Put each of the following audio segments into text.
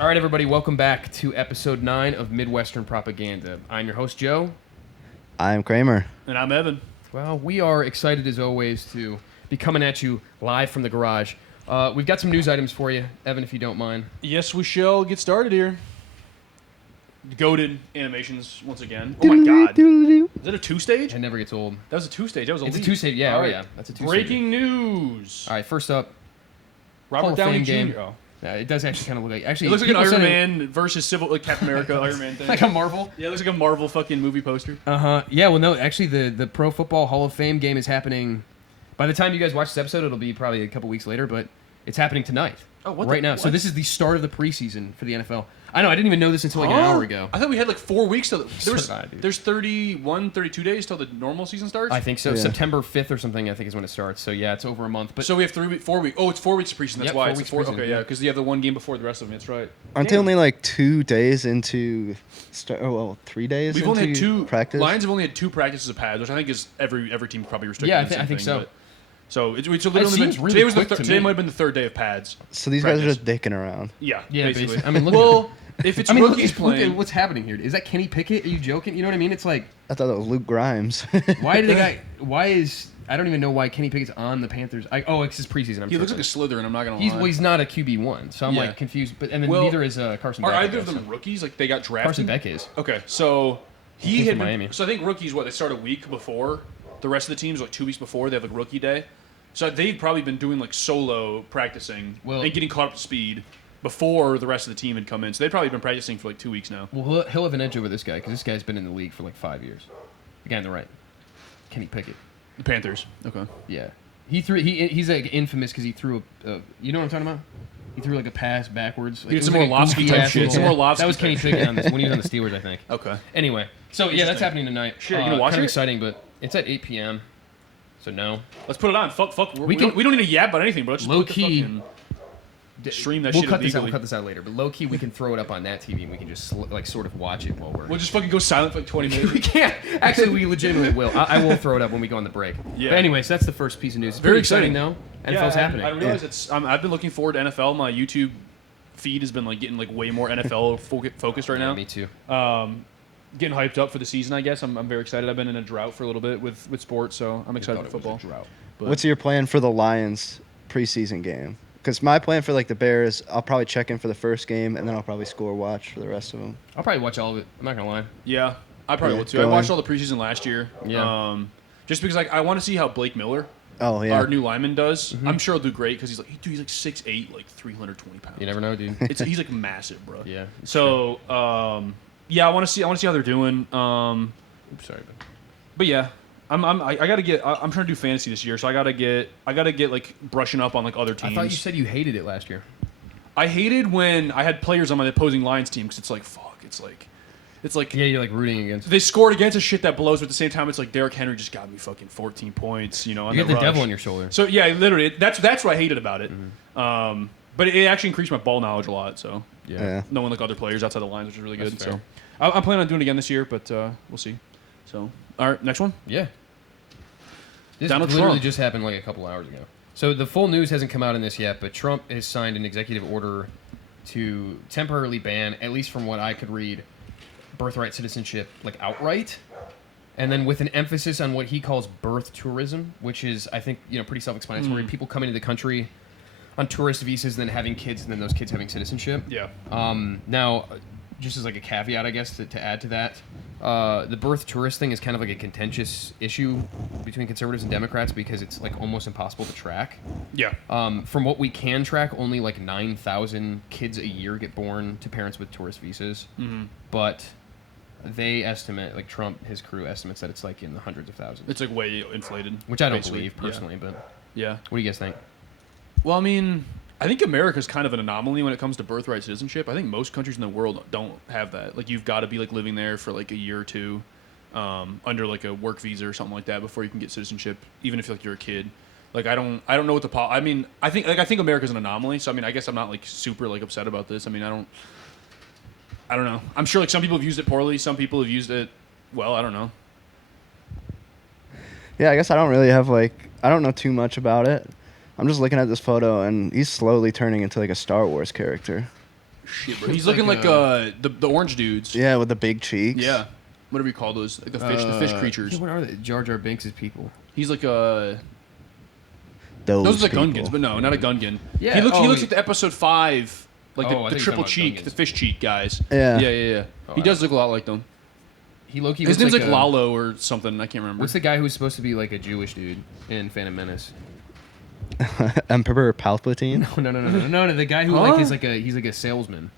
All right, everybody, welcome back to episode 9 of Midwestern Propaganda. I'm your host, Joe. I'm Cramer. And I'm Evan. Well, we are excited, as always, to be coming at you live from the garage. We've got some news items for you, Evan, if you don't mind. Yes, we shall get started here. Goated animations once again. Oh my god. Is that a two-stage? It never gets old. That was a two-stage. That was a It's lead. a two-stage, yeah, All oh right. yeah. That's a two-stage. Breaking news. All right, first up, Hall Robert of Downey Fame Jr. game. Oh. It does actually kind of look like... Actually, It looks like an people Iron said Man versus Captain America Iron Man thing. like a Marvel? Yeah, it looks like a Marvel fucking movie poster. Uh-huh. Yeah, well, no, actually, the Pro Football Hall of Fame game is happening... By the time you guys watch this episode, it'll be probably a couple weeks later, but it's happening tonight. Oh, what right now. what? So this is the start of the preseason for the NFL. I know, I didn't even know this until like an hour ago. I thought we had like 4 weeks till Dude. there's 32 days till the normal season starts. I think so. Yeah. September 5th or something, I think, is when it starts. So yeah, it's over a month. But So we have 4 weeks. Oh, it's 4 weeks of preseason. That's Yep, why 4 it's weeks four. preseason, Okay, yeah. yeah, because you have the one game before the rest of them. That's right. Aren't they only like 2 days into... 3 days We've into only had 2 practice? Lions have only had 2 practices of pads, which I think is every team probably restricted. Yeah, in the I same think thing, so. but- So it's literally seems been, really today was quick to today me. might have been the 3rd day of pads. So these guys are Practice. just dicking around. Yeah, yeah, basically. basically. I mean, look Well, if it's at rookies look at playing, what's happening here. Is that Kenny Pickett? Are you joking? You know what I mean? It's like, I thought that was Luke Grimes. why did the guy... Why is... I don't even know why Kenny Pickett's on the Panthers. It's his preseason. I'm he sure looks like a it's Slytherin. I'm not gonna He's, lie. well, he's not a QB1, so I'm Yeah. like confused. But and then Well, neither is Carson Are Beck. I either of guess. them rookies? Like they got drafted? Carson Beck is. Okay, so he Came had from been, Miami. So I think rookies. What they start a week before the rest of the teams, like 2 weeks before they have like rookie day. So they've probably been doing like solo practicing and getting caught up to speed before the rest of the team had come in. So they've probably been practicing for like 2 weeks now. Well, he'll have an edge over this guy because this guy's been in the league for like 5 years. The guy on the right, Kenny Pickett. The Panthers. Okay. Yeah, he's like infamous because he threw a. You know what I'm talking about? He threw like a pass backwards. Like, He it had was some like a Orlovsky goofy type ass shit. little- Some Orlovsky That was Kenny type Pickett on this when he was on the Steelers, I think. Okay. Anyway, so yeah, that's Interesting. happening tonight. Shit, you gonna watch kind it? of exciting, but it's at 8 p.m. So no. Let's put it on. Fuck. We can- don't need to yap about anything, but let's just Low put the key. fucking- Stream that we'll shit cut this out. illegally. We'll cut this out later. But low key, we can throw it up on that TV and we can just like sort of watch it while we're. We'll just fucking go silent for like 20 minutes. We can't. Actually, we legitimately will. I will throw it up when we go on the break. Yeah. But anyways, that's the first piece of news. It's Very pretty exciting, exciting. though. NFL's happening. I realize it's. I've been looking forward to NFL. My YouTube feed has been like getting like way more NFL focused right Yeah, now. me too. Getting hyped up for the season. I guess I'm very excited. I've been in a drought for a little bit with sports, so I'm excited for football. But What's your plan for the Lions preseason game? Because my plan for like the Bears, I'll probably check in for the first game, and then I'll probably score watch for the rest of them. I'll probably watch all of it. I'm not gonna lie. Yeah, I probably Yeah, will too. I go watched on. all the preseason last year. Yeah. Just because like I want to see how Blake Miller, Oh, yeah. our new lineman, does. Mm-hmm. I'm sure he'll do great because he's like he's like 6'8", like 320 pounds. You never know, dude. He's like massive, bro. Yeah. it's So yeah, I want to see how they're doing. true. Oops, sorry. But yeah, I'm trying to do fantasy this year, so I gotta get like brushing up on like other I teams. thought you said you hated it last year. I hated when I had players on my opposing Lions team because it's like fuck, it's like Yeah, you're like rooting against. they scored against a shit that blows, but at the same time it's like Derrick Henry just got me fucking 14 points, you know. On You got the rush. devil on your shoulder. So yeah, literally, that's what I hated about it. Mm-hmm. But it actually increased my ball knowledge a lot. So Yeah. knowing like other players outside the lines, which is really That's good. fair. So I'm planning on doing it again this year, but we'll see. So all right, next one. Yeah. This Donald literally Trump. just happened like a couple hours ago. So the full news hasn't come out in this yet, but Trump has signed an executive order to temporarily ban, at least from what I could read, birthright citizenship like outright. And then with an emphasis on what he calls birth tourism, which is, I think, pretty self-explanatory. People coming to the country on tourist visas and then having kids and then those kids having citizenship. Yeah. Now, just as like a caveat, I guess, to add to that, the birth tourist thing is kind of like a contentious issue between conservatives and Democrats because it's like almost impossible to track. Yeah. From what we can track, only like 9,000 kids a year get born to parents with tourist visas. Mm-hmm. But they estimate, like Trump, his crew estimates that it's like in the hundreds of thousands. It's like way inflated. Which I don't basically. believe personally, but Yeah. what do you guys think? Well, I mean, I think America's kind of an anomaly when it comes to birthright citizenship. I think most countries in the world don't have that. Like, you've got to be like living there for like a year or two, under like a work visa or something like that before you can get citizenship, even if like you're a kid. Like, I don't know what the I mean, I think America's an anomaly. So I mean, I guess I'm not like super like upset about this. I mean, I don't know. I'm sure like some people have used it poorly. Some people have used it well. I don't know. Yeah, I guess I don't really have I don't know too much about it. I'm just looking at this photo, and he's slowly turning into like a Star Wars character. Shit, bro. He's looking like the orange dudes. Yeah, with the big cheeks. Yeah. Whatever you call those, like the fish creatures. Yeah, what are they? Jar Jar Binks' people. He's like Those are the people. Gungans, but no, not a Gungan. Yeah, he looks like the episode 5, like Oh, I the think triple you're talking about cheek, the Gungans. fish cheek guys. Yeah. Yeah. Oh, He does look a lot like them. He Loki. His looks name's like a- Lalo or something. I can't remember. What's the guy who's supposed to be like a Jewish dude in Phantom Menace? Emperor Palpatine. No. The guy who Huh? like is like he's like a salesman.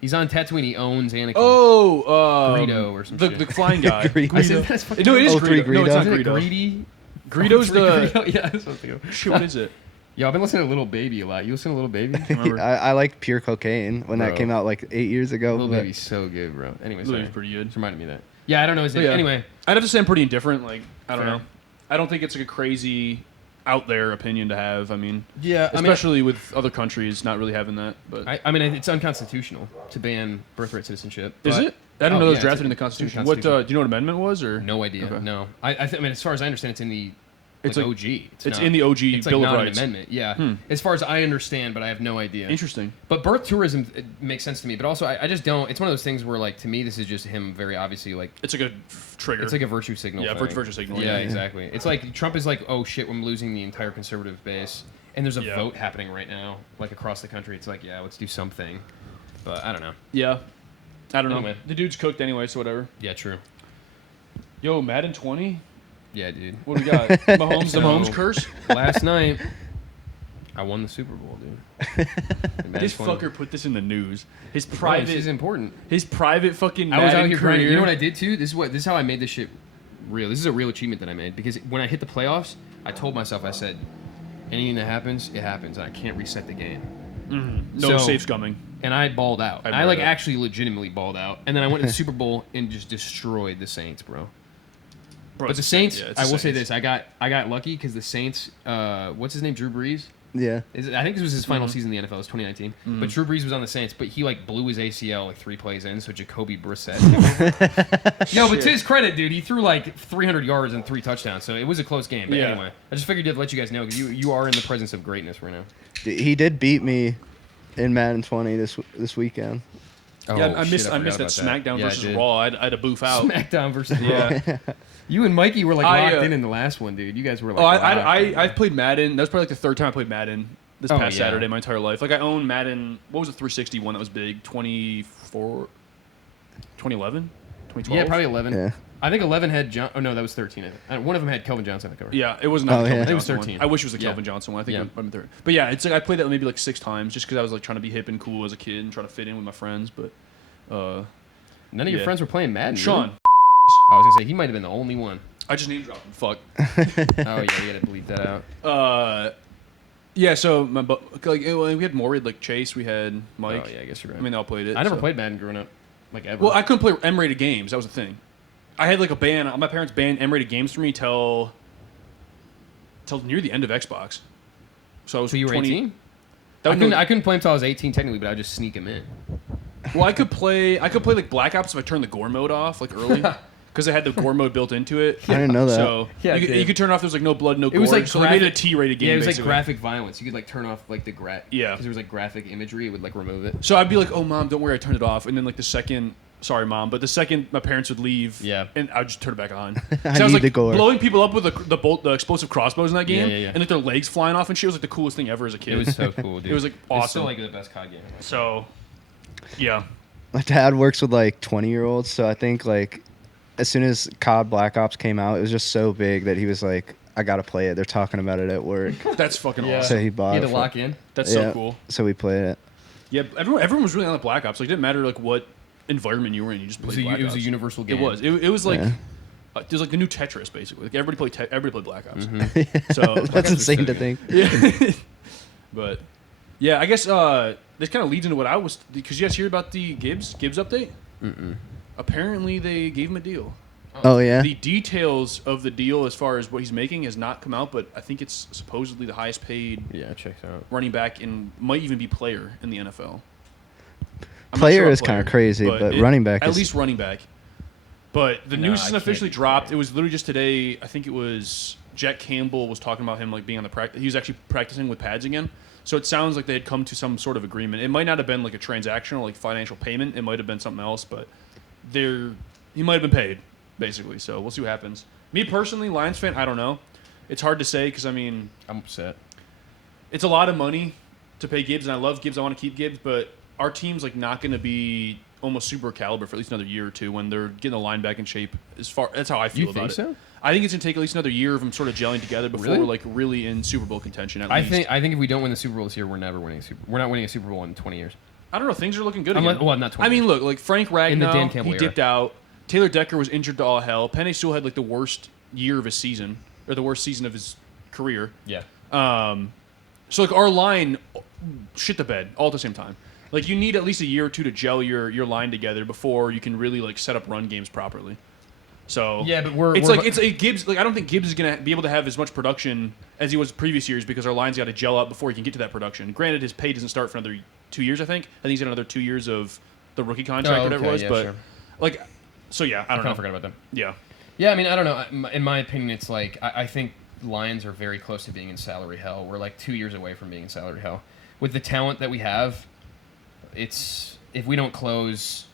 He's on Tatooine. He owns Anakin. Greedo or some the shit. the flying guy. Greedo. I said that's fucking. No, it is Oh, three Greedo. No, it's not Isn't it Greedo. Greedy? Greedo's Three the. Greedo? Yeah, that's what I'm thinking. Shit, what is it? Yo, I've been listening to Little Baby a lot. You listen to Little Baby? Remember? I like Pure Cocaine when that Bro. came out like 8 years ago. Little but- Baby's so good, bro. Anyway, Little sorry. Baby's pretty good. Just reminded me of that. Yeah, I don't know his name. Yeah. Anyway, I'd have to say I'm pretty indifferent. Like, I don't Fair. know. I don't think it's like a crazy out there opinion to have. I mean, yeah, especially with other countries not really having that. But I mean, it's unconstitutional to ban birthright citizenship. is but- it? I didn't Oh, know it was yeah, drafted in the it's in Constitution. the What Constitution. do you know what amendment was or No idea. Okay. No, I mean, as far as I understand, it's in the It's like like- OG. It's not- in the OG It's Bill like of not an Rights. amendment. Yeah, as far as I understand, but I have no idea. Interesting. But birth tourism it makes sense to me, but also I just don't. It's one of those things where like to me this is just him very obviously like It's like a trigger. it's like a virtue signal. Yeah, thing. virtue signal, Yeah, yeah. exactly. It's like Trump is like, oh shit, I'm losing the entire conservative base, and there's a Yeah. vote happening right now, like across the country. It's like, yeah, let's do something. But I don't know. Yeah. I don't know. Anyway. The dude's cooked anyway, so whatever. Yeah, true. Yo, Madden 20? Yeah, dude. What do we got? Mahomes, the So- Mahomes curse? Last night, I won the Super Bowl, dude. This fucker put this in the news. His This is private, important. his private fucking I was Madden out here career. grinding. You know what I did too? This is how I made this shit real. This is a real achievement that I made because when I hit the playoffs, I told myself, I said, anything that happens, it happens, and I can't reset the game. No So- safes coming. And I balled out. I I balled like out. actually legitimately balled out. And then I went to the Super Bowl and just destroyed the Saints, bro. Bro, But it's the Saints, yeah, it's I the will say Saints. this: I got lucky because the Saints, what's his name, Drew Brees. Yeah. I think this was his Mm-hmm. final season in the NFL. It was 2019. But Drew Brees was on the Saints, but he like blew his ACL like 3 plays in. So Jacoby Brissett. No, but to his credit, dude, he threw like 300 yards and 3 touchdowns. So it was a close game. But Yeah. anyway, I just figured to let you guys know because you are in the presence of greatness right now. He did beat me in Madden 20 this weekend. Yeah, Oh, I shit, missed forgot that about SmackDown Yeah, I versus did. Raw. I had to boof out. SmackDown versus Raw. Yeah. You and Mikey were like I, locked in the last one, dude. You guys were like. Oh, locked in. I've played Madden. That was probably like the third time I played Madden this Oh, past yeah. Saturday my entire life. Like I own Madden. What was the 360 one that was big? 2011? 2012? Yeah, probably 11. Yeah. I think 11 had John. Oh no, that was 13. One of them had Kelvin Johnson on the cover. Yeah, it was not Oh, the Kelvin yeah. Johnson It was one. 13. I wish it was the Yeah. Kelvin Johnson one. I think Yeah. it might be 13. But yeah, it's like I played that maybe like 6 times just because I was like trying to be hip and cool as a kid and trying to fit in with my friends. But None of your Yeah. friends were playing Madden. Sean, really? I was gonna say he might have been the only one. I just need to drop him. Fuck. Oh yeah, we gotta bleep that out. Yeah. So my like we had more. We had like Chase. We had Mike. Oh yeah, I guess you're right. I mean, they all played it. I never so. played Madden growing up, like ever. Well, I couldn't play M-rated games. That was the thing. I had like a ban. My parents banned M-rated games for me till near the end of Xbox. So I was so you were 20 18? That I was couldn't play until I was 18 technically, but I would just sneak him in. Well, I could play like Black Ops if I turned the gore mode off like early because it had the gore mode built into it. I didn't know that. So Yeah, you, it did. you could turn it off. There was like no blood, no gore. It was like so they made it a graphic- T-rated game. Yeah, it was basically. like graphic violence. You could like turn off like the Yeah. because there was like graphic imagery. It would like remove it. So I'd be like, "Oh, mom, don't worry, I turned it off." And then like the second, sorry, mom, but the second my parents would leave, Yeah. and I'd just turn it back on. I So I was need like the gore. blowing people up with the explosive crossbows in that game, Yeah, yeah, yeah. and like their legs flying off and shit. It was like the coolest thing ever as a kid. It was so cool, dude. It was like It's awesome. still like the best COD game. So, yeah. My dad works with like 20-year-olds, so I think like as soon as COD Black Ops came out, it was just so big that he was like, I gotta play it. They're talking about it at work. That's fucking Yeah. awesome. So he bought You it. had to for- lock in. That's Yeah. so cool. So we played it. Yeah, everyone was really on the Black Ops. Like, it didn't matter like what environment you were in. You just It was, played Black it was a Ops. universal game. It was. It was like Yeah. it was like the new Tetris basically. Like everybody played Black Ops. Mm-hmm. So That's Ops was insane so to good. think. yeah. But yeah, I guess this kind of leads into what I was because you guys hear about the Gibbs update. Apparently, they gave him a deal. Oh yeah. The details of the deal, as far as what he's making, has not come out. But I think it's supposedly the highest paid Yeah, checks out. running back and might even be player in the NFL. I'm not Player sure is about kinda player, crazy, but running back at is- least running back. But the No, news I isn't can't officially be dropped. player. It was literally just today. I think it was Jack Campbell was talking about him like being on the practice. He was actually practicing with pads again. So it sounds like they had come to some sort of agreement. It might not have been like a transactional, like financial payment. It might have been something else, but he might have been paid basically. So we'll see what happens. Me personally, Lions fan, I don't know. It's hard to say because I mean, I'm upset. it's a lot of money to pay Gibbs, and I love Gibbs. I want to keep Gibbs, but our team's like not going to be almost super caliber for at least another year or two when they're getting the line back in shape. That's how I feel You about think it. so? I think it's going to take at least another year of them sort of gelling together before Really? we're like really in Super Bowl contention. At I least. think if we don't win the Super Bowl this year, we're never winning We're not winning a Super Bowl in 20 years. I don't know. Things are looking good. Unless, Again. well, not 20. I mean, years. look, like Frank In the Dan Ragnow, Campbell he era. dipped out. Taylor Decker was injured to all hell. Penny Sewell had like the worst year of his season, or the worst season of his career. Yeah. So like our line shit the bed all at the same time. Like you need at least a year or two to gel your line together before you can really like set up run games properly. So Yeah, but it's a Gibbs. Like I don't think Gibbs is gonna be able to have as much production as he was previous years because our line's got to gel up before he can get to that production. Granted, his pay doesn't start for another 2 years. I think he's got another 2 years of the rookie contract, or whatever it was. Yeah, but sure. like, so yeah, I I don't kind know. of forgot about them. Yeah, Yeah, I mean, I don't know. In my opinion, it's like I think Lions are very close to being in salary hell. We're like 2 years away from being in salary hell. With the talent that we have, it's if we don't close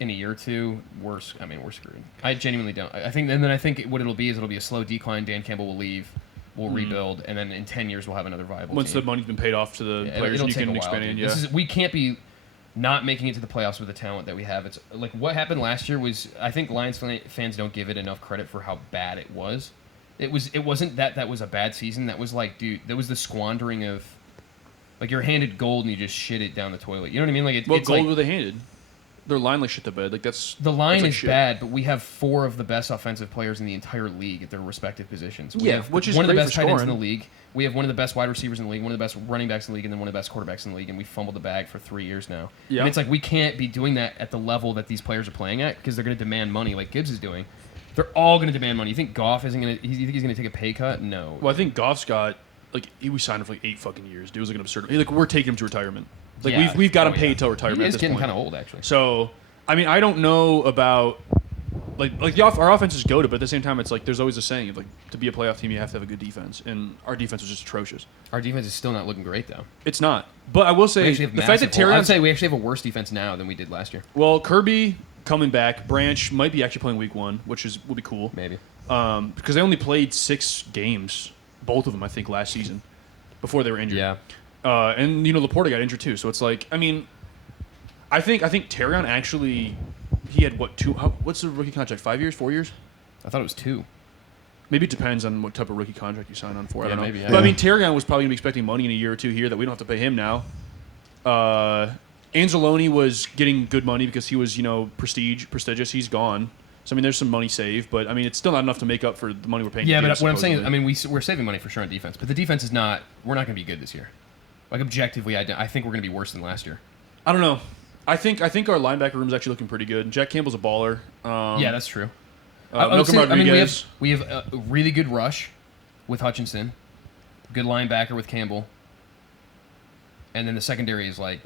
in a year or two, we're screwed. I genuinely don't. I think, and then I think what it'll be is it'll be a slow decline. Dan Campbell will leave. We'll rebuild, and then in 10 years we'll have another viable once team. the money's been paid off to the players, it'll and you take can a while, expand dude. in. Yeah, We can't be not making it to the playoffs with the talent that we have. It's like what happened last year was I think Lions fans don't give it enough credit for how bad it was. It wasn't that was a bad season. That was like, dude, that was the squandering of like you're handed gold and you just shit it down the toilet. You know what I mean? Like it's gold like, were they handed? Their line like shit the bed. Like that's the line that's like is shit. bad, but we have 4 of the best offensive players in the entire league at their respective positions. We Yeah, have which is one of the great best for tight ends in the scoring. league. We have one of the best wide receivers in the league, one of the best running backs in the league, and then one of the best quarterbacks in the league, and we fumbled the bag for 3 years now. Yeah. And it's like we can't be doing that at the level that these players are playing at because they're going to demand money like Gibbs is doing. They're all going to demand money. You think Goff isn't going to? You think he's going to take a pay cut? No. Well, I think Goff's got like we signed him for like 8 fucking years. Dude, it was like an absurd. Like we're taking him to retirement. Like Yeah. we've got him Oh, paid yeah. till retirement. He at is this getting point. kind of old, actually. So, I mean, I don't know about our offense is goated, but at the same time, it's like there's always a saying of like to be a playoff team, you have to have a good defense, and our defense was just atrocious. Our defense is still not looking great, though. It's not. But I will We say actually have the fact that massive hole. I'd Terrion's say we actually have a worse defense now than we did last year. well, Kirby coming back, Branch might be actually playing week 1, which will be cool. Maybe. Because they only played 6 games, both of them I think last season, before they were injured. Yeah. And Laporta got injured too, so it's like I mean, I think Terrion actually he had what's the rookie contract? 5 years, 4 years? I thought it was 2. Maybe it depends on what type of rookie contract you sign on for. I Yeah, don't know. maybe, yeah. But I mean, Terrion was probably gonna be expecting money in a year or two here that we don't have to pay him now. Anzalone was getting good money because he was prestigious. He's gone. So I mean, there's some money saved, but I mean, it's still not enough to make up for the money we're paying. Yeah, but Gibbs, what I'm saying is, supposedly. I mean, we're saving money for sure on defense, but the defense is not. We're not going to be good this year. Like objectively, I think we're going to be worse than last year. I don't know. I think our linebacker room is actually looking pretty good. Jack Campbell's a baller. Yeah, that's true. Malcolm Rodriguez. we have a really good rush with Hutchinson, good linebacker with Campbell, and then the secondary is like.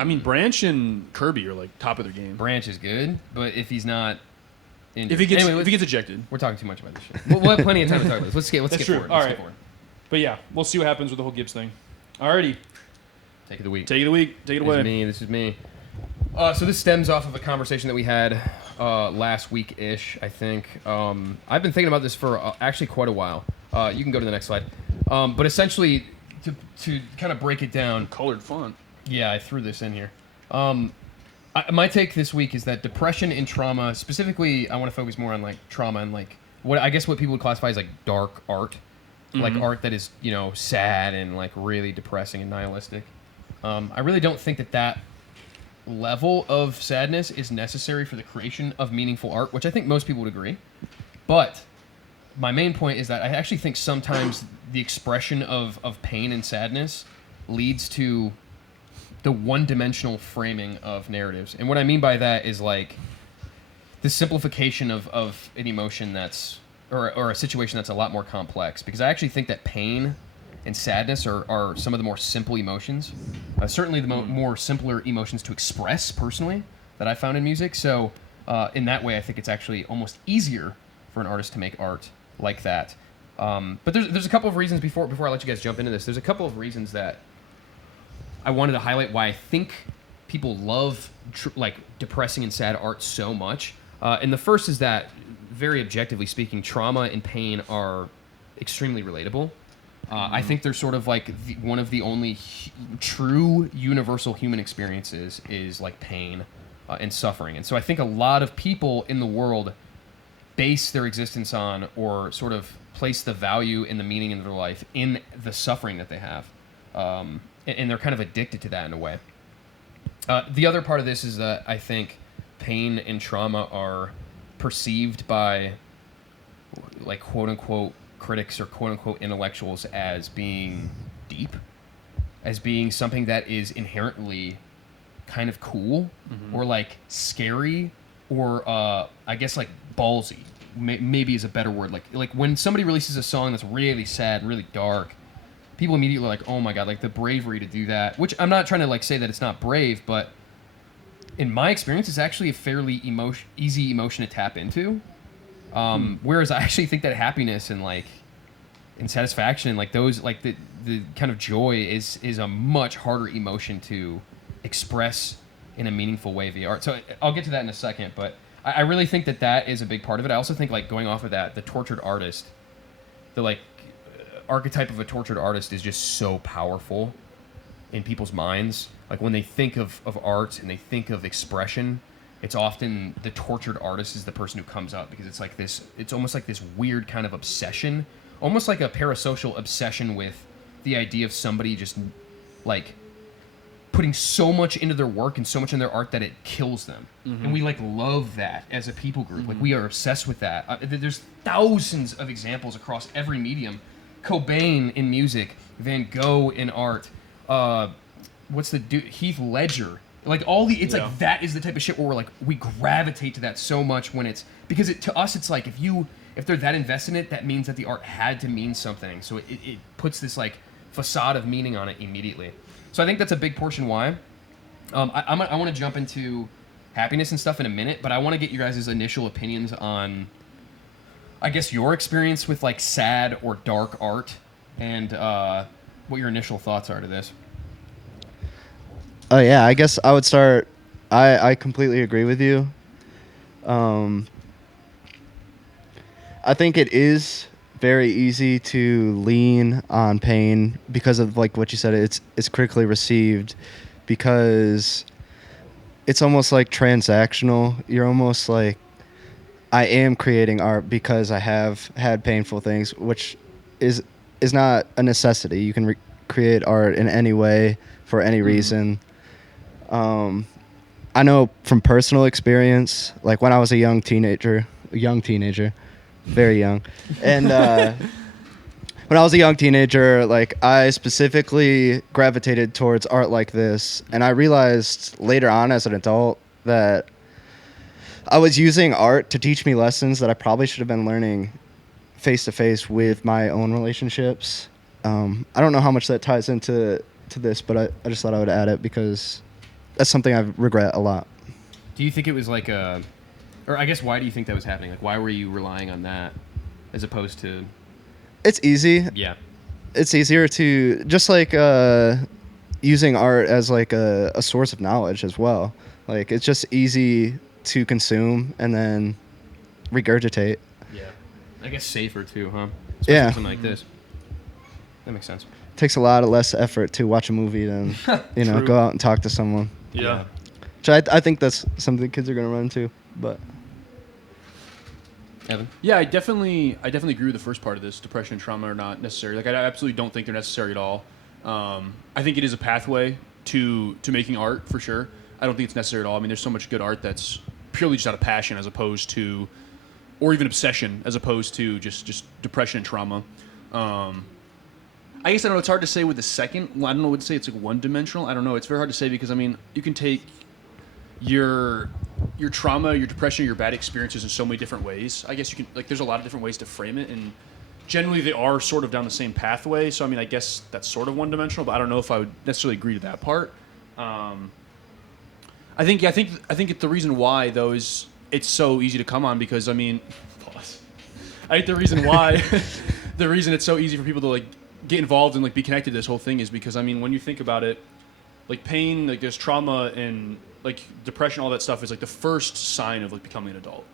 I mean, Branch and Kirby are like top of their game. Branch is good, but if he's not. Injured. If he gets Anyway, ejected. we're talking too much about this shit. We'll have plenty of time to talk about this. Let's get That's forward. true. All Let's right. get forward. But yeah, we'll see what happens with the whole Gibbs thing. Alrighty, Take it the week. take it a week. Take it away. This is me. So this stems off of a conversation that we had last week-ish, I think. I've been thinking about this for actually quite a while. You can go to the next slide. But essentially, to kind of break it down, Colored font. yeah, I threw this in here. My take this week is that depression and trauma, specifically, I want to focus more on like trauma and like what people would classify as like dark art, like art that is sad and like really depressing and nihilistic. I really don't think that level of sadness is necessary for the creation of meaningful art, which I think most people would agree. But my main point is that I actually think sometimes the expression of pain and sadness leads to the one-dimensional framing of narratives. And what I mean by that is like the simplification of an emotion that's or a situation that's a lot more complex, because I actually think that pain and sadness are some of the more simple emotions, certainly the more simpler emotions to express personally that I found in music. So in that way, I think it's actually almost easier for an artist to make art like that. But there's a couple of reasons before I let you guys jump into this. There's a couple of reasons that I wanted to highlight why I think people love like depressing and sad art so much. And the first is that, very objectively speaking, trauma and pain are extremely relatable. I think they're sort of like one of the only true universal human experiences is like pain and suffering. And so I think a lot of people in the world base their existence on, or sort of place the value and the meaning in their life in the suffering that they have. And they're kind of addicted to that in a way. The other part of this is that I think pain and trauma are perceived by, like, quote-unquote critics or quote-unquote intellectuals as being deep, as being something that is inherently kind of cool, or, like, scary, or, I guess, like, ballsy, maybe is a better word. Like when somebody releases a song that's really sad, really dark, people immediately are like, oh my god, like the bravery to do that. Which I'm not trying to like say that it's not brave, but in my experience, it's actually a fairly easy emotion to tap into. Whereas I actually think that happiness and like and satisfaction, like those, like the kind of joy is a much harder emotion to express in a meaningful way via art. So I'll get to that in a second, but I really think that is a big part of it. I also think, like, going off of that, the tortured artist, the like archetype of a tortured artist is just so powerful in people's minds. Like when they think of art and they think of expression, it's often the tortured artist is the person who comes up, because it's like this, it's almost like this weird kind of obsession, almost like a parasocial obsession with the idea of somebody just like putting so much into their work and so much in their art that it kills them. And we like love that as a people group. Like we are obsessed with that. There's thousands of examples across every medium. Cobain in music, Van Gogh in art, what's the dude, Heath Ledger, like all the, it's like that is the type of shit where we're like, we gravitate to that so much when it's, because to us it's like if they're that invested in it, that means that the art had to mean something. So it puts this like facade of meaning on it immediately. So I think that's a big portion why. I want to jump into happiness and stuff in a minute, but I want to get you guys' initial opinions on, I guess, your experience with like sad or dark art, and what your initial thoughts are to this. Oh yeah, I guess I would start. I completely agree with you. I think it is very easy to lean on pain because of like what you said. It's critically received because it's almost like transactional. You're almost like, I am creating art because I have had painful things, which is not a necessity. You can create art in any way for any reason. I know from personal experience, like when I was a young teenager, very young, and when I was a young teenager, like I specifically gravitated towards art like this, and I realized later on as an adult that I was using art to teach me lessons that I probably should have been learning face to face with my own relationships. I don't know how much that ties into this, but I just thought I would add it because that's something I regret a lot. Do you think it was like or I guess why do you think that was happening? Like why were you relying on that as opposed to? It's easy. Yeah. It's easier to just like using art as like a source of knowledge as well. Like it's just easy to consume and then regurgitate. Yeah. I guess safer too, huh? Especially Yeah. something like this. That makes sense. Takes a lot of less effort to watch a movie than True. go out and talk to someone. Yeah. Which I think that's something kids are gonna run into. But Evan? Yeah, I definitely agree with the first part of this. Depression and trauma are not necessary. Like I absolutely don't think they're necessary at all. I think it is a pathway to making art for sure. I don't think it's necessary at all. I mean, there's so much good art that's purely just out of passion as opposed to, or even obsession as opposed to just depression and trauma. I guess I don't know. It's hard to say with the second. Well, I don't know what to say. It's like one-dimensional. I don't know. It's very hard to say because I mean, you can take your trauma, your depression, your bad experiences in so many different ways. I guess you can like. There's a lot of different ways to frame it, and generally they are sort of down the same pathway. So I mean, I guess that's sort of one-dimensional, but I don't know if I would necessarily agree to that part. I think the reason why though is it's so easy to come on because I mean, I think the reason why, the reason it's so easy for people to like get involved and like be connected to this whole thing is because I mean when you think about it, like pain, like there's trauma and like depression, all that stuff is like the first sign of like becoming an adult.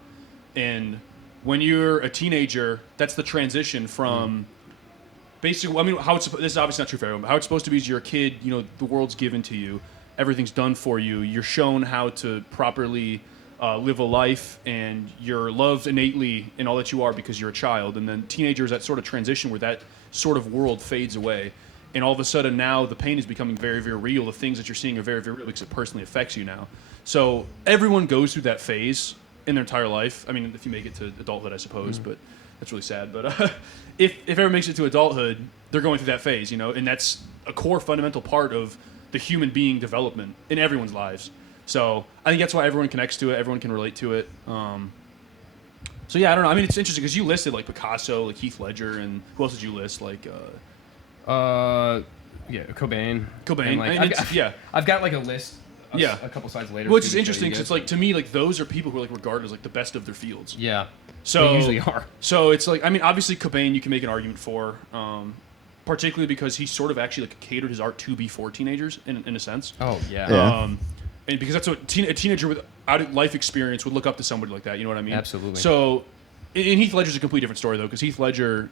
And when you're a teenager, that's the transition from basically. I mean, this is obviously not true for everyone, but how it's supposed to be is you're a kid. You know, the world's given to you, everything's done for you. You're shown how to properly live a life, and you're loved innately in all that you are because you're a child. And then teenagers, that sort of transition where that sort of world fades away. And all of a sudden now the pain is becoming very, very real. The things that you're seeing are very, very real because it personally affects you now. So everyone goes through that phase in their entire life. I mean, if you make it to adulthood, I suppose, but that's really sad. But if everyone makes it to adulthood, they're going through that phase, you know, and that's a core fundamental part of the human being development in everyone's lives. So I think that's why everyone connects to it. Everyone can relate to it. So yeah, I don't know. I mean, it's interesting because you listed like Picasso, like Heath Ledger, and who else did you list? Like, yeah, Cobain. And, like, I've got like a list. Yeah. A couple slides later. Which is interesting because it's like to me, like those are people who are like regarded as like the best of their fields. Yeah. So they usually are. So it's like I mean, obviously Cobain, you can make an argument for, particularly because he sort of actually like catered his art to be for teenagers in a sense. Oh yeah. And because that's what a teenager without life experience would look up to somebody like that. You know what I mean? Absolutely. So, and Heath Ledger's a completely different story though, because Heath Ledger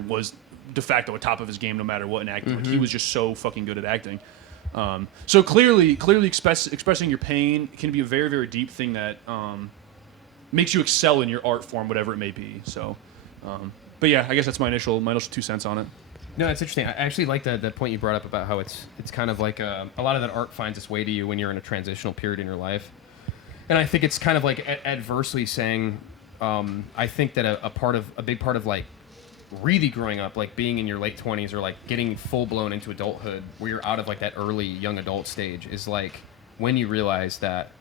was de facto at top of his game no matter what in acting. Like, he was just so fucking good at acting. So clearly expressing your pain can be a very, very deep thing that makes you excel in your art form, whatever it may be. So, but yeah, I guess that's my initial 2 cents on it. No, it's interesting. I actually like the point you brought up about how it's kind of like a lot of that art finds its way to you when you're in a transitional period in your life. And I think it's kind of like adversely saying, I think that a big part of like really growing up, like being in your late 20s or like getting full blown into adulthood where you're out of like that early young adult stage is like when you realize that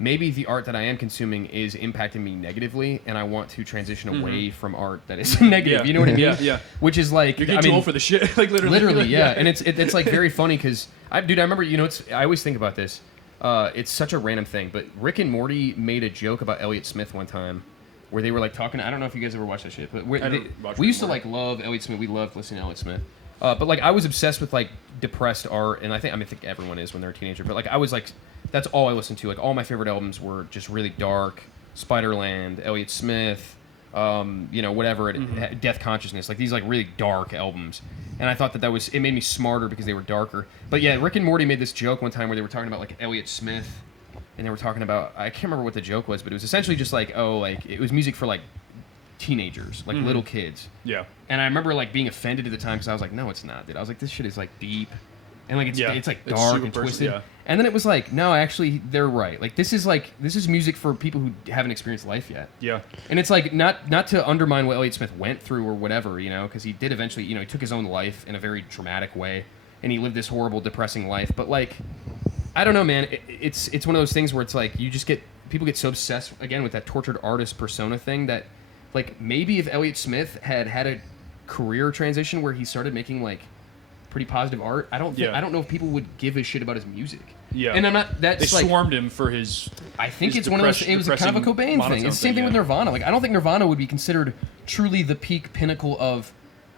maybe the art that I am consuming is impacting me negatively and I want to transition away from art that is negative. Yeah. You know what I mean? Yeah. Which is like, You're getting too old for the shit. Like literally. Yeah. And it's like very funny because I remember, you know, I always think about this. It's such a random thing, but Rick and Morty made a joke about Elliott Smith one time where they were like talking. I don't know if you guys ever watched that shit, but we used to like love Elliott Smith. We loved listening to Elliott Smith. But like I was obsessed with like depressed art, and I think everyone is when they're a teenager. But like I was like, that's all I listened to. Like all my favorite albums were just really dark. Spiderland, Elliott Smith, you know, whatever. Death Consciousness, like these like really dark albums. And I thought that it made me smarter because they were darker. But yeah, Rick and Morty made this joke one time where they were talking about like Elliott Smith. And they were talking about, I can't remember what the joke was, but it was essentially just like, like it was music for like teenagers, like little kids. Yeah. And I remember like being offended at the time because I was like, no, it's not, dude. I was like, this shit is like deep, and like it's like dark and twisted. Yeah. And then it was like, no, actually, they're right. Like this is music for people who haven't experienced life yet. Yeah. And it's like not to undermine what Elliott Smith went through or whatever, you know, because he did eventually, you know, he took his own life in a very dramatic way, and he lived this horrible, depressing life. But like, I don't know, man. It's one of those things where it's like people get so obsessed again with that tortured artist persona thing that, like, maybe if Elliott Smith had a career transition where he started making like pretty positive art, I don't know if people would give a shit about his music. Yeah, and I'm not. They swarmed him for his. I think it's one of those. It was kind of a Cobain thing. It's the same thing with Nirvana. Like, I don't think Nirvana would be considered truly the peak pinnacle of.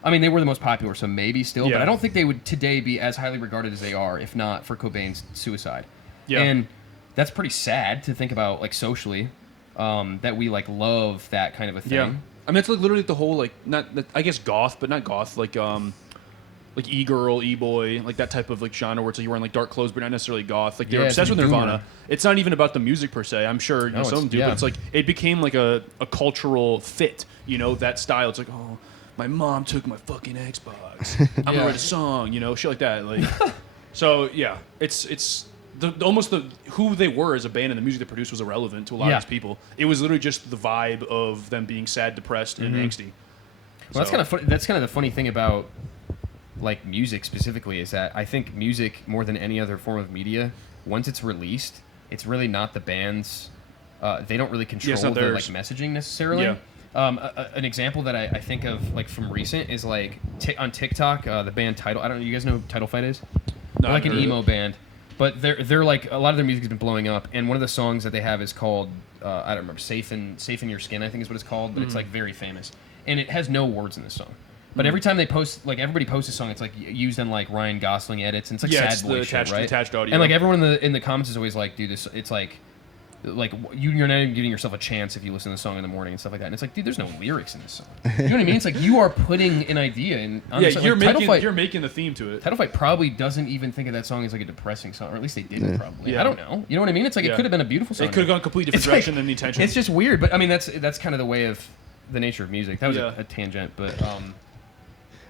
I mean, they were the most popular, so maybe still, but I don't think they would today be as highly regarded as they are, if not for Cobain's suicide. Yeah. And that's pretty sad to think about, like, socially, that we, like, love that kind of a thing. Yeah. I mean, it's like literally the whole, like, I guess goth, but not goth, like e-girl, e-boy, like that type of, like, genre where it's like you're wearing, like, dark clothes, but not necessarily goth. Like, they're obsessed with Nirvana. It's not even about the music, per se. I'm sure, you know, some do, but it's like, it became, like, a cultural fit, you know, that style. It's like, oh, my mom took my fucking Xbox. I'm gonna write a song, you know, shit like that. Like, so yeah, it's almost who they were as a band and the music they produced was irrelevant to a lot of these people. It was literally just the vibe of them being sad, depressed, and angsty. Well, that's kind of that's kind of the funny thing about like music specifically is that I think music more than any other form of media, once it's released, it's really not the band's. They don't really control the like messaging necessarily. Yeah. An example that I think of like from recent is like on TikTok, the band Title. I don't know. You guys know who Title Fight is? No, they're like an emo band. But they're like a lot of their music has been blowing up, and one of the songs that they have is called I don't remember, Safe in Your Skin, I think is what it's called, but it's like very famous, and it has no words in this song. But every time they post, like everybody posts a song, it's like used in like Ryan Gosling edits, and it's like sad boy shit, right? Attached audio. And like everyone in the comments is always like, dude, this it's like you're not even giving yourself a chance if you listen to the song in the morning and stuff like that. And it's like, dude, there's no lyrics in this song. You know what I mean? It's like you are putting an idea in. You're like, making the theme to it. Title Fight probably doesn't even think of that song as like a depressing song, or at least they didn't probably. Yeah. I don't know. You know what I mean? It's like it could have been a beautiful song. It could have gone a completely different direction than the intention. It's just weird, but I mean that's kind of the way of the nature of music. That was a tangent, but.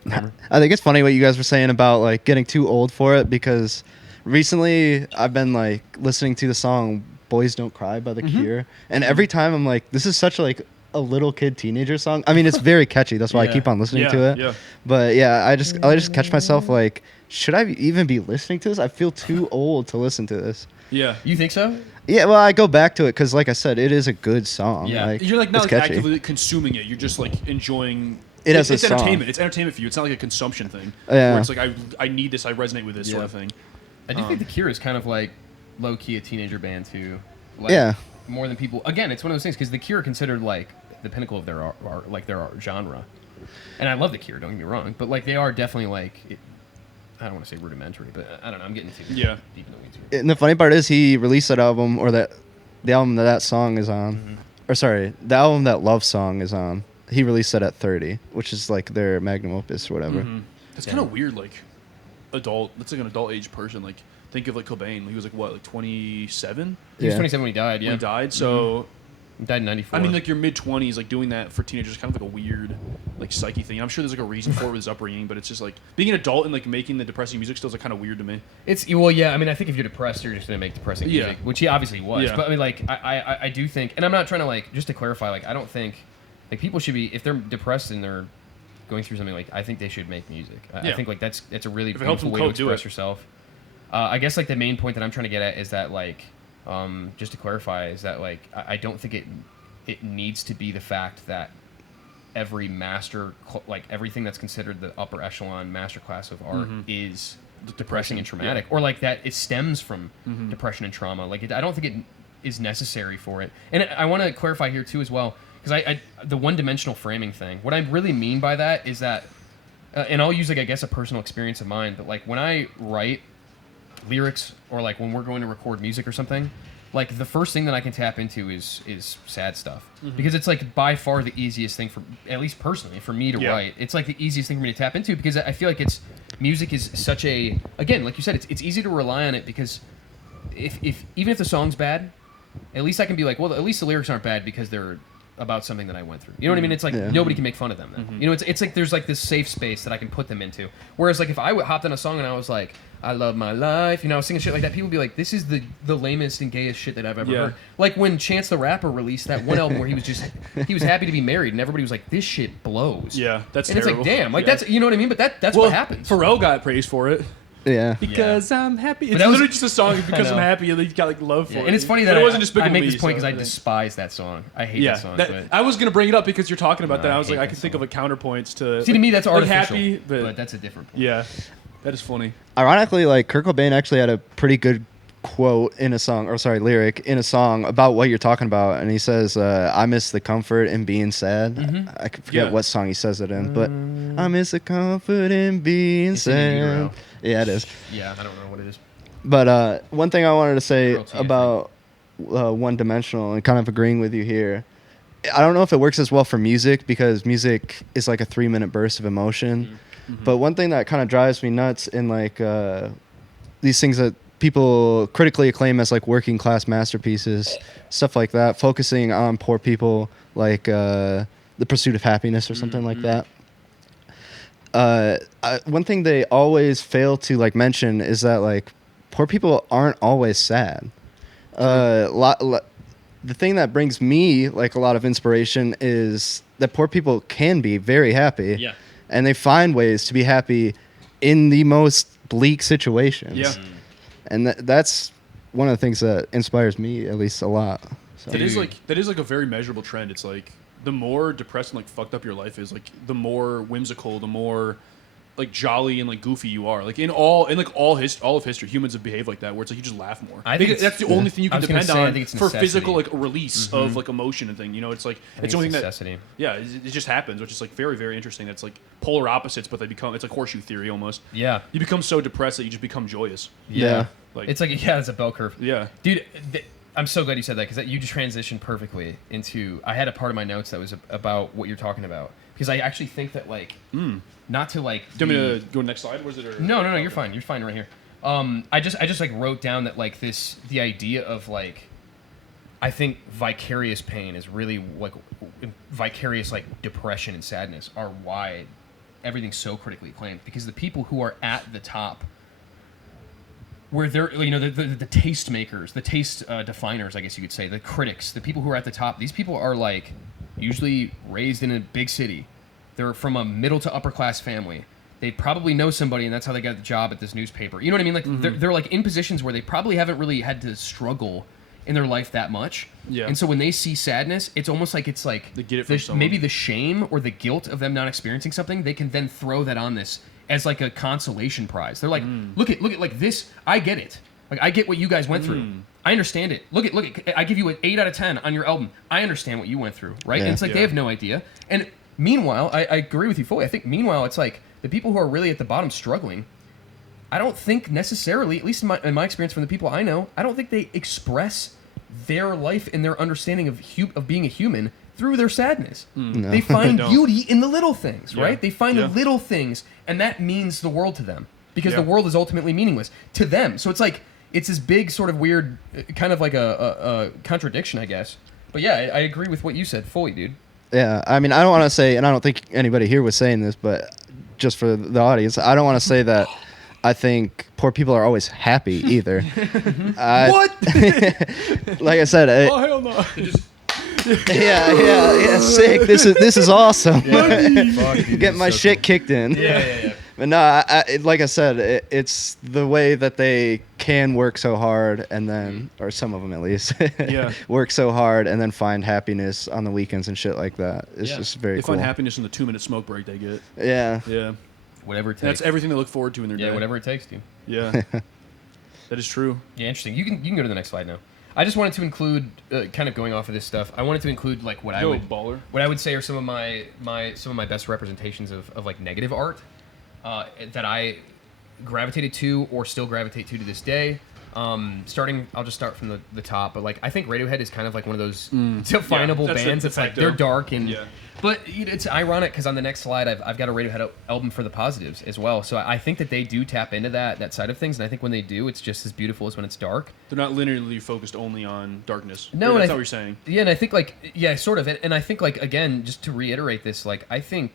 I think it's funny what you guys were saying about like getting too old for it, because recently I've been like listening to the song "Boys Don't Cry" by The Cure, and every time I'm like, this is such like a little kid teenager song. I mean, it's very catchy. That's why I keep on listening to it. Yeah. But yeah, I just catch myself like, should I even be listening to this? I feel too old to listen to this. Yeah. You think so? Yeah, well, I go back to it because, like I said, it is a good song. Yeah. Like, you're like not like catchy. Actively consuming it. You're just like enjoying. It's entertainment. Song. It's entertainment for you. It's not like a consumption thing. Yeah. Where it's like I need this. I resonate with this sort of thing. I do think The Cure is kind of like low key a teenager band too. Like, more than people. Again, it's one of those things because The Cure are considered like the pinnacle of their art, like their art genre. And I love The Cure. Don't get me wrong, but like they are definitely like. I don't want to say rudimentary, but I don't know. I'm getting too deep in the weeds here. And the funny part is he released that album, or the album that song is on, or sorry, the album that Love Song is on. He released that at 30, which is like their magnum opus or whatever. That's kind of weird, like adult. That's like an adult age person. Like think of like Cobain. He was like what, like 27? He was 27 when he died. Yeah, when he died. So he died in 94. I mean, like your mid 20s, like doing that for teenagers is kind of like a weird, like psyche thing. I'm sure there's like a reason for it with his upbringing, but it's just like being an adult and like making the depressing music still is like kind of weird to me. It's well, yeah. I mean, I think if you're depressed, you're just gonna make depressing music, which he obviously was. Yeah. But I mean, like I do think, and I'm not trying to like just to clarify, like I don't think like people should be if they're depressed and they're going through something like I think they should make music. I think like that's a really beautiful way to express yourself. I guess like the main point that I'm trying to get at is that like just to clarify is that like I don't think it needs to be the fact that every like everything that's considered the upper echelon masterclass of art is depressing and traumatic, or like that it stems from depression and trauma. Like I don't think it is necessary for it. And I want to clarify here too as well. Because I the one-dimensional framing thing, what I really mean by that is that, and I'll use like I guess a personal experience of mine, but like when I write lyrics or like when we're going to record music or something, like the first thing that I can tap into is sad stuff because it's like by far the easiest thing for at least personally for me to write. It's like the easiest thing for me to tap into because I feel like music is such a, again like you said, it's easy to rely on it because if even if the song's bad, at least I can be like, well, at least the lyrics aren't bad because they're about something that I went through. You know what I mean? It's like nobody can make fun of them then. You know, it's like there's like this safe space that I can put them into. Whereas like if I hopped on a song and I was like, I love my life, you know, singing shit like that, people would be like, this is the lamest and gayest shit that I've ever heard. Like when Chance the Rapper released that one album where he was happy to be married and everybody was like, this shit blows. Yeah, that's and terrible. it's like, damn, like that's, you know what I mean? But that's what happens. Pharrell got praised for it. Yeah. Because I'm happy. It's literally just a song because I'm happy and he's got like love for it. And it's funny that it wasn't just I make this point because I despise that song. I hate that song. But I was going to bring it up because you're talking about that. I was like, I can think of a counterpoints to... See, to me, that's artificial. Happy, but that's a different point. Yeah. That is funny. Ironically, like Kurt Cobain actually had a pretty good quote in a song, or sorry, lyric in a song about what you're talking about, and he says, "I miss the comfort in being sad." I forget what song he says it in, but I miss the comfort in being sad. Yeah, it is. Yeah, I don't know what it is. But one thing I wanted to say about One Dimensional, and kind of agreeing with you here, I don't know if it works as well for music because music is like a 3-minute burst of emotion. But one thing that kind of drives me nuts in like these things that people critically acclaim as like working class masterpieces, stuff like that, focusing on poor people, like The Pursuit of Happiness or something like that. One thing they always fail to like mention is that like poor people aren't always sad. The thing that brings me like a lot of inspiration is that poor people can be very happy. Yeah. And they find ways to be happy in the most bleak situations. Yeah. And that's one of the things that inspires me at least a lot. So. That is like a very measurable trend. It's like the more depressed and like fucked up your life is, like the more whimsical, the more like jolly and like goofy you are. Like all of history, humans have behaved like that, where it's like you just laugh more. I think that's the only thing you can depend on for necessity. physical like release of like emotion and thing. You know, it's like it's the only thing necessity. it just happens, which is like very, very interesting. That's like polar opposites, but it's like horseshoe theory almost. Yeah. You become so depressed that you just become joyous. Yeah. Like it's like it's a bell curve. Yeah. Dude, I'm so glad you said that because you just transitioned perfectly into. I had a part of my notes that was about what you're talking about because I actually think that like not to like. Do you want me to go to the next slide? Was it? Or? No, you're fine. You're fine right here. I just like wrote down that like the idea of like. I think vicarious pain is really like vicarious like depression and sadness are why everything's so critically acclaimed because the people who are at the top. Where they're, the taste makers, the taste definers, I guess you could say, the critics, the people who are at the top, these people are like usually raised in a big city. They're from a middle to upper class family. They probably know somebody, and that's how they got the job at this newspaper. You know what I mean? Like they're like in positions where they probably haven't really had to struggle in their life that much. Yeah. And so when they see sadness, it's almost like it's like they get it from someone. Maybe the shame or the guilt of them not experiencing something. They can then throw that on this. As like a consolation prize. They're like, look at like this. I get it. Like I get what you guys went through. I understand it. Look at. I give you an 8 out of 10 on your album. I understand what you went through, right? Yeah. And it's like they have no idea. And meanwhile, I agree with you fully. I think meanwhile, it's like the people who are really at the bottom struggling. I don't think necessarily, at least in my experience from the people I know, I don't think they express their life and their understanding of being a human through their sadness. No. They find beauty in the little things, right? Yeah. They find the little things, and that means the world to them because Yeah. the world is ultimately meaningless to them. So it's like it's this big sort of weird, kind of like a contradiction, I guess. But yeah, I agree with what you said fully, dude. Yeah, I mean, I don't want to say, and I don't think anybody here was saying this, but just for the audience, I don't want to say that I think poor people are always happy either. What? Like I said, Oh hell no! yeah, sick. This is awesome. Fuck, dude, Get my so shit cool. kicked in. Yeah. But no, like I said, it's the way that they can work so hard and then, or some of them at least, work so hard and then find happiness on the weekends and shit like that. It's just very They cool. find happiness in the 2-minute smoke break they get. Yeah. Yeah. Whatever it takes. That's everything they look forward to in their day. Yeah, whatever it takes, dude. Yeah. That is true. Yeah, interesting. You can go to the next slide now. I just wanted to include, kind of going off of this stuff. I wanted to include like what I would say are some of my best representations of like negative art that I gravitated to or still gravitate to this day. I'll just start from the top, but like I think Radiohead is kind of like one of those definable bands. It's like they're dark and, but it's ironic because on the next slide I've got a Radiohead album for the positives as well. So I think that they do tap into that side of things, and I think when they do, it's just as beautiful as when it's dark. They're not linearly focused only on darkness. No, that's what you're saying. Yeah, and I think sort of, and I think like again, just to reiterate this, like I think.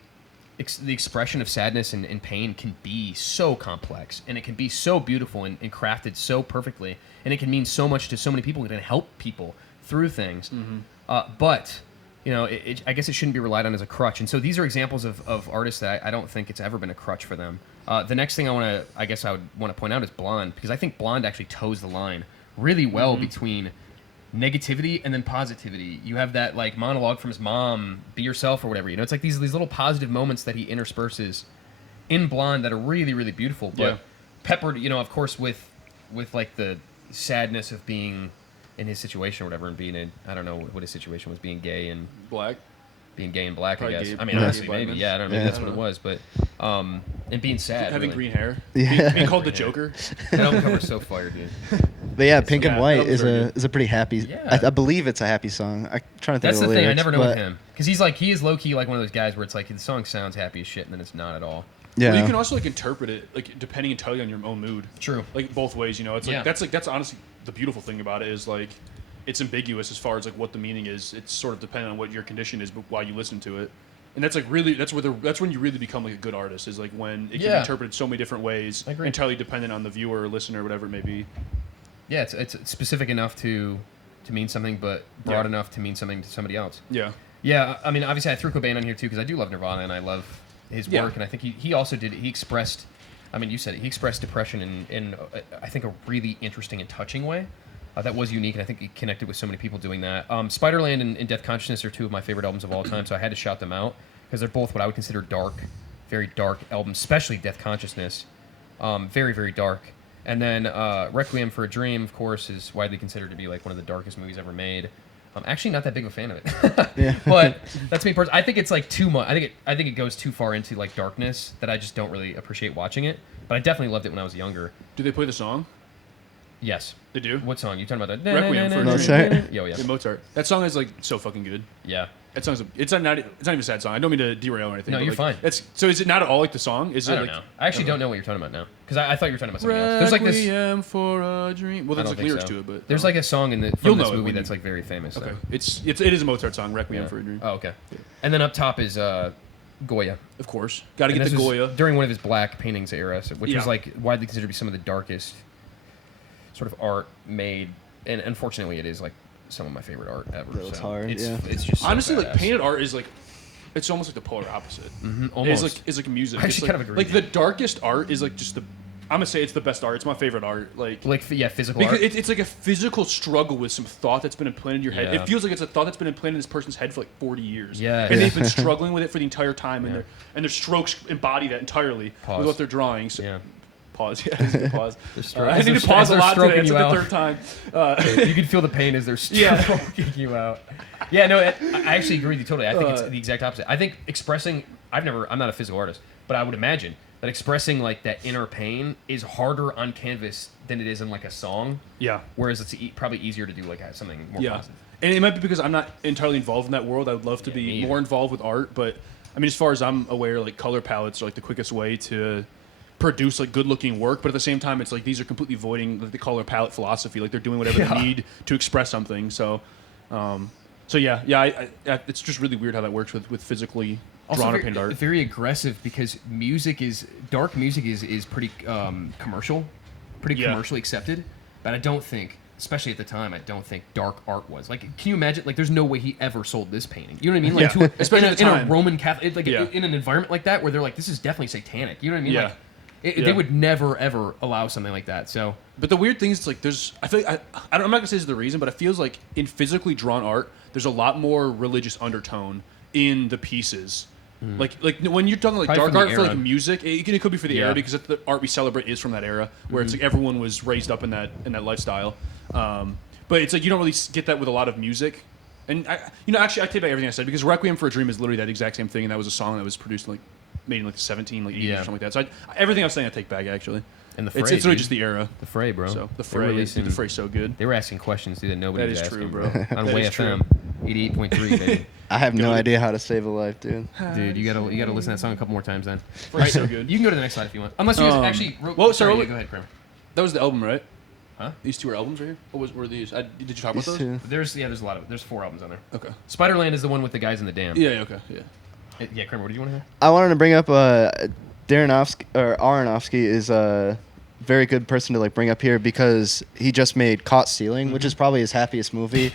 The expression of sadness and pain can be so complex, and it can be so beautiful and crafted so perfectly, and it can mean so much to so many people. It can help people through things. But I guess it shouldn't be relied on as a crutch. And so these are examples of artists that I don't think it's ever been a crutch for them. The next thing I would want to point out is Blonde, because I think Blonde actually toes the line really well between negativity and then positivity. You have that like monologue from his mom, "Be yourself" or whatever. It's like these little positive moments that he intersperses in Blonde that are really, really beautiful. But peppered, of course, with like the sadness of being in his situation or whatever, and being I don't know what his situation was, being gay and black. Being gay and black, Probably I guess. gay, I mean, honestly, maybe. Yeah, I don't know. Maybe that's what it was. But and being sad, having really. green hair, Yeah. being called the Joker. That album cover's so fire, dude. But yeah, Pink and White that was is a pretty happy. Yeah. I believe it's a happy song. I'm trying to think That's of the the thing. I lyrics, never know but with him because he is low key like one of those guys where it's like the song sounds happy as shit and then it's not at all. Yeah. Well, you can also like interpret it like depending entirely on your own mood. True. Like both ways, It's like that's honestly the beautiful thing about it is like it's ambiguous as far as like what the meaning is. It's sort of dependent on what your condition is, but while you listen to it. And that's like really that's when you really become like a good artist is like when it can be interpreted so many different ways, entirely dependent on the viewer or listener, whatever it may be. Yeah, it's specific enough to mean something, but broad enough to mean something to somebody else. Yeah. Yeah, I mean, obviously I threw Cobain on here too because I do love Nirvana and I love his work, and I think he also did. He expressed, I mean, you said it. He expressed depression in I think a really interesting and touching way. That was unique, and I think he connected with so many people doing that. Spiderland and Death Consciousness are two of my favorite albums of all time, so I had to shout them out because they're both what I would consider dark very dark album, especially Death Consciousness. Very, very dark. And then Requiem for a Dream, of course, is widely considered to be like one of the darkest movies ever made. I'm actually not that big of a fan of it. Yeah. But that's me personally. I think it's like too much. I think it goes too far into like darkness that I just don't really appreciate watching it. But I definitely loved it when I was younger. Do they play the song? Yes. They do. What song? You talking about that? Requiem for a Mozart. Yo, yeah. Yeah, Mozart. That song is like so fucking good. Yeah. That song's it's not even a sad song. I don't mean to derail or anything. No, but, you're like, fine. So is it not at all like the song? Is it I don't like know. I actually don't know what you're talking about now. Because I thought you were talking about something else. There's like this. Requiem for a Dream. Well, I there's don't like think lyrics so. to it, but There's like a song in You'll from know this it movie when that's you- like very famous. okay. Though. It is a Mozart song. Requiem Yeah. for a Dream. Oh, okay. And then up top is Goya. Of course, got to And get the this was Goya. during one of his black paintings era, which Yeah. was like widely considered to be some of the darkest sort of art made. And unfortunately, it is like some of my favorite art ever. That was so hard, It's, yeah. it's just so Honestly, like badass. painted art is like, it's almost like the polar opposite. Almost. It's like music. I It's actually like, kind of agree Like with the you. darkest art is like just the. I'm gonna say it's the best art. It's my favorite art. Like Physical because art. it's like a physical struggle with some thought that's been implanted in your head. Yeah. It feels like it's a thought that's been implanted in this person's head for like 40 years. Yeah. And Yeah. they've been struggling with it for the entire time, Yeah. and their strokes embody that entirely Pause. with what they're drawing. So, Yeah. Pause. Yeah, it's a good pause. They're I as need they're- to pause as a they're lot today. stroking It's you like out. the third time. You can feel the pain as they're Yeah. stroking you out. Yeah, no, I actually agree with you totally. I think it's the exact opposite. I think expressing, I'm not a physical artist, but I would imagine that expressing like that inner pain is harder on canvas than it is in like a song. Yeah. Whereas it's probably easier to do like something more Yeah. positive. And it might be because I'm not entirely involved in that world. I would love to Yeah, me be either. more involved with art, but I mean, as far as I'm aware, like color palettes are like the quickest way to produce like good-looking work. But at the same time, it's like these are completely voiding like, the color palette philosophy. Like they're doing whatever Yeah. they need to express something. So, I it's just really weird how that works with physically Also, drawn or very, painted art. very aggressive because dark music is pretty commercial, pretty Yeah. commercially accepted. But I don't think, especially at the time, dark art was like. Can you imagine? Like, there's no way he ever sold this painting. You know what I mean? Like, Yeah. to Especially in at the a time. Roman Catholic, like Yeah. in an environment like that, where they're like, this is definitely satanic. You know what I mean? Yeah. Like, Yeah. they would never ever allow something like that. So But the weird thing is, like, I feel like I'm not gonna say this is the reason, but it feels like in physically drawn art, there's a lot more religious undertone in the pieces. Like when you're talking like Probably dark from the art for like era. music, it could be for the Yeah. era because the art we celebrate is from that era where it's like everyone was raised up in that lifestyle. But it's like you don't really get that with a lot of music. And actually, I take back everything I said because "Requiem for a Dream" is literally that exact same thing, and that was a song that was produced made in like the 80s Yeah. or something like that. So everything I was saying, I take back actually. and the It's Fray, literally dude. just the era. The Fray, bro. So the They're Fray, releasing- the Fray's so good. They were asking questions dude, that nobody That was is asking, true, bro. bro. On That Way is true. FM, 88.3, baby. I have no Good. idea how to save a life, dude. Dude, you gotta listen to that song a couple more times then. Fray's so good. You can go to the next slide if you want. Unless you guys actually. well, sorry, sorry, yeah, go ahead, Cramer. That was the album, right? Huh? These two are albums right here. What were these? Did you talk about These those? two. There's a lot of there's 4 albums on there. Okay. Spiderland is the one with the guys in the dam. Yeah. Okay. Yeah. Yeah, Cramer, what did you want to hear? I wanted to bring up Aronofsky is a very good person to like bring up here because he just made Caught Stealing, which is probably his happiest movie,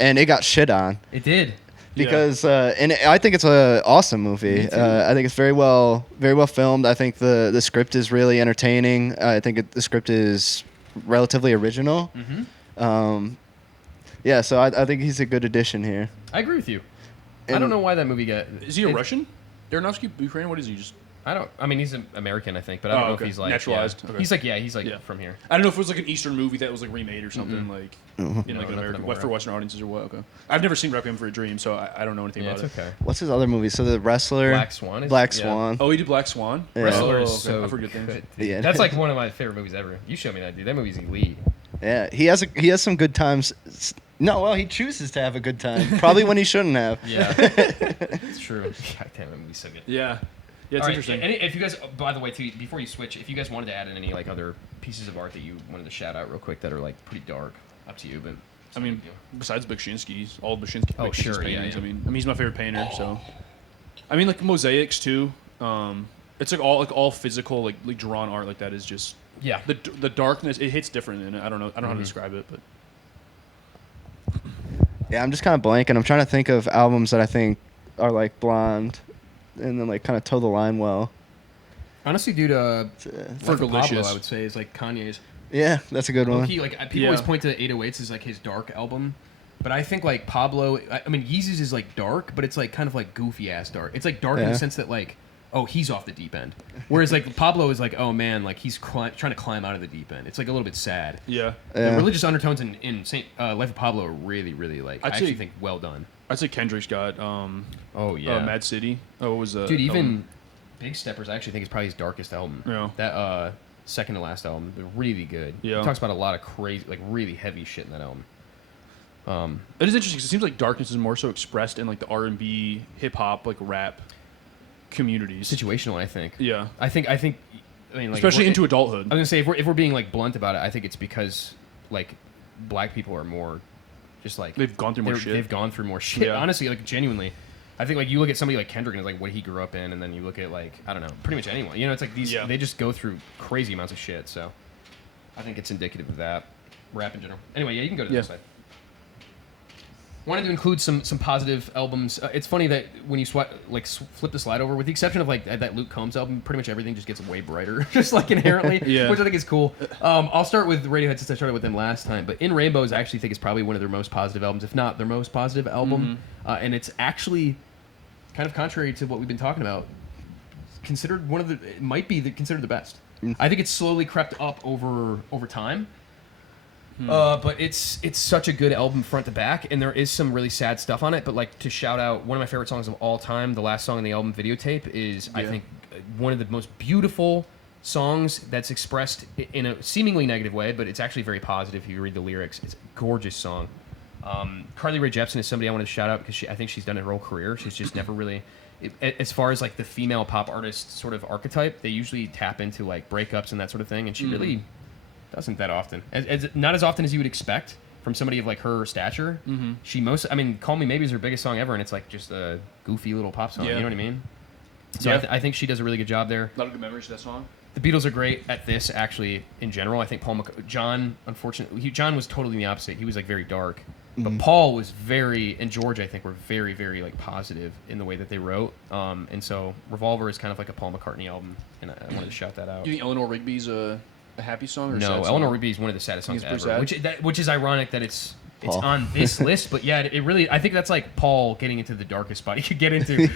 and it got shit on It did. because and I think it's a awesome movie. I think it's very well filmed. I think the script is really entertaining. I think the script is relatively original. Yeah, so I think he's a good addition here. I agree with you. I And- don't know why that movie got. Is he a Russian? Aronofsky, Ukrainian? What is he? Just I mean, he's an American, I think, but I don't know okay. if he's like Naturalized. Yeah. Okay. He's like Yeah. from here. I don't know if it was like an Eastern movie that was like remade or something like No, like nothing an I'm American aware for of. Western audiences or what. Okay. I've never seen Requiem for a Dream, so I don't know anything Yeah, about it's it. okay. What's his other movie? So the wrestler, Black Swan. Black yeah. Swan. Oh, he did Black Swan. Yeah. Wrestler Oh, is okay. so I forget things. good. Yeah. That's like one of my favorite movies ever. You showed me that, dude. That movie's elite. Yeah, he has some good times. No, well, he chooses to have a good time. Probably when he shouldn't have. Yeah, it's true. God damn, that movie's so good. Yeah. Yeah, it's All right, interesting. if you guys, by the way, too, before you switch, if you guys wanted to add in any like other pieces of art that you wanted to shout out real quick that are like pretty dark, up to you. But I mean, besides Bakshinsky's, all Bakshinsky's Oh, sure, yeah, paintings. yeah. I mean, he's my favorite painter. So, I mean, like mosaics too. It's like all physical, like drawn art like that is just yeah, the darkness. It hits different in it. I don't know how to describe it, but Yeah, I'm just kind of blank, and I'm trying to think of albums that I think are like blonde, and then like kind of toe the line well. honestly, dude, For Life of Pablo, Delicious. I would say is like Kanye's. Yeah, that's a good one. Low-key, like people Yeah. always point to 808s as like his dark album, but I think like Pablo. I mean, Yeezus is like dark, but it's like kind of like goofy ass dark. It's like dark in Yeah. the sense that like oh, he's off the deep end. Whereas like Pablo is like, oh man, like he's trying to climb out of the deep end. It's like a little bit sad. Yeah. The religious undertones in Saint Life of Pablo are really, really like I actually think well done. I'd say Kendrick's got Mad City. Oh, what was dude? Even Big Steppers, I actually think is probably his darkest album. Yeah. That second to last album, they're really good. Yeah. He talks about a lot of crazy, like really heavy shit in that album. It is interesting because it seems like darkness is more so expressed in like the R&B, hip hop, like rap communities. Situational, I think. Yeah. I think. I mean, like, especially into adulthood. I was gonna say if we're being like blunt about it, I think it's because like black people are more just like they've gone through more shit. They've gone through more shit. Yeah. Honestly, like genuinely, I think like you look at somebody like Kendrick and it's like what he grew up in, and then you look at like I don't know, pretty much anyone. You know, it's like these they just go through crazy amounts of shit. So I think it's indicative of that rap in general. Anyway, yeah, you can go to the next slide. Wanted to include some positive albums. It's funny that when you flip the slide over, with the exception of like that Luke Combs album, pretty much everything just gets way brighter, just like inherently, which I think is cool. I'll start with Radiohead since I started with them last time. But In Rainbows, I actually think is probably one of their most positive albums, if not their most positive album. And it's actually kind of contrary to what we've been talking about. Considered considered the best. I think it's slowly crept up over time. But it's such a good album front to back, and there is some really sad stuff on it. But like to shout out one of my favorite songs of all time, the last song on the album, Videotape, is I think one of the most beautiful songs that's expressed in a seemingly negative way, but it's actually very positive if you read the lyrics. It's a gorgeous song. Carly Rae Jepsen is somebody I wanted to shout out because I think she's done it her whole career. She's just never really, as far as like the female pop artist sort of archetype, they usually tap into like breakups and that sort of thing, and she really doesn't that often. Not as often as you would expect from somebody of like her stature. She Call Me Maybe is her biggest song ever, and it's like just a goofy little pop song. You know what I mean? So I think she does a really good job there. A lot of good memories to that song. The Beatles are great at this, actually, in general. I think John, unfortunately, John was totally the opposite. He was like very dark. But Paul was and George, I think, were very, very like positive in the way that they wrote. And so Revolver is kind of like a Paul McCartney album, and I wanted to shout that out. You think Eleanor Rigby's a happy song or no? sad Eleanor song? Rigby is one of the saddest songs ever, which is ironic that it's on this list. But yeah, it really, I think that's like Paul getting into the darkest spot he could get into.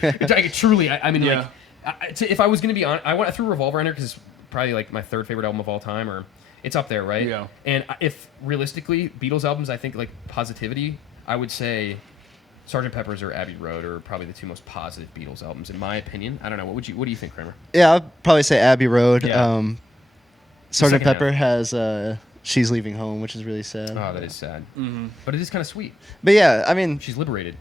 Truly, if I was going to be on, I threw Revolver in there because it's probably like my third favorite album of all time, or it's up there, right? Yeah. And if realistically, Beatles albums, I think like positivity, I would say Sgt. Pepper's or Abbey Road are probably the two most positive Beatles albums in my opinion. I don't know. What do you think, Cramer? Yeah, I'd probably say Abbey Road. Yeah. Sgt. Pepper has She's Leaving Home, which is really sad. Oh, that is sad. But it is kind of sweet. But yeah, I mean, she's liberated.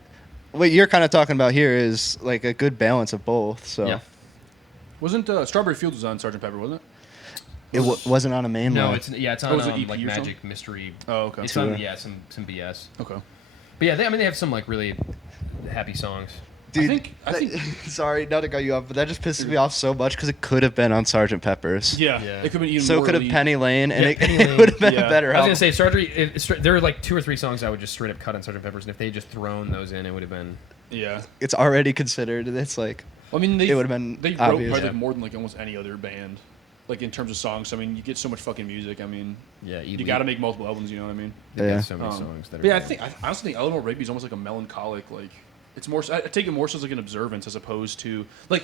What you're kind of talking about here is like a good balance of both. So yeah. Wasn't Strawberry Fields was on Sgt. Pepper, wasn't it? It wasn't on a main no, line. it's on like Magic Mystery. Oh, okay. It's on some BS. Okay. But yeah, they have some like really happy songs. Dude, I think sorry, not to cut you off, but that just pisses me off so much because it could have been on Sgt. Pepper's. Yeah. It could have been even so more. Could have Penny Lane, and Penny it would have been a better album. I was gonna say there are like 2 or 3 songs I would just straight up cut on Sgt. Pepper's, and if they had just thrown those in, it would have been. Yeah. It's already considered. It's like. I mean, it would have been. They wrote probably like more than like almost any other band, like in terms of songs. I mean, you get so much fucking music. I mean, you got to make multiple albums. You know what I mean? Yeah. So many songs that are. Yeah, I honestly think Eleanor Rigby is almost like a melancholic like. It's more. I take it more so as like an observance as opposed to like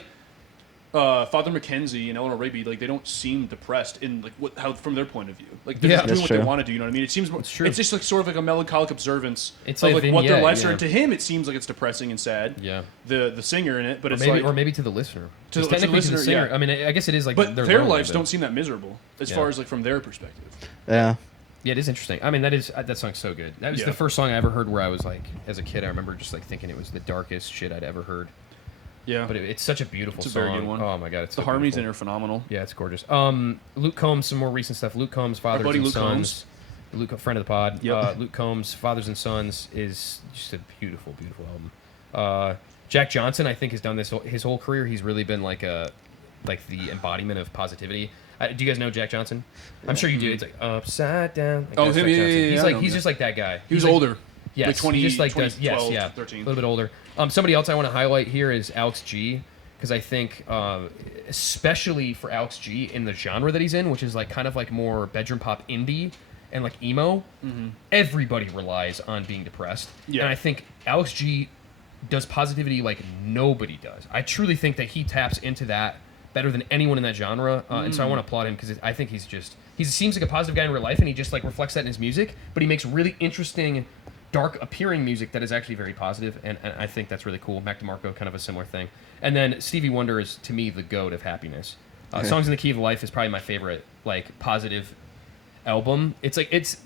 Father Mackenzie and Eleanor Rigby. Like they don't seem depressed in like how from their point of view. Like they're just doing what they want to do. You know what I mean? It seems more, it's just like sort of like a melancholic observance of like what their lives are. And to him, it seems like it's depressing and sad. Yeah. The singer in it, but it's or maybe to the listener. To the listener, singer. yeah. I mean, I guess it is like. But their lives don't seem that miserable as far as like from their perspective. Yeah. Yeah, it is interesting. I mean, that song's so good. That was the first song I ever heard where I was like, as a kid, I remember just like thinking it was the darkest shit I'd ever heard. Yeah, but it's such a beautiful song. Very good one. Oh my god, it's the harmonies in it are phenomenal. Yeah, it's gorgeous. Luke Combs, some more recent stuff. Luke Combs, Fathers and Sons. Luke, friend of the pod. Yep. Luke Combs, Fathers and Sons is just a beautiful, beautiful album. Jack Johnson, I think, has done this his whole career. He's really been like the embodiment of positivity. Do you guys know Jack Johnson? I'm sure you do. It's like Upside Down. Like him, He's just like that guy. He was older. Yes, like 20, he just like 20, does. Yes, 12, yeah, 13. a little bit older. Somebody else I want to highlight here is Alex G, because I think, especially for Alex G in the genre that he's in, which is like kind of like more bedroom pop indie and like emo, everybody relies on being depressed. Yeah. And I think Alex G does positivity like nobody does. I truly think that he taps into that better than anyone in that genre, and so I want to applaud him because I think he seems like a positive guy in real life, and he just like reflects that in his music. But he makes really interesting, dark appearing music that is actually very positive, and I think that's really cool. Mac DeMarco, kind of a similar thing. And then Stevie Wonder is to me the goat of happiness. Songs in the Key of Life is probably my favorite like positive album. It's like it's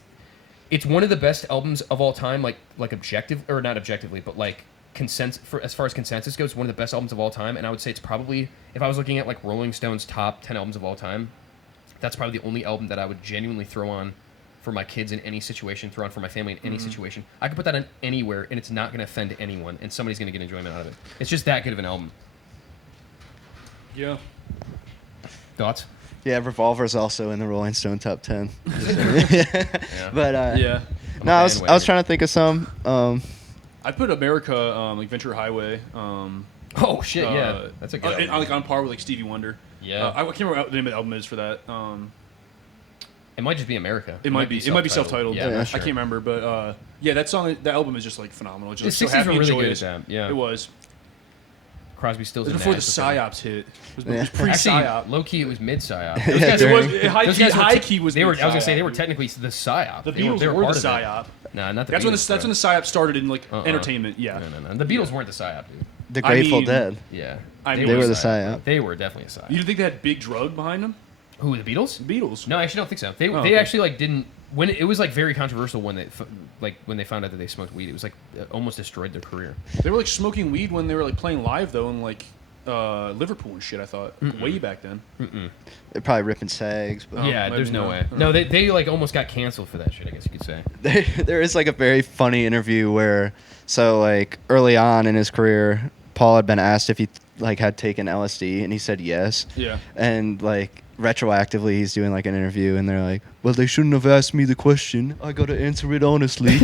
one of the best albums of all time, like objective or not objectively, but like as far as consensus goes, one of the best albums of all time. And I would say it's probably, if I was looking at like Rolling Stone's top 10 albums of all time, that's probably the only album that I would genuinely throw on for my kids in any situation, throw on for my family in any situation. I could put that on anywhere, and it's not going to offend anyone, and somebody's going to get enjoyment out of it. It's just that good of an album. Yeah. Thoughts? Yeah, Revolver's also in the Rolling Stone top 10. Yeah. But Yeah. no, I was trying to think of some. I put America, like Ventura Highway. Oh shit, yeah, that's a good album. Like on par with like Stevie Wonder. Yeah. I can't remember what the name of the album is for that. It might just be America. It might be self-titled. Yeah, I'm not sure. I can't remember, but yeah, that album is just like phenomenal. It's just The so 60s happy were and really good joyous. at that. Yeah, It was. Crosby, Stills, It was and before the Nash. psyops hit. It was Actually, pre-psyop. low key, it was mid psyop. Yeah, High key was. They were. I was gonna say mid-psyop. they were technically the psyop. The They Beatles were part the of it. psyop. Nah, not the That's Beatles. when the psyop started in like Uh-uh. entertainment. Yeah. No. The Beatles weren't the psyop, dude. the Grateful mean- Dead. Yeah, I They mean- were the psyop. They were definitely a psyop. You didn't think they had big drug behind them? Who, the Beatles? The Beatles. No, I actually don't think so. They okay. actually like didn't when it was like very controversial when they found out that they smoked weed. It was like almost destroyed their career. They were like smoking weed when they were like playing live though, in like Liverpool and shit. I thought way back then. They're probably ripping sags. But Yeah, maybe there's no not. way. No, they like almost got canceled for that shit. I guess you could say. there is like a very funny interview where, so like early on in his career, Paul had been asked if he like had taken LSD, and he said yes. Yeah. And like retroactively, he's doing like an interview, and they're like, "Well, they shouldn't have asked me the question. I gotta answer it honestly."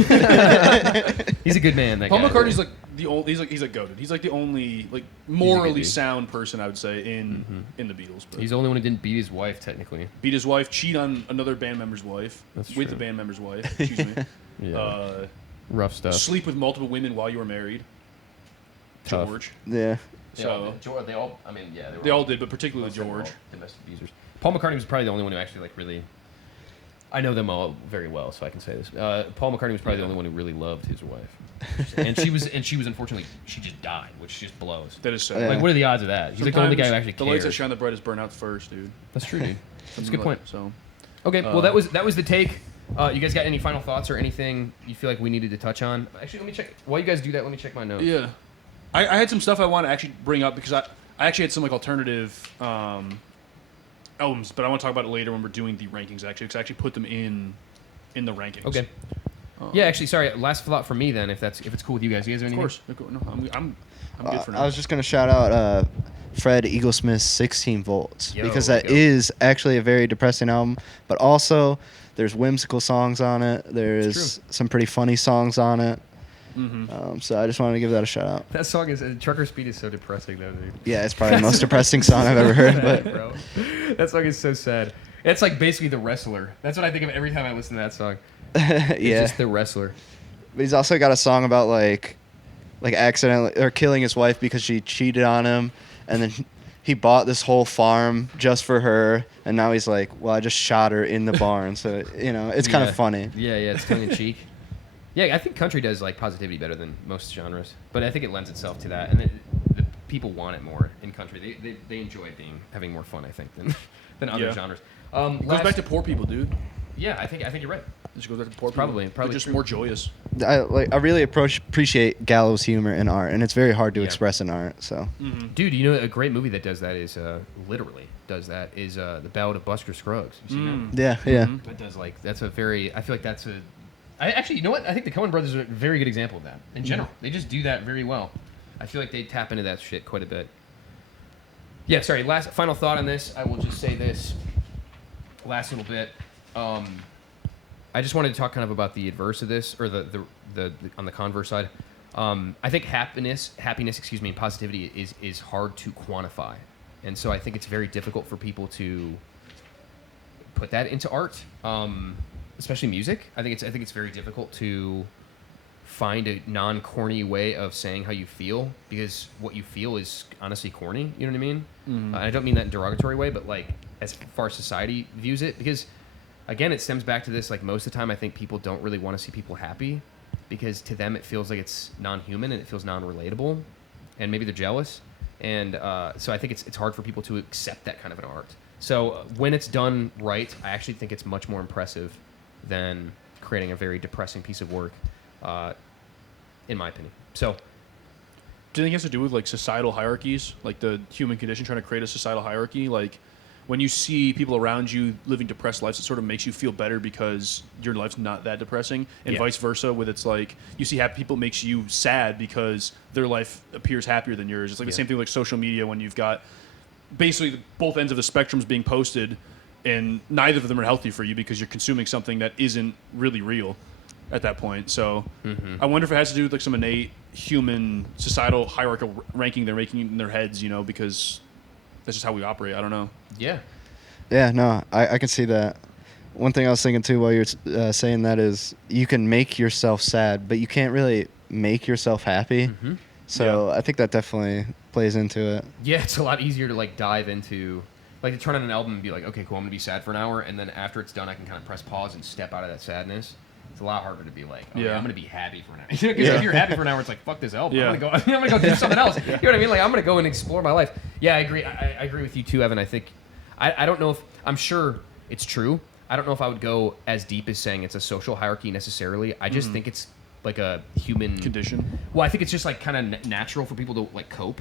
He's a good man. That Paul guy. McCartney's like the old. He's like goated. He's like the only like morally dude. sound person I would say in the Beatles. But He's the only one who didn't beat his wife technically. beat his wife, cheat on another band member's wife That's with true. the band member's wife. Excuse me. Yeah. Rough stuff. Sleep with multiple women while you were married. Tough. George. Yeah. So They all. I mean, yeah. they all did, but particularly George. Domestic abusers. Paul McCartney was probably the only one who actually like really. I know them all very well, so I can say this. Paul McCartney was probably the only one who really loved his wife, and she was unfortunately she just died, which just blows. That is so. Yeah. Like, what are the odds of that? He's like the only guy who actually The lights that cares. shine the brightest burn out first, dude. That's true, dude. That's a good point. So Okay, well that was the take. You guys got any final thoughts or anything you feel like we needed to touch on? Actually, let me check. While you guys do that, let me check my notes. yeah, I had some stuff I want to actually bring up because I actually had some like alternative albums, but I want to talk about it later when we're doing the rankings actually, because I actually put them in the rankings. Okay. Yeah, actually, sorry. Last thought from me then, if it's cool with you guys. You guys have Of anything? course. No, I'm good for now. I was just gonna shout out Fred Eaglesmith's 16 Volts, Yo, because there that you go. is actually a very depressing album, but also there's whimsical songs on it. There's some pretty funny songs on it. So I just wanted to give that a shout out. That song is Trucker Speed is so depressing though, dude. Yeah, it's probably the most depressing song I've ever heard. But Bro, that song is so sad. It's like basically The Wrestler. That's what I think of every time I listen to that song. It's yeah, just The Wrestler. but he's also got a song about like accidentally or killing his wife because she cheated on him, and then he bought this whole farm just for her, and now he's like, well, I just shot her in the barn. So it's kind of funny. Yeah, it's tongue in cheek. Yeah, I think country does like positivity better than most genres, but I think it lends itself to that, and the people want it more in country. They enjoy having more fun, I think, than other Yeah. genres. It goes back to poor people, dude. Yeah, I think you're right. It just goes back to poor people. Probably They're just true. more joyous. I really appreciate gallows humor in art, and it's very hard to Yeah. express in art. So Dude, you know a great movie that does that is literally does that is The Ballad of Buster Scruggs. You seen that? yeah. That does that's a very. I feel like that's a. I actually, you know what? I think the Coen Brothers are a very good example of that. In general, they just do that very well. I feel like they tap into that shit quite a bit. Yeah, sorry. Final thought on this. I will just say this. Last little bit. I just wanted to talk kind of about the adverse of this, or the on the converse side. I think happiness, and positivity is hard to quantify, and so I think it's very difficult for people to put that into art, especially music. I think it's very difficult to find a non-corny way of saying how you feel, because what you feel is honestly corny. You know what I mean? Mm-hmm. I don't mean that in a derogatory way, but like as far as society views it, because again, it stems back to this. Like most of the time, I think people don't really want to see people happy, because to them it feels like it's non-human and it feels non-relatable, and maybe they're jealous. And so I think it's hard for people to accept that kind of an art. So when it's done right, I actually think it's much more impressive than creating a very depressing piece of work, in my opinion. So, do you think it has to do with like societal hierarchies, like the human condition trying to create a societal hierarchy? Like when you see people around you living depressed lives, it sort of makes you feel better because your life's not that depressing, and vice versa. With it's like you see happy people, it makes you sad because their life appears happier than yours. It's like the same thing with like social media, when you've got basically both ends of the spectrums being posted, and neither of them are healthy for you because you're consuming something that isn't really real at that point. So I wonder if it has to do with like some innate human societal hierarchical ranking they're making in their heads, because that's just how we operate. I don't know. yeah. Yeah, no, I can see that. One thing I was thinking too while you're saying that is you can make yourself sad, but you can't really make yourself happy. Mm-hmm. So I think that definitely plays into it. Yeah, it's a lot easier to like dive into, like to turn on an album and be like, okay, cool, I'm gonna be sad for an hour, and then after it's done, I can kind of press pause and step out of that sadness. It's a lot harder to be like, okay, I'm gonna be happy for an hour. Because if you're happy for an hour, it's like, fuck this album. I'm gonna go do something else. You know what I mean? Like I'm gonna go and explore my life. Yeah, I agree. I agree with you too, Evan. I think I don't know if I'm sure it's true. I don't know if I would go as deep as saying it's a social hierarchy necessarily. I just think it's like a human condition. Well, I think it's just like kind of natural for people to like cope.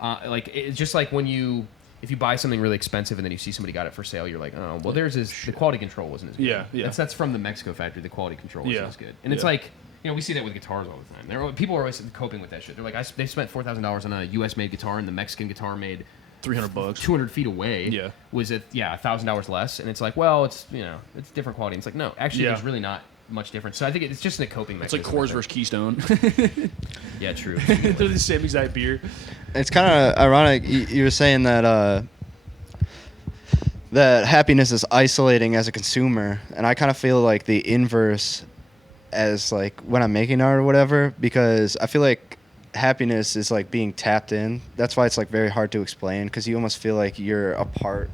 Like it's just like if you buy something really expensive and then you see somebody got it for sale, you're like, oh, well, the quality control wasn't as good. Yeah. That's from the Mexico factory. The quality control wasn't as good. And it's like, we see that with guitars all the time. People are always coping with that shit. They're like, they spent $4,000 on a U.S. made guitar, and the Mexican guitar made $300, 200 feet away. Was it $1,000 less? And it's like, well, it's it's different quality. And it's like, no, actually, there's really not much difference. So I think it's just a coping mechanism. It's like Coors versus Keystone. Yeah, true. They're the same exact beer. It's kind of ironic you were saying that that happiness is isolating as a consumer, and I kind of feel like the inverse as like when I'm making art or whatever, because I feel like happiness is like being tapped in. That's why it's like very hard to explain, because you almost feel like you're a part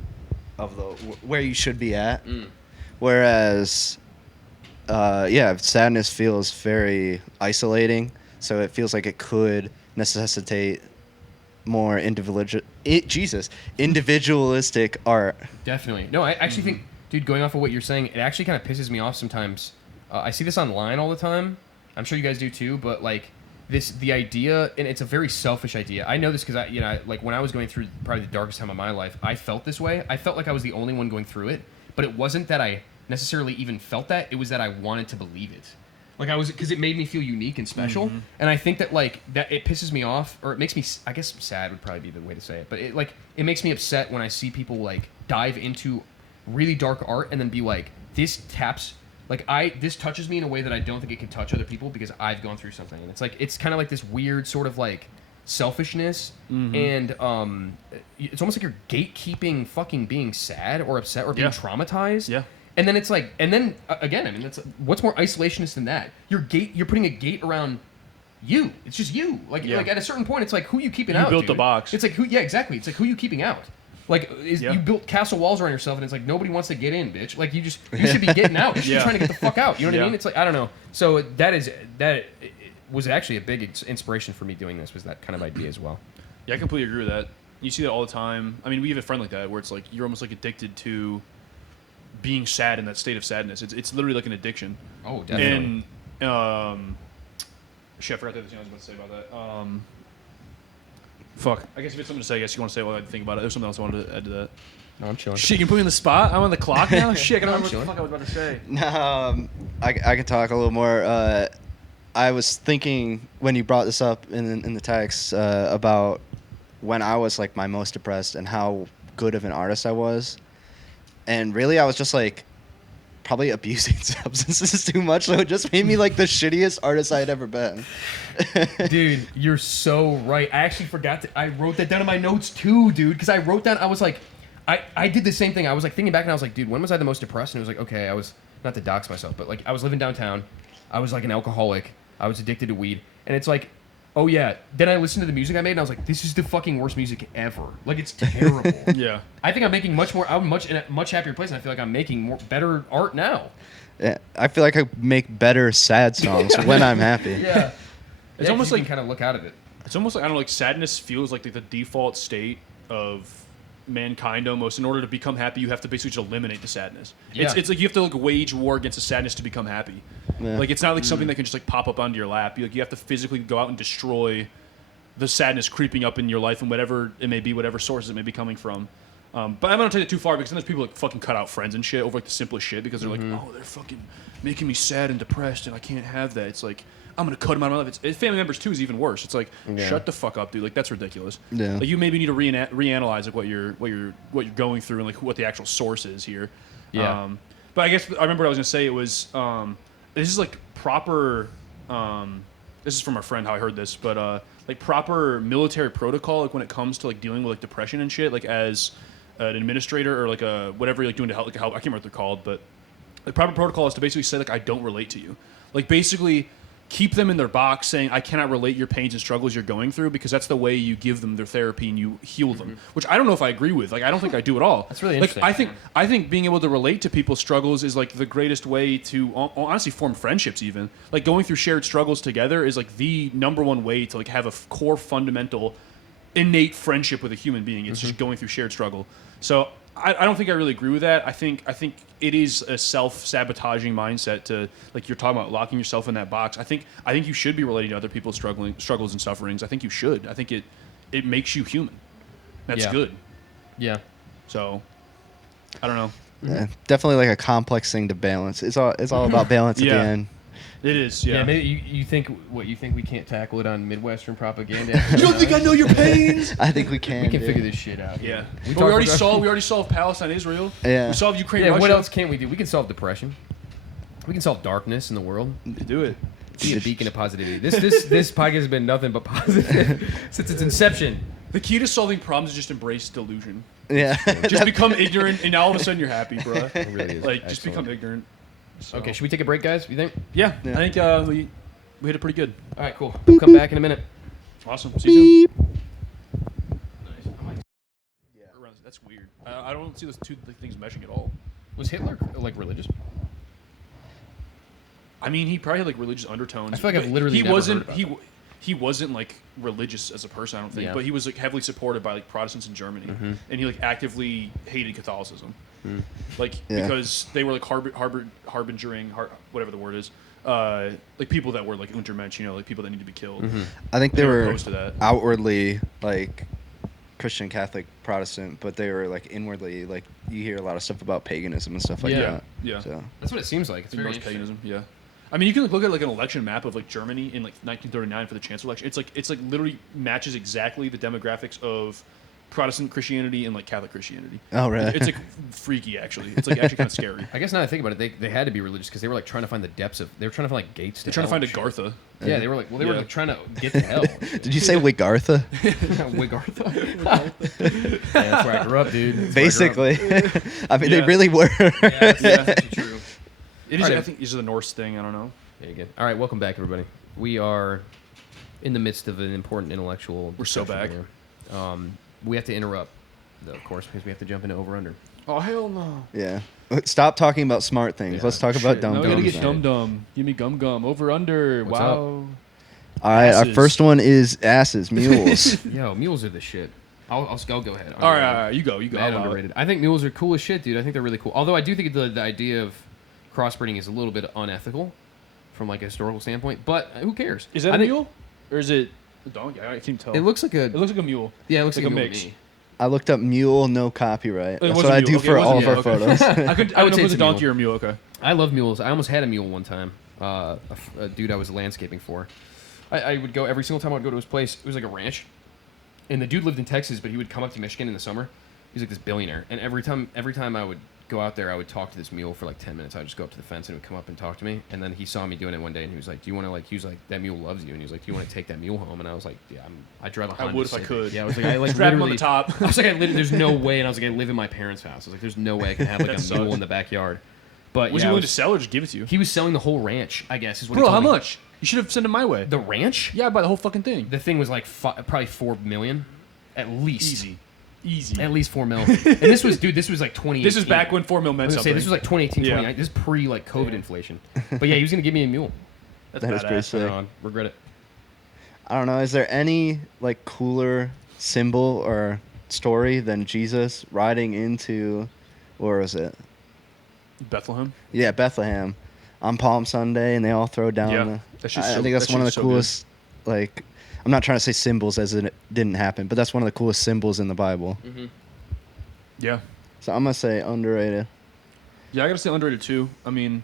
of where you should be at. Whereas sadness feels very isolating, so it feels like it could necessitate more individualistic art. Definitely. No, I actually think, dude, going off of what you're saying, it actually kind of pisses me off sometimes. I see this online all the time. I'm sure you guys do too, but like the idea, and it's a very selfish idea. I know this because like when I was going through probably the darkest time of my life, I felt this way. I felt like I was the only one going through it, but it wasn't that I necessarily even felt that. It was that I wanted to believe it. Like because it made me feel unique and special, and I think that like that it pisses me off, or it makes me, I guess sad would probably be the way to say it, but it makes me upset when I see people like dive into really dark art and then be like, this touches me in a way that I don't think it can touch other people because I've gone through something, and it's kind of like this weird sort of like selfishness, and it's almost like you're gatekeeping fucking being sad or upset or being traumatized. Yeah. And then it's like, again, I mean, that's what's more isolationist than that? You're putting a gate around you. It's just you. Like at a certain point, it's like, who you keeping out? You built dude? the box. It's like exactly. It's like, who you keeping out? Like you built castle walls around yourself, and it's like nobody wants to get in, bitch. Like you should be getting out. You should be trying to get the fuck out. You know what I mean? It's like, I don't know. So that was actually a big inspiration for me doing this, was that kind of idea as well. Yeah, I completely agree with that. You see that all the time. I mean, we have a friend like that where it's like you're almost like addicted to being sad in that state of sadness. It's literally like an addiction. Oh, definitely. And shit, I forgot the other thing I was about to say about that. Fuck. I guess if you have something to say, I guess you want to say what I think about it. There's something else I wanted to add to that. No, I'm chilling. Shit, you can put me on the spot? I'm on the clock now? Shit, I don't remember what the fuck I was about to say. No, I can talk a little more. I was thinking when you brought this up in the text about when I was like my most depressed and how good of an artist I was. And really, I was just like probably abusing substances too much, so it just made me like the shittiest artist I had ever been. Dude, you're so right. I actually forgot I wrote that down in my notes too, dude, because I wrote down, I was like, I did the same thing. I was like thinking back, and I was like, dude, when was I the most depressed? And it was like, okay, I was, not to dox myself, but like I was living downtown. I was like an alcoholic. I was addicted to weed, and it's like, oh yeah. Then I listened to the music I made, and I was like, this is the fucking worst music ever. Like, it's terrible. Yeah. I think I'm making I'm in a much happier place, and I feel like I'm making better art now. Yeah, I feel like I make better sad songs when I'm happy. Yeah. It's almost you like can kind of look out of it. It's almost like, I don't know, like sadness feels like the default state of mankind almost. In order to become happy, you have to basically just eliminate the sadness. Yeah. It's like you have to like wage war against the sadness to become happy. Yeah. Like it's not like something that can just like pop up onto your lap. You have to physically go out and destroy the sadness creeping up in your life and whatever it may be, whatever sources it may be coming from. But I'm not gonna take it too far because sometimes people like fucking cut out friends and shit over like the simplest shit because they're like, oh, they're fucking making me sad and depressed and I can't have that. It's like, I'm gonna cut them out of my life. It's family members too is even worse. It's like, shut the fuck up, dude. Like that's ridiculous. Yeah. Like you maybe need to reanalyze like what you're going through and like what the actual source is here. Yeah. But I guess I remember what I was gonna say. It was this is like proper. This is from our friend how I heard this, but like proper military protocol like when it comes to like dealing with like depression and shit. Like as an administrator or like a whatever you're like doing to help, like help. I can't remember what they're called, but the proper protocol is to basically say like I don't relate to you. Like basically keep them in their box saying I cannot relate your pains and struggles you're going through because that's the way you give them their therapy and you heal them, which I don't know if I agree with. Like I don't think I do at all. That's really like interesting. I think being able to relate to people's struggles is like the greatest way to honestly form friendships. Even like going through shared struggles together is like the number one way to like have a core fundamental innate friendship with a human being. It's just going through shared struggle. So I don't think I really agree with that. I think it is a self-sabotaging mindset to, like you're talking about, locking yourself in that box. I think you should be relating to other people's struggles and sufferings. I think you should. I think it makes you human. That's good. Yeah. So I don't know. Yeah, definitely like a complex thing to balance. It's all about balance at the end. It is. Yeah. Yeah, maybe you think we can't tackle it on Midwestern Propaganda? You don't think I know your pains? I think we can. We can dude. figure this shit out. Yeah. We But we already solved Palestine, Israel. Yeah. We solved Ukraine, Yeah. Russia. What else can we do? We can solve depression. We can solve darkness in the world. Do it. Be a beacon of positivity. This podcast has been nothing but positive since its inception. The key to solving problems is just embrace delusion. Yeah. Just become ignorant, and all of a sudden you're happy, bro. It really is. Like, just excellent. become ignorant. So. Okay, should we take a break, guys? You think? Yeah, Yeah. I think we hit it pretty good. All right, cool. We'll come back in a minute. Awesome. See you soon. Nice. That's weird. I don't see those two things meshing at all. Was Hitler like religious? I mean, he probably had like religious undertones. I feel like I've but literally he never wasn't. heard about He wasn't like religious as a person, I don't think. Yeah. But he was like heavily supported by like Protestants in Germany, and he like actively hated Catholicism, like because they were like harbingering, whatever the word is, like people that were like Untermensch, like people that need to be killed. I think they were were opposed to that. outwardly like Christian, Catholic, Protestant, but they were like inwardly like you hear a lot of stuff about paganism and stuff like Yeah. that. Yeah. So That's what it seems like. It's very Most interesting. paganism, yeah. I mean, you can look at like an election map of like Germany in like 1939 for the chancellor election. It's like literally matches exactly the demographics of Protestant Christianity and like Catholic Christianity. Oh, really? It's like freaky, actually. It's like actually kind of scary. I guess now that I think about it, they had to be religious because they were like trying to find the depths of. They were trying to find like gates. They're trying to find a hell and Gartha. shit. Yeah, they were like. Well, they were Yeah. like trying to get to hell. Did you say Wigartha? Wigartha. Yeah, that's where I grew up, dude. That's Basically. I mean, Yeah. they really were. where I grew up. Yeah, that's actually true. It is. Alright. I think this is a Norse thing. I don't know. Yeah, good. All right, welcome back, everybody. We are in the midst of an important intellectual. We're so discussion here. We have to interrupt, though, of course, because we have to jump into over under. Oh hell no! Yeah. Stop talking about smart things. Yeah, Let's talk about shit. dumb No, we dumb. gotta get dumb. dum dum. Give me gum gum. Over under. What's wow. All right, our Asses. first one is asses, mules. Yo, mules are the shit. I'll go ahead. All right. You go. Mad I'll allow it. underrated. I think mules are cool as shit, dude. I think they're really cool. Although I do think the idea of crossbreeding is a little bit unethical from like a historical standpoint. But who cares? Is that I a think mule or is it a donkey? I can't tell. It looks like a. It looks like a mule. Yeah, it looks like, like a mule mix. to me. I looked up mule, no copyright. It That's was what a I mule. do Okay, for it was a all of mule. our Okay. photos. I I don't would know if say it was it's a a donkey mule. or a mule. Okay. I love mules. I almost had a mule one time. A dude I was landscaping for. I would go every single time I would go to his place. It was like a ranch, and the dude lived in Texas, but he would come up to Michigan in the summer. He's like this billionaire, and every time I would go out there, I would talk to this mule for like 10 minutes. I would just go up to the fence and it would come up and talk to me. And then he saw me doing it one day, and he was like, "Do you want to like?" He was like, "That mule loves you," and he was like, "Do you want to take that mule home?" And I was like, "Yeah, I drive a I Honda would if I Civic." could. Yeah, I was like, I like Strap him literally. on the top. I was like, there's no way, and I was like, I live in my parents' house. I was like, there's no way I can have like That a mule sucks. in the backyard. But Was yeah, he willing to sell or just give it to you? he was selling the whole ranch, I guess. Is what Bro, he how told me. much? You should have sent it my way. The ranch? Yeah, buy the whole fucking thing. The thing was like probably $4 million, at least. Easy. At least $4 million. And this was like 2018. This is back when $4 million meant I was gonna say, something. this was like 2018, Yeah. 2019. This is pre like COVID inflation. But yeah, he was gonna give me a mule. That's That is pretty badass. sick. Regret it. I don't know. Is there any like cooler symbol or story than Jesus riding into, where was it? Bethlehem. Yeah, Bethlehem, on Palm Sunday, and they all throw down. Yeah, that shit's I so- think that's that one of the shit's so good. coolest. Like, I'm not trying to say symbols as it didn't happen, but that's one of the coolest symbols in the Bible. Mm-hmm. Yeah. So I'm gonna say underrated. Yeah, I gotta say underrated too. I mean,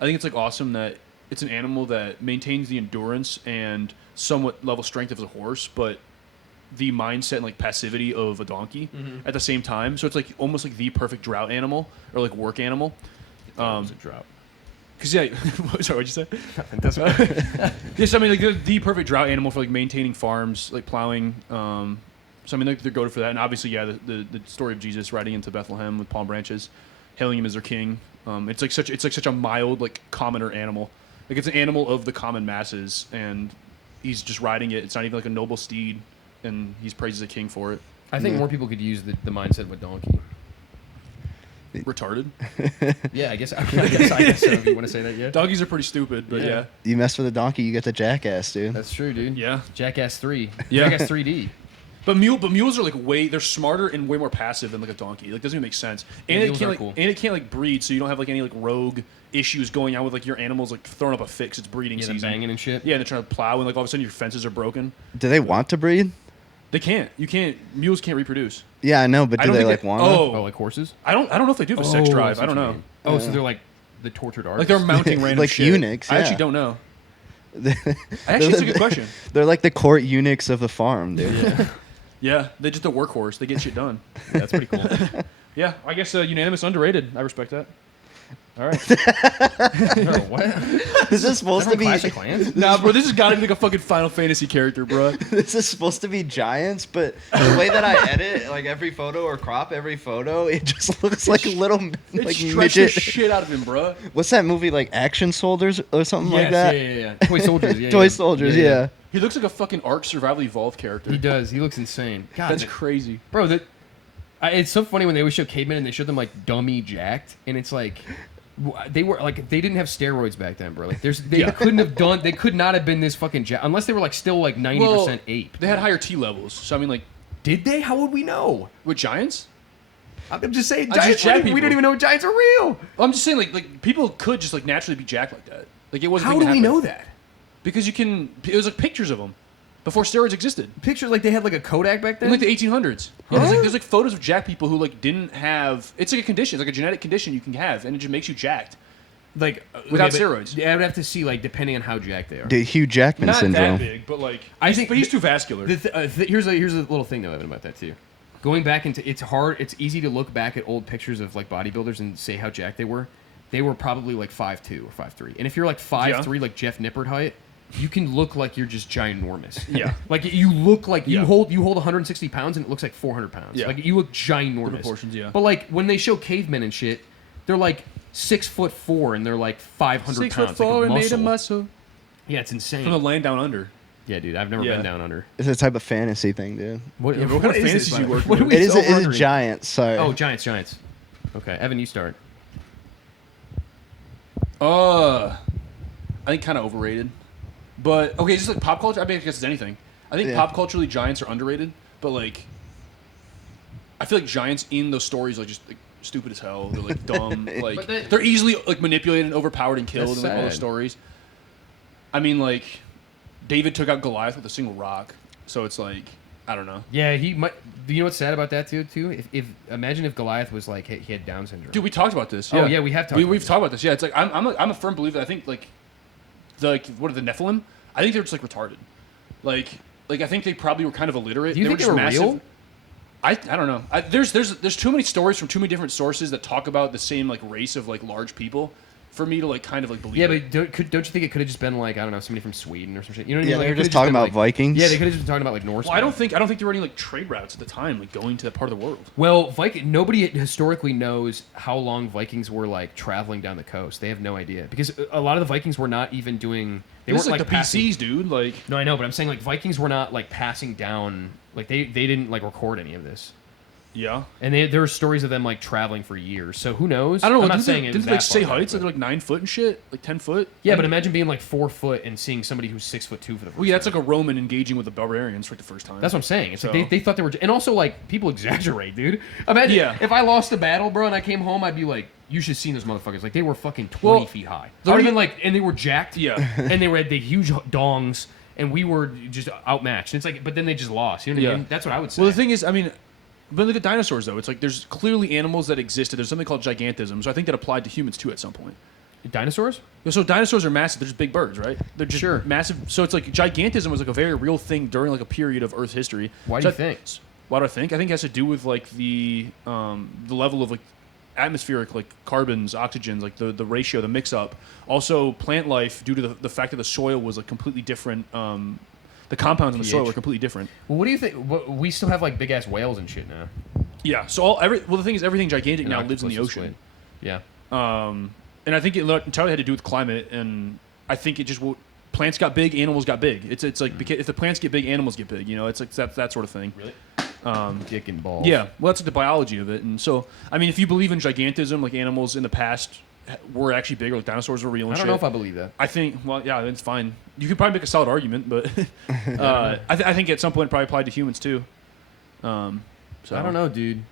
I think it's like awesome that it's an animal that maintains the endurance and somewhat level strength of a horse, but the mindset and like passivity of a donkey at the same time. So it's like almost like the perfect drought animal or like work animal. It was a drought. Cause yeah, sorry, what'd you say? That's right. Yes, I mean like the perfect drought animal for like maintaining farms, like plowing. So I mean they're goated for that, and obviously yeah, the story of Jesus riding into Bethlehem with palm branches, hailing him as their king. It's like such a mild like commoner animal. Like it's an animal of the common masses, and he's just riding it. It's not even like a noble steed, and he's praised as a king for it. I think more people could use the mindset of a donkey. Retarded. Yeah, I guess so. If you want to say that, yeah. Donkeys are pretty stupid, but yeah. You mess with a donkey, you get the jackass, dude. That's true, dude. Yeah. Jackass 3. Yeah. Jackass 3D. But mules are like they're smarter and way more passive than like a donkey. Like doesn't even make sense. And Yeah, it mules can't are like cool. and it can't like breed, so you don't have like any like rogue issues going on with like your animals like throwing up a fix. It's breeding Yeah, them season. banging and shit. Yeah, and they're trying to plow, and like all of a sudden your fences are broken. Do they want to breed? They can't. You can't. Mules can't reproduce. Yeah, I know, but I do don't they think like want to? Oh, like horses? I don't know if they do have a sex drive. I don't know. Oh, so they're like the tortured Like artists. they're mounting random Like shit. eunuchs, I actually yeah. don't know. Actually, it's a good question. They're like the court eunuchs of the farm, dude. Yeah. Yeah, they're just a workhorse. They get shit done. That's pretty cool. Yeah, I guess unanimous underrated. I respect that. All right. No, what? This is supposed to be. Clash of Clans? Nah, bro, this has got to be like a fucking Final Fantasy character, bro. This is supposed to be giants, but the way that I edit, like every photo or crop every photo, it just looks like a little It like stretched the midget. shit out of him, bro. What's that movie like Action Soldiers or something like Yes, that? yeah. Toy Soldiers, yeah. Toy yeah. Soldiers, yeah. He looks like a fucking Ark Survival Evolved character. He does. He looks insane. God, That's crazy. bro. It's so funny when they always show cavemen and they show them like dummy jacked, and it's like they were like they didn't have steroids back then, bro. Like they couldn't have done. They could not have been this fucking jacked unless they were like still like 90% ape. They had higher T levels, so I mean, like Did they? How would we know? with giants. I'm just saying, I just giants. jack We people. don't even know giants are real. I'm just saying, like people could just like naturally be jacked like that. Like it wasn't. How do we know that? Because you can. It was like pictures of them before steroids existed. Pictures like they had like a Kodak back In then. like the 1800s. Yeah, there's like photos of jacked people who like didn't have. It's like a condition, it's like a genetic condition you can have, and it just makes you jacked. Like Without but- steroids. Yeah, I would have to see like depending on how jacked they are. The Hugh Jackman Not syndrome. that big, but like I think but he's too vascular. Here's a little thing though, Evan, about that too. Going back into it's easy to look back at old pictures of like bodybuilders and say how jacked they were. They were probably like 5'2" or 5'3". And if you're like 5'3", like Jeff Nippert height, you can look like you're just ginormous. Yeah. Like you look like you Yeah. hold 160 pounds and it looks like 400 pounds. Yeah. Like you look ginormous. The proportions, yeah. But like when they show cavemen and shit, they're like 6'4" and they're like 500 pounds. like and made a muscle. Yeah, it's insane. From the land down under. Yeah, dude, I've never Yeah. been down under. It's a type of fantasy thing, dude. What, Yeah, but what kind of is fantasies this, you by the way? work What are with? we It is. so It is wondering? giants. Sorry. Oh, Giants. Okay, Evan, you start. I think kind of overrated. But okay, just like pop culture. I mean, I guess it's anything. I think Yeah. pop culturally giants are underrated, but like, I feel like giants in those stories are just like stupid as hell. They're like dumb. Like But they- they're easily like manipulated and overpowered and killed That's in like all the sad. stories. I mean, like David took out Goliath with a single rock, so it's like I don't know. Yeah, he might. Do you know what's sad about that too? If imagine if Goliath was like he had Down syndrome. Dude, we talked about this. Oh, yeah, we have talked about We've this. talked about this. Yeah, it's like I'm a firm believer. That I think like what are the Nephilim? I think they're just like retarded. Like I think they probably were kind of illiterate. Do you think were they were just massive. real? I don't know. There's too many stories from too many different sources that talk about the same like race of like large people for me to like kind of like believe. Yeah, it. but don't you think it could have just been like I don't know somebody from Sweden or some shit? You know what I Yeah, mean? Like, they it were could've just talking been, about like- Vikings. Yeah, they could have just been talking about like Norse. Well, I don't think there were any like trade routes at the time like going to that part of the world. Well, nobody historically knows how long Vikings were like traveling down the coast. They have no idea because a lot of the Vikings were not even doing. They This is weren't like the passing. PCs, dude. Like, No, I know, but I'm saying like Vikings were not like passing down. Like they didn't like record any of this. yeah. And there were stories of them like traveling for years. So who knows? I don't know. I'm not Didn't saying they, it didn't was they like that say far heights? back, Like 9 foot and shit, like 10 foot. yeah, but imagine being like 4 foot and seeing somebody who's 6'2" for the first Well, yeah, that's time. like a Roman engaging with the barbarians for the first time. That's what I'm saying. It's So- like they thought they were, and also like people exaggerate, dude. Imagine Yeah. if I lost a battle, bro, and I came home, I'd be like, you should have seen those motherfuckers. Like they were fucking 20 feet high. I they're would have been e- like, and they were jacked. Yeah. And they had the huge dongs, and we were just outmatched. And it's like, but then they just lost. You know what I Yeah. mean? That's what I would say. Well, the thing is, I mean, but look at dinosaurs though. It's like there's clearly animals that existed. There's something called gigantism, so I think that applied to humans too at some point. Dinosaurs? So dinosaurs are massive. They're just big birds, right? They're just Sure. massive. So it's like gigantism was like a very real thing during like a period of Earth's history. Why do So you think? Why do I think? I think it has to do with like the level of like atmospheric like carbons, oxygens, like the ratio, the mix up. Also, plant life due to the fact that the soil was like completely different. The compounds in the soil pH. were completely different. Well, what do you think? We still have like big ass whales and shit now. Yeah. So the thing is, everything gigantic now lives in the octopus ocean. and squid. Yeah. And I think it entirely had to do with climate, and I think it just plants got big, animals got big. It's like if the plants get big, animals get big. You know, it's like that sort of thing. Really? Dick and balls. Yeah, well, that's like the biology of it. And so, I mean, if you believe in gigantism, like animals in the past were actually bigger, like dinosaurs were real and I don't shit. know if I believe that. I think, well, yeah, it's fine. You could probably make a solid argument, but I think at some point it probably applied to humans too. So I don't know, dude.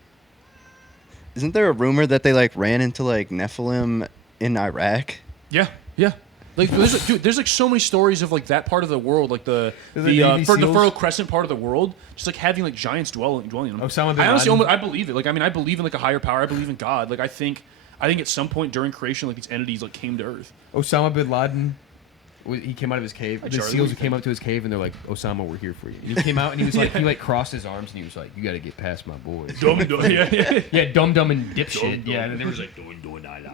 Isn't there a rumor that they like ran into like Nephilim in Iraq? Yeah, yeah. Like there's like so many stories of like that part of the world, like the Navy the SEALs? Fertile Crescent part of the world, just like having like giants dwelling in them. Osama bin I honestly, Laden? I believe it. Like I mean, I believe in like a higher power. I believe in God. Like I think at some point during creation, like these entities like came to Earth. Osama bin Laden, he came out of his cave. The Charlie, SEALs what do you came up to his cave and they're like, "Osama, we're here for you." And he came out and he was like, he like crossed his arms and he was like, "You got to get past my boys." yeah. Yeah, dumb and dipshit. Dum. Yeah, and they were like, doing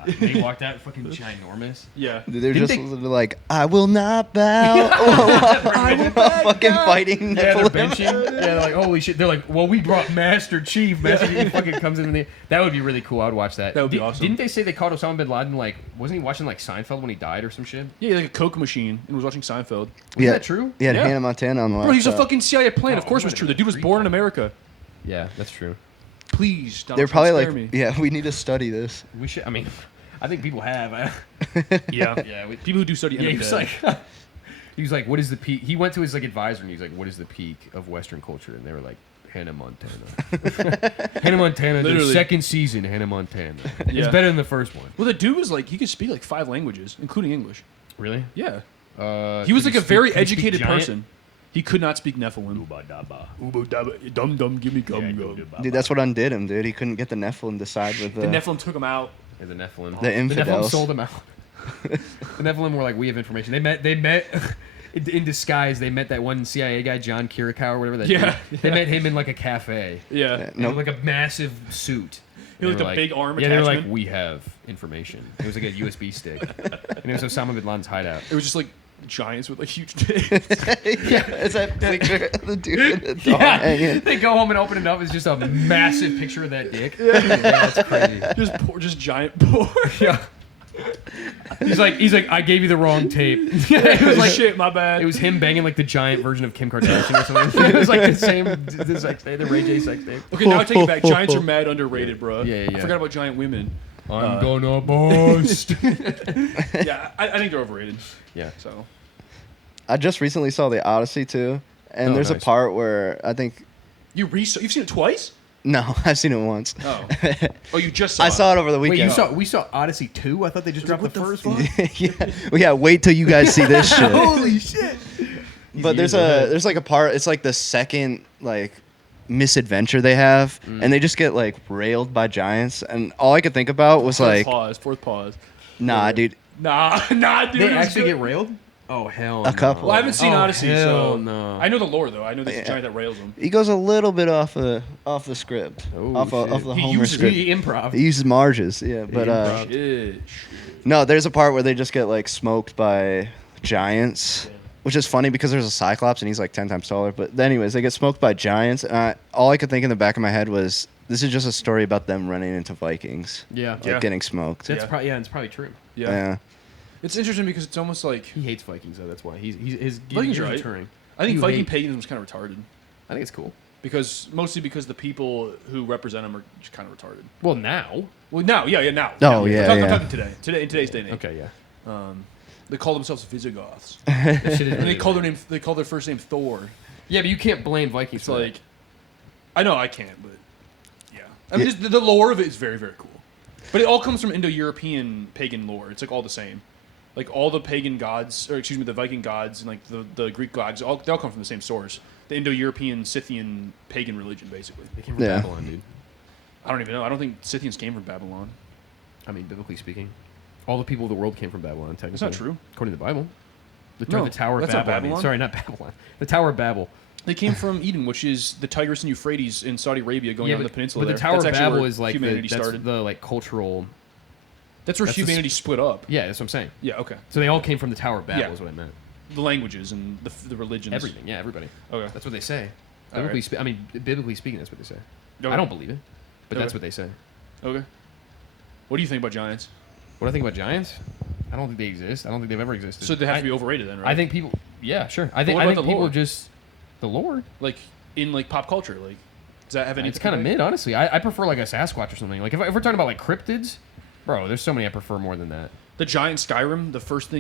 and he walked out fucking ginormous. Yeah. They're Didn't just they- like, I will not bow. I'm fucking fighting Yeah, they're Nephilim. benching. Yeah, they're like, holy shit. They're like, well, we brought Master Chief. Master Chief fucking comes in the. That would be really cool. I would watch that. That would be awesome. Didn't they say they caught Osama bin Laden? Like, wasn't he watching like Seinfeld when he died or some shit? Yeah, like a Coke machine and was watching Seinfeld. Is that true? Yeah, Yeah. Hannah Montana on the Bro, he's a laptop. fucking CIA plant. Of Oh, course it what was true. a The dude was freak. born in America. Yeah, that's true. Please, Donald They're Trump, probably spare like, me. yeah, we need to study this. We should. I mean, I think people have. Yeah. Yeah. People who do study Yeah, he was Dead. like, he was like, what is the peak? He went to his like advisor and he was like, what is the peak of Western culture? And they were like, Hannah Montana. Hannah Montana, the Literally. second season, Hannah Montana. Yeah. It's better than the first one. Well, the dude was like, he could speak like 5 languages, including English. Really? Yeah. He He was like a very could he speak educated giant? person. He could not speak Nephilim. Ubo daba, dum dum, gimme gum gum. Dude, that's what undid him, dude. He couldn't get the Nephilim to side with The the Nephilim took him out. Yeah, the Nephilim. The The Nephilim infidels. sold him out. The Nephilim were like, we have information. They met in disguise. They met that one CIA guy, John Kirikow or whatever. That Yeah, dude. They met him in like a cafe. Yeah. No. In like a massive suit. He was They were like a big arm Yeah, they were like, attachment. we have information. It was like a USB stick, and it was Osama bin Laden's hideout. It was just like giants with like huge dicks. yeah, it's that picture of the dude with the dog Yeah, hanging. they go home and open it up. It's just a massive picture of that dick. Yeah, that's crazy. just giant porn. Yeah. He's like, I gave you the wrong tape. It was like, Shit, my bad. it was him banging like the giant version of Kim Kardashian or something. It was like the same, the sex tape, the Ray J sex tape. Okay, now I take it back. Giants are mad underrated, bro. Yeah, yeah. I forgot about giant women. I'm gonna bust. Yeah, I think they're overrated. Yeah. So I just recently saw the Odyssey too, and Oh, there's a nice. part where I think you've seen it twice? no, I've seen it once. Oh, oh, you just saw. I saw it over the Wait, weekend. we saw Odyssey 2? I thought they just dropped the first one. yeah, well, yeah. Wait till you guys see this shit. Holy shit. But there's like a part. It's like the second like misadventure they have, and they just get like railed by giants. And all I could think about was like, Fourth pause. nah, dude. Nah, dude. They it was actually good. get railed? Oh, hell A couple. Well, I haven't seen Oh, Odyssey, hell so no. I know the lore though. I know there's a Yeah. giant that rails him. He goes a little bit off the script, Oh, off shit. the He Homer uses- script. He improv. He uses Marges, yeah. But improv. Shit. no, there's a part where they just get like smoked by giants, which is funny because there's a Cyclops and he's like 10 times taller. But anyways, they get smoked by giants, and all I could think in the back of my head was, this is just a story about them running into Vikings, Yeah. like Yeah. getting smoked. That's Yeah. probably, it's probably true. Yeah. Yeah. It's interesting because it's almost like He hates Vikings, though. That's why his Vikings are right. returning. I think You Viking hate- paganism is kind of retarded I think it's cool. mostly because the people who represent them are just kind of retarded. Well, now. Well, now, now. Oh, Now. yeah, I'm yeah. talking today in today's day and age. Okay, yeah. They call themselves Visigoths, That shit is and really bad. they call their first name Thor. Yeah, but you can't blame Vikings It's for like, that. I know I can't, but yeah. I mean, just the lore of it is very, very cool. But it all comes from Indo-European pagan lore. It's like all the same. Like all the pagan gods, or excuse me, the Viking gods and like the Greek gods, they all come from the same source. The Indo-European Scythian pagan religion, basically. They came from Yeah. Babylon, dude. I don't even know. I don't think Scythians came from Babylon. I mean, biblically speaking, all the people of the world came from Babylon. Technically, That's not true. According to the Bible. No, The Tower of that's not Babel. I mean. Babylon. Sorry, not Babylon. The Tower of Babel. They came from Eden, which is the Tigris and Euphrates in Saudi Arabia, going down the peninsula. But the there. Tower That's of actually Babel where is like humanity that's started. the like cultural. That's where that's the humanity split up. Yeah, that's what I'm saying. Yeah. Okay. So they all came from the Tower of Babel, Yeah. is what I meant. The languages and the religions. Everything, yeah, everybody. Okay. That's what they say. All right. Biblically speaking, that's what they say. Okay. I don't believe it, but that's Okay. what they say. Okay. What do you think about giants? What do I think about giants? I don't think they exist. I don't think they've ever existed. So they have to be overrated then, right? I think people. Yeah, sure. I But think what I about think the people lore? just the Lord. like in like pop culture, like does that have any? It's kind of mid, honestly. I prefer like a Sasquatch or something. Like if we're talking about like cryptids, bro, there's so many I prefer more than that. The giant Skyrim, the first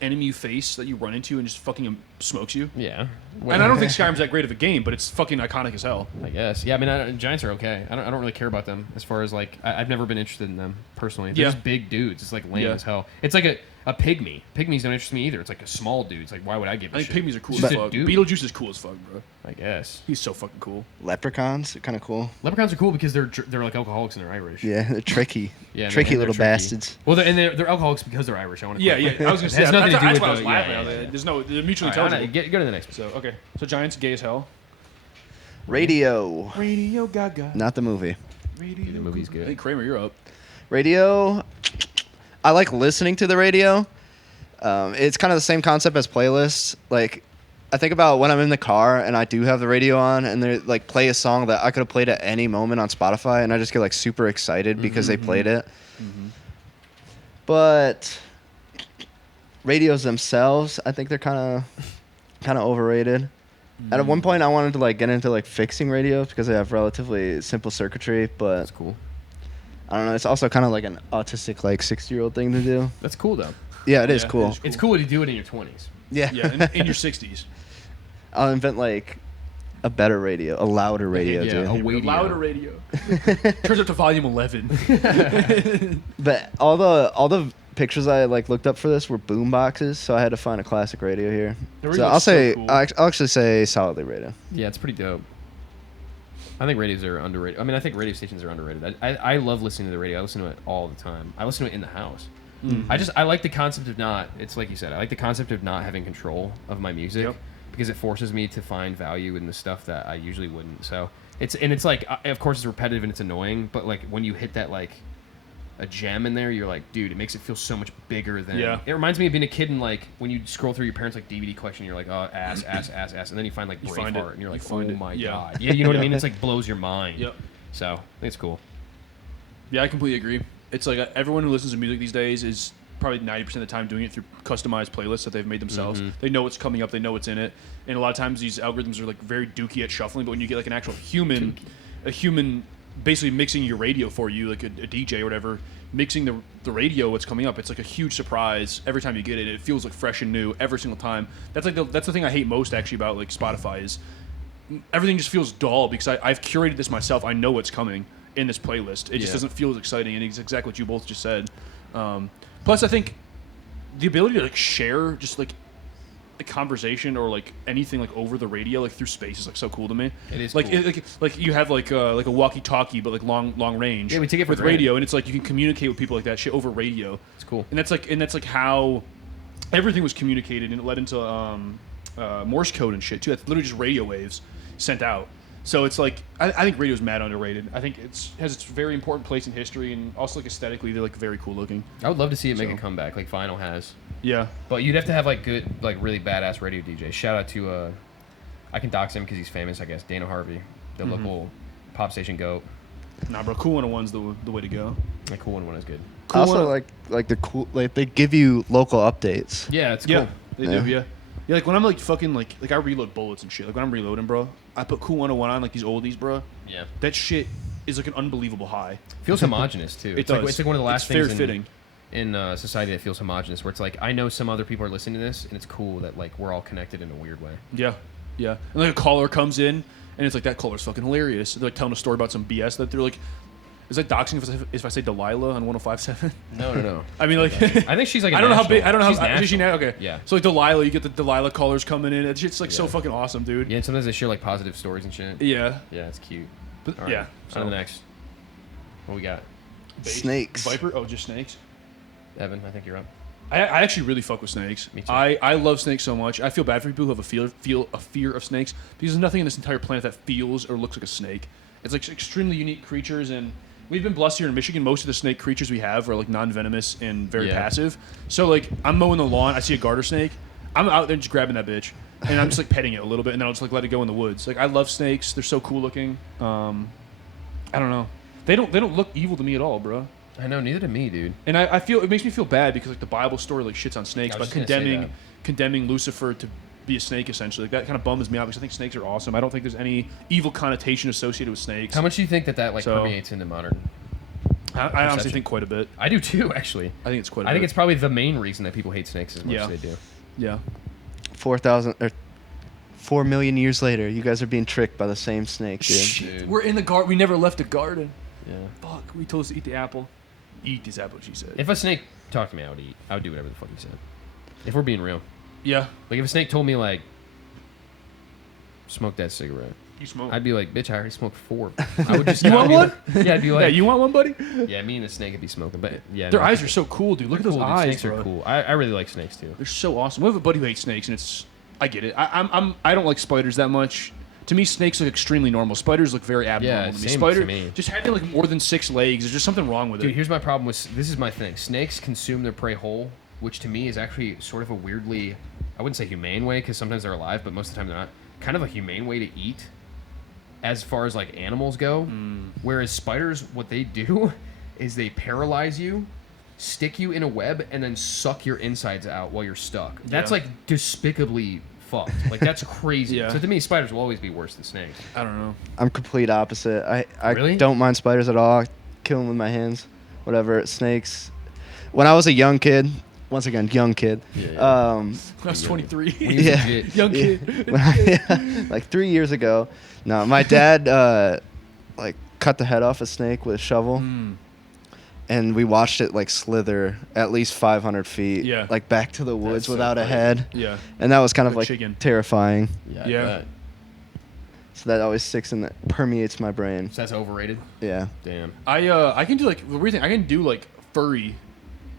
enemy you face that you run into and just fucking smokes you. Yeah. And I don't think Skyrim's that great of a game, but it's fucking iconic as hell. I guess. Yeah, I mean, giants are okay. I don't really care about them as far as like I've never been interested in them personally. They're Yeah. just big dudes. It's like lame Yeah. as hell. It's like a pygmy. Pygmies don't interest me either. It's like a small dude. It's like why would I give a I think shit? pygmies are cool It's as just a fuck. dude, Beetlejuice is cool as fuck, bro. I guess. He's so fucking cool. Leprechauns, kind of cool. Leprechauns are cool because they're like alcoholics and they're Irish. Yeah, they're tricky. Yeah, tricky they're little tricky. bastards. Well, they're alcoholics because they're Irish. I want to. Yeah, yeah. I was gonna say It has nothing to do that's with why I was the- laughing. yeah, at yeah, it. yeah. There's no they're mutually All right, intelligible. go to the next. So okay, so giants gay as hell. Radio, Radio Gaga. not the movie. Radio. The movie's I good. think Cramer, you're up. Radio, I like listening to the radio. It's kind of the same concept as playlists. Like, I think about when I'm in the car and I do have the radio on and they like play a song that I could have played at any moment on Spotify, and I just get like super excited because they played it. But radios themselves, I think they're kind of overrated. And at one point, I wanted to like get into like fixing radios because they have relatively simple circuitry, but That's cool. I don't know. It's also kind of like an autistic like 60-year-old thing to do. That's cool though. Yeah, it is Yeah, cool. it is It's cool to do it in your 20s. Yeah. Yeah, in your 60s. I'll invent like a better radio, a louder radio, Yeah, dude. a weightier. Louder radio. Turns up to volume 11. But all the pictures I like looked up for this were boom boxes, so I had to find a classic radio here. The So radio's I'll so say cool. I'll actually say solidly radio. Yeah, it's pretty dope. I think radios are underrated. I mean, I think radio stations are underrated. I love listening to the radio. I listen to it all the time. I listen to it in the house. I like the concept of not. It's like you said. I like the concept of not having control of my music Yep. because it forces me to find value in the stuff that I usually wouldn't. So it's like of course it's repetitive and it's annoying, but like when you hit that like a gem in there, you're like, dude, it makes it feel so much bigger than. Yeah. It reminds me of being a kid and like when you scroll through your parents' like DVD collection, you're like, oh, ass, and then you find like You find it. Braveheart, and you're like, You oh find it. my Yeah. god, yeah, you know what I mean? It's like blows your mind. Yep. So I think it's cool. Yeah, I completely agree. It's like everyone who listens to music these days is probably 90% of the time doing it through customized playlists that they've made themselves. They know what's coming up, they know what's in it, and a lot of times these algorithms are like very dookie at shuffling. But when you get like an actual human, basically mixing your radio for you, like a DJ or whatever, mixing the radio, what's coming up, it's like a huge surprise every time you get it. It feels like fresh and new every single time. That's the thing I hate most actually about like Spotify is everything just feels dull because I've curated this myself. I know what's coming in this playlist. It just Yeah. doesn't feel as exciting, and it's exactly what you both just said. Plus, I think the ability to like share just like a conversation or like anything like over the radio like through space is like so cool to me. It is like cool. like you have like a walkie-talkie but like long range. Yeah, we take it for with granted. radio, and it's like you can communicate with people like that shit over radio. It's cool. And that's like how everything was communicated, and it led into Morse code and shit too. That's literally just radio waves sent out. So it's like I think radio's mad underrated. I think has its very important place in history, and also like aesthetically they're like very cool looking. I would love to see it make So- a comeback like Vinyl has. Yeah. But you'd have to have like good, like really badass radio DJ. Shout out to, I can dox him because he's famous, I guess. Dana Harvey, the local pop station goat. Nah, bro, Cool 101's the way to go. The Cool 101 is good. I also like the cool, like they give you local updates. Yeah, it's cool. Yeah, they Yeah. do, yeah. Yeah, like when I'm like fucking like I reload bullets and shit. Like when I'm reloading, bro, I put Cool 101 on, like these oldies, bro. Yeah. That shit is like an unbelievable high. Feels homogenous too. It It's does. like it's like one of the last It's fair things fitting. in society that feels homogenous, where it's like I know some other people are listening to this, and it's cool that like we're all connected in a weird way. Yeah, yeah. And like a caller comes in, and it's like that caller's fucking hilarious. They're like telling a story about some BS that they're like, is that doxing if I say Delilah on 105.7? No. I mean, like, I think she's like. I don't know how big. I don't know She's how. Is she national. now? Okay. Yeah. So like Delilah, you get the Delilah callers coming in. It's just like so Yeah. fucking awesome, dude. Yeah, and sometimes they share like positive stories and shit. Yeah. Yeah, it's cute. But All right, yeah. On to the next. What we got? Snakes. Viper. Oh, just snakes. Evan, I think you're up. I actually really fuck with snakes. Me too. I love snakes so much. I feel bad for people who have a fear of snakes because there's nothing in this entire planet that feels or looks like a snake. It's like extremely unique creatures, and we've been blessed here in Michigan. Most of the snake creatures we have are like non-venomous and very Yeah. passive. So like I'm mowing the lawn, I see a garter snake, I'm out there just grabbing that bitch, and I'm just like petting it a little bit, and then I'll just like let it go in the woods. Like I love snakes. They're so cool looking. I don't know. They don't look evil to me at all, bro. I know, neither to me, dude. And I feel it makes me feel bad because like the Bible story like shits on snakes I by was just gonna say condemning Lucifer to be a snake essentially. Like, that kind of bums me out because I think snakes are awesome. I don't think there's any evil connotation associated with snakes. How much do you think that like So- permeates into modern? I honestly perception? think quite a bit. I do too, actually. I think it's quite a I bit. think it's probably the main reason that people hate snakes as much Yeah. as they do. Yeah. 4,000 or 4 million years later, you guys are being tricked by the same snake, dude. Dude. We're in the garden. We never left the garden. Yeah. Fuck. We told us to eat the apple. Eat this apple, she said. If a snake talked to me, I would eat. I would do whatever the fuck he said. If we're being real. Yeah. Like if a snake told me like, smoke that cigarette, You smoke. I'd be like, bitch, I already smoked 4. I would just. You I'd want be one? Like, yeah, I'd be like, Yeah, you want one, buddy? yeah, me and the snake would be smoking, but yeah. Their no, eyes are so cool, dude. Look at those cool, dude. eyes, Snakes bro. are cool. I really like snakes too. They're so awesome. We have a buddy who hates snakes, and it's. I get it. I don't like spiders that much. To me, snakes look extremely normal. Spiders look very abnormal to me. same Spider to me. just having like more than 6 legs. There's just something wrong with Dude, it. here's my problem with this is my thing. Snakes consume their prey whole, which to me is actually sort of a weirdly, I wouldn't say humane way because sometimes they're alive, but most of the time they're not. Kind of a humane way to eat, as far as like animals go. Whereas spiders, what they do is they paralyze you, stick you in a web, and then suck your insides out while you're stuck. That's Yeah. like despicably fucked. Like that's crazy. Yeah. So to me, spiders will always be worse than snakes. I don't know. I'm complete opposite. I Really? don't mind spiders at all. I kill them with my hands. Whatever. Snakes. When I was a young kid, once again, young kid. Yeah. I was 23. When he was Yeah. legit. Young Yeah. kid. When like 3 years ago. No, my dad like cut the head off a snake with a shovel. And we watched it like slither at least 500 feet, Yeah. like back to the woods That's so without a crazy. head, Yeah. and that was kind of Like like chicken. terrifying. Yeah. I Yeah. bet. So that always sticks and that permeates my brain. So that's overrated. Yeah, Damn. I can do like the weird thing. I can do like furry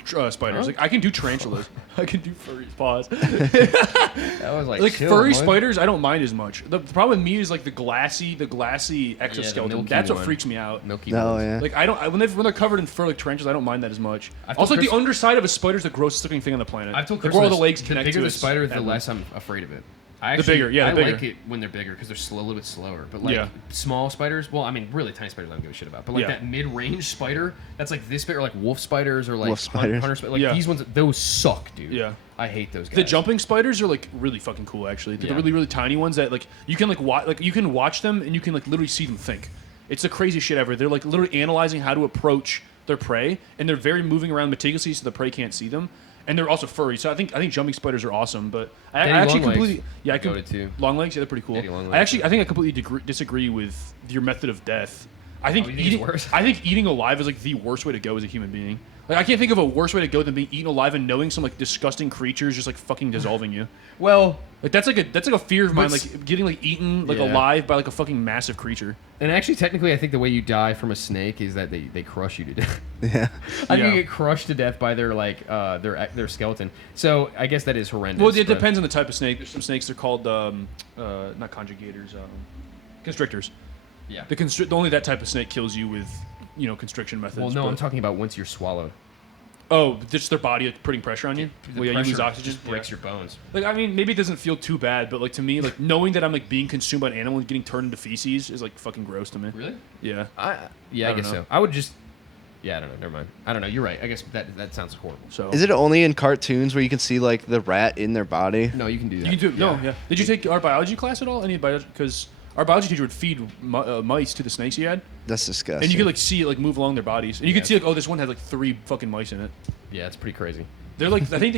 spiders. Huh? Like I can do tarantulas. I can do furry paws. That was like chill, furry bud. spiders, I don't mind as much. The problem with me is like the glassy exoskeleton. milky That's what one. freaks me out. Milky no, ones. yeah. Like I don't when they're covered in fur like tarantulas, I don't mind that as much. I've told Also, like the Chris- underside of a spider is the grossest looking thing on the planet. I've told like Chris where all this, the legs the connect bigger to the is spider, the endless. less I'm afraid of it. I actually, bigger, yeah, I the like bigger. it when they're bigger because they're a little bit slower. But like Yeah. small spiders, well, I mean, really tiny spiders I don't give a shit about. But like Yeah. that mid-range spider, that's like this big, or like wolf spiders, or like Wolf spiders. hunter spiders. Like Yeah. these ones, those suck, dude. Yeah. I hate those guys. The jumping spiders are like really fucking cool. Actually, they're Yeah. the really tiny ones that like you can you can watch them and you can like literally see them think. It's the craziest shit ever. They're like literally analyzing how to approach their prey, and they're very moving around meticulously so the prey can't see them. And they're also furry, so I think jumping spiders are awesome. But I Daddy actually long legs. completely I Goated too. long legs. Yeah, they're pretty cool. Daddy long I legs. actually I think I completely disagree with your method of death. I think Oh, you think it's eating worse? I think eating alive is like the worst way to go as a human being. Like I can't think of a worse way to go than being eaten alive and knowing some like disgusting creatures just like fucking dissolving you. Well, Like that's like a fear of mine, But like getting like eaten like Yeah. alive by like a fucking massive creature. and actually, technically, I think the way you die from a snake is that they crush you to death. Yeah. I think Yeah. you get crushed to death by their like their skeleton. So I guess that is horrendous. Well, it but- depends on the type of snake. There's some snakes they're called not conjugators, constrictors. Yeah. Only that type of snake kills you with constriction methods. Well, no, but- I'm talking about once you're swallowed. Oh, just their body like, putting pressure on you. The Well, yeah, you lose pressure oxygen. just breaks your bones. Like, I mean, maybe it doesn't feel too bad, but like to me, like knowing that I'm like being consumed by an animal and getting turned into feces is like fucking gross to me. Really? Yeah. I don't guess know. so. I would just. Yeah, I don't know. Never mind. I don't know. You're right. I guess that sounds horrible. So Is it only in cartoons where you can see like the rat in their body? No, you can do that. you can do no, yeah. Did you take our biology class at all? Any biology? Because our biology teacher would feed mice to the snakes he had, That's disgusting. and you could like see it like move along their bodies, and you Yeah. could see like, oh, this one had like 3 fucking mice in it. Yeah, it's pretty crazy. They're like, I think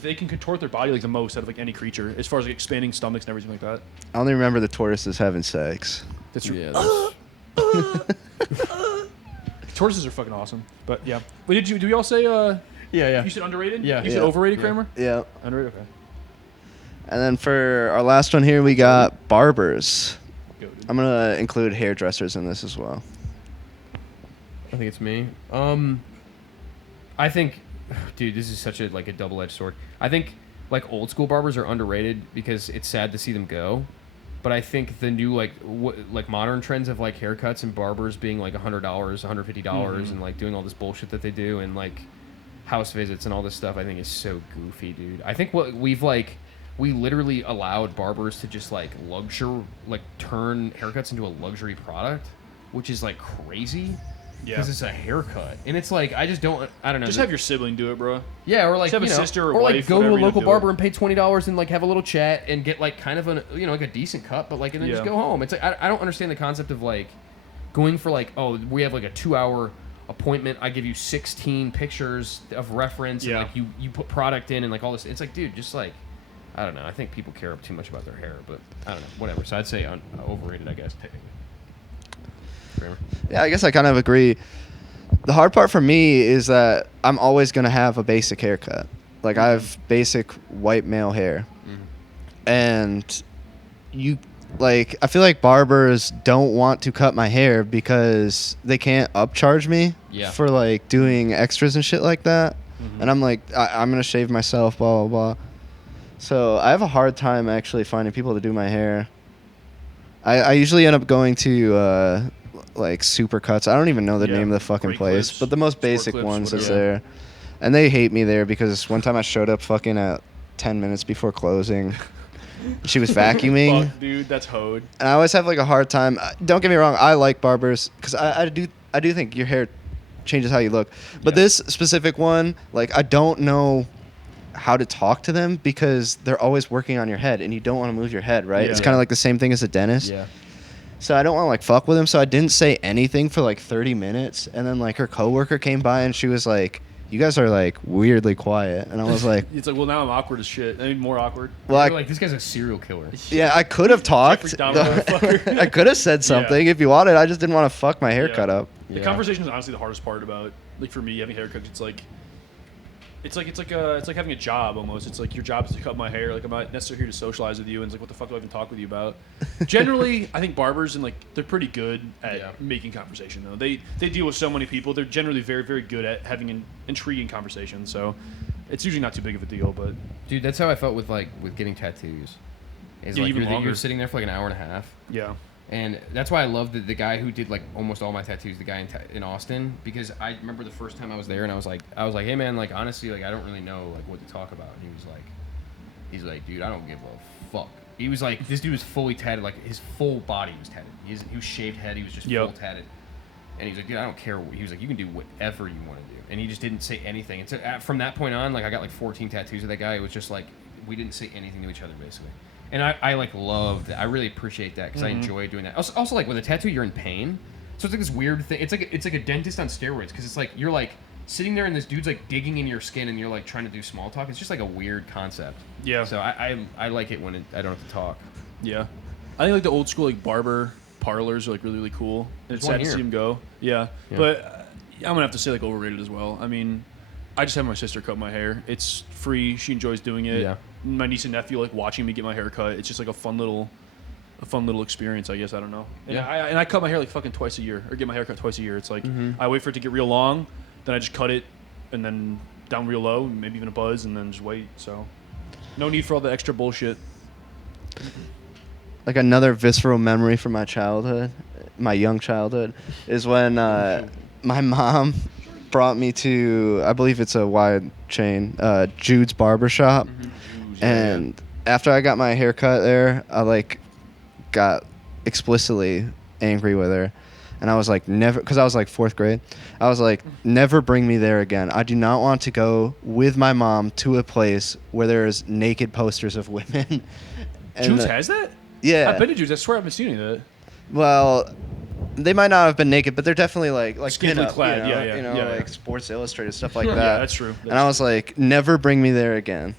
they can contort their body like the most out of like any creature, as far as like expanding stomachs and everything like that. I only remember the tortoises having sex. That's Yeah. tortoises are fucking awesome. But yeah, but did we all say? Yeah. You said underrated. Yeah. You said Yeah. overrated, Yeah. Cramer. Yeah. Underrated. Okay. And then for our last one here, we got barbers. Goated. I'm gonna include hairdressers in this as well. I think it's me. I think, dude, this is such a double-edged sword. I think like old school barbers are underrated because it's sad to see them go. But I think the new modern trends of like haircuts and barbers being like $100, $150, and like doing all this bullshit that they do and like house visits and all this stuff, I think is so goofy, dude. I think we literally allowed barbers to just turn haircuts into a luxury product, which is like crazy. Yeah. Because it's a haircut, and it's like I don't know. Just have your sibling do it, bro. Yeah, or like Just have a you know, sister or or like wife, go to a whatever you local do barber it. and pay $20 and like have a little chat and get like kind of like a decent cut, but like and then just Yeah. go home. It's like I don't understand the concept of like going for like, oh, we have like a 2-hour appointment. I give you 16 pictures of reference Yeah. and like you put product in and like all this. It's like, dude, just like I don't know. I think people care too much about their hair, but I don't know. Whatever. So I'd say overrated, I guess technically. Cramer? Yeah, I guess I kind of agree. The hard part for me is that I'm always gonna have a basic haircut. Like I have basic white male hair, and I feel like barbers don't want to cut my hair because they can't upcharge me Yeah. for like doing extras and shit like that. And I'm like, I'm gonna shave myself, blah blah blah. So I have a hard time actually finding people to do my hair. I usually end up going to like Supercuts. I don't even know the Yeah. name of the fucking Great place, Clips, but the most Sport basic Clips, ones is whatever. there. And they hate me there because one time I showed up fucking at 10 minutes before closing. She was vacuuming. Fuck, dude, that's hoed. And I always have like a hard time. Don't get me wrong, I like barbers because I do think your hair changes how you look. But Yeah. this specific one, like I don't know how to talk to them because they're always working on your head and you don't want to move your head, right? Yeah. It's kind of like the same thing as a dentist. Yeah. So I don't want to like fuck with him. So I didn't say anything for like 30 minutes. And then like her coworker came by and she was like, "You guys are like weirdly quiet." And I was like, It's like, well, now I'm awkward as shit. I mean, more awkward. "Well, You're like this guy's a serial killer. yeah, I could have talked. Jeffrey Dahmer, motherfucker. I could have said something if you wanted. I just didn't want to fuck my haircut Yeah. up." The Yeah. conversation is honestly the hardest part about, like, for me having haircuts. It's like having a job almost. It's like your job is to cut my hair. Like I'm not necessarily here to socialize with you. And it's like, what the fuck do I even talk with you about? Generally, I think barbers and like they're pretty good at Yeah. making conversation though. They deal with so many people. They're generally very very good at having an intriguing conversation. So it's usually not too big of a deal. But Dude, that's how I felt with getting tattoos. Is Yeah, like even you're longer. sitting there for like an hour and a half, yeah, and that's why I love the guy who did like almost all my tattoos, the guy in Austin, because I remember the first time I was there and I was like, hey man, like honestly, like I don't really know like what to talk about. And he's like, dude, I don't give a fuck. He was like, this dude was fully tatted, like his full body was tatted. He was shaved head, he was just Yep. full tatted. And he was like, dude, I don't care. He was like, you can do whatever you want to do. And he just didn't say anything. And so from that point on, like I got like 14 tattoos of that guy. It was just like, we didn't say anything to each other basically. And I like love that. I really appreciate that because I enjoy doing that. Also, like with a tattoo, you're in pain. So it's like this weird thing. It's like a dentist on steroids because it's like you're like sitting there and this dude's like digging into your skin and you're like trying to do small talk. It's just like a weird concept. yeah. So I like it when I don't have to talk. Yeah, I think like the old school like barber parlors are like really really cool. There's It's one sad to here. see them go. Yeah, Yeah. but I'm gonna have to say like overrated as well. I mean, I just have my sister cut my hair. It's free. She enjoys doing it. Yeah. My niece and nephew like watching me get my hair cut. It's just like a fun little experience. I guess I don't know. And Yeah. I cut my hair like fucking twice a year, or get my hair cut twice a year. It's like Mhm. I wait for it to get real long, then I just cut it, and then down real low, maybe even a buzz, and then just wait. So no need for all the extra bullshit. Like another visceral memory from my childhood, my young childhood, is when my mom brought me to, I believe it's a wide chain, Jude's Barbershop. And after I got my hair cut there, I like got explicitly angry with her. And I was like, never, because I was like 4th grade. I was like, never bring me there again. I do not want to go with my mom to a place where there's naked posters of women. And Jude's has that? Yeah. I've been to Jude's. I swear I haven't seen any of that. Well, they might not have been naked, but they're definitely like Scantily pinup, clad, you know, yeah. like Sports Illustrated stuff like Yeah, that. that's true. And I was like, never bring me there again,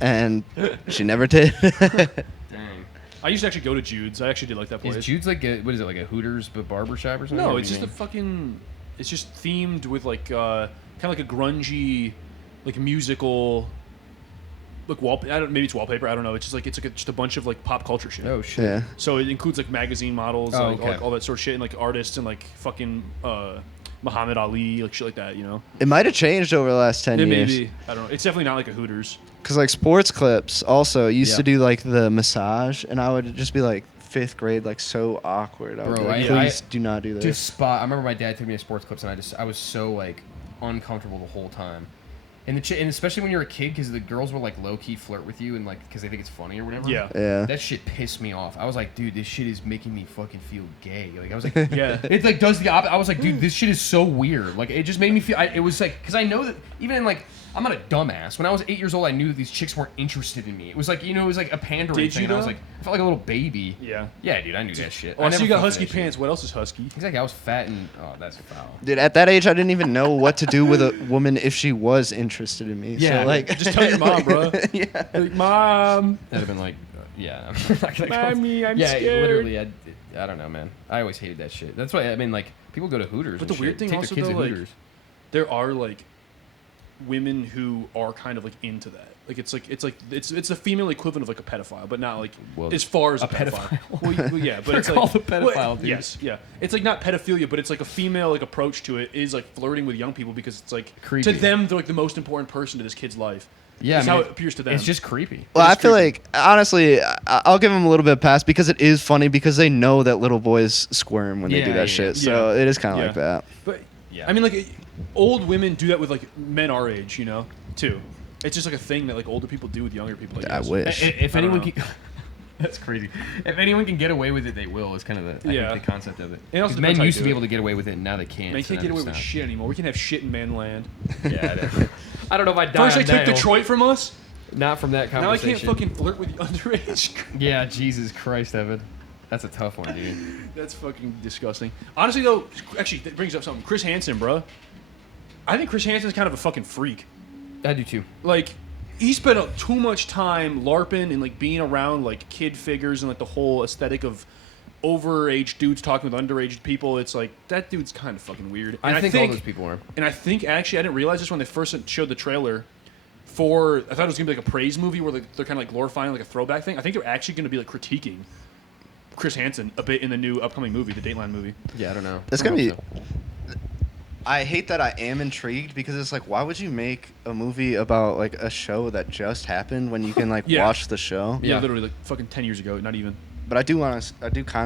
and she never did. Dang. I used to actually go to Jude's. I actually did like that place. Is Jude's like what is it, like a Hooters but barbershop or something? No, Or it's what just do a you mean? fucking. It's just themed with like kind of like a grungy, like musical. Like maybe it's wallpaper. I don't know. It's just like just a bunch of like pop culture shit. Oh shit. Yeah. So it includes like magazine models, Oh, like, okay. all that sort of shit, and like artists and like fucking Muhammad Ali, like shit like that. You know. It might have changed over the last 10 It years. maybe I don't know. It's definitely not like a Hooters. Because like Sports Clips also used Yeah. to do like the massage, and I would just be like 5th grade, like so awkward. I would Bro, be like, I- please I- do not do this. I remember my dad took me to Sports Clips, and I was so like uncomfortable the whole time. And and especially when you're a kid, because the girls will like low key flirt with you and like because they think it's funny or whatever. Yeah. Yeah. That shit pissed me off. I was like, dude, this shit is making me fucking feel gay. Like I was like, Yeah. it like does the opposite. I was like, dude, this shit is so weird. Like it just made me feel. It was like because I know that even in like I'm not a dumbass. When I was 8 years old, I knew that these chicks weren't interested in me. It was like it was like a pandering Did thing. you And I was though? like, I felt like a little baby. Yeah. Yeah, dude, I knew that shit. Oh, I so never you got fell for husky that shit. pants. What else is husky? Exactly. I was fat and that's foul. Dude, at that age, I didn't even know what to do with a woman if she was interested in me. Yeah. So, like, Just tell your mom, bro. Yeah. Like, Mom. That'd have been like, yeah. I'm not gonna go- Mommy, I'm yeah, scared. literally, I don't know, man. I always hated that shit. That's why I mean, like, people go to Hooters. But and the weird shit. thing Take also, their kids though, to like, Hooters. There are like women who are kind of like into that. Like it's a female equivalent of like a pedophile, but not like Well, as far as a a pedophile. pedophile. Well, yeah, but They're it's like called a pedophile, dude. Yes, yeah. It's like not pedophilia, but it's like a female like approach to it is like flirting with young people because it's like Creepy. to them they're like the most important person to this kid's life. Yeah, That's I mean, how it appears to them. It's just creepy. Well, It I is feel creepy. like, honestly, I'll give them a little bit of pass because it is funny because they know that little boys squirm when they Yeah, do that yeah, shit. yeah. So it is kind of Yeah. like that. But Yeah. I mean, like old women do that with like men our age, you know, too. It's just like a thing that like older people do with younger people. I I guess. wish. If I don't anyone know. can, that's crazy. If anyone can get away with it, they will. Is kind of the, I Yeah. think the concept of it. It also 'Cause depends men how you used to do be it. able to get away with it, and now they can't. Man, so can't now get away it's with not. shit anymore. We can have shit in man land. Yeah. I don't know if I die First, on they took that. Detroit from us. Not from that Now I conversation. can't fucking flirt with the underage. Yeah, Jesus Christ, Evan. That's a tough one, dude. That's fucking disgusting. Honestly, though, actually, that brings up something. Chris Hansen, bro. I think Chris Hansen's kind of a fucking freak. I do too. Like, he spent too much time LARPing and like being around like kid figures and like the whole aesthetic of overage dudes talking with underage people. It's like that dude's kind of fucking weird. And I think all those people are. And I think actually I didn't realize this when they first showed the trailer. I thought it was gonna be like a praise movie where they're kind of like glorifying like a throwback thing. I think they're actually gonna be like critiquing Chris Hansen a bit in the new upcoming movie, the Dateline movie. Yeah, I don't know. That's I don't gonna know be- so. I hate that I am intrigued because it's like, why would you make a movie about like a show that just happened when you can like Yeah. watch the show? Yeah, Yeah. literally like fucking 10 years ago, not even. But I do kind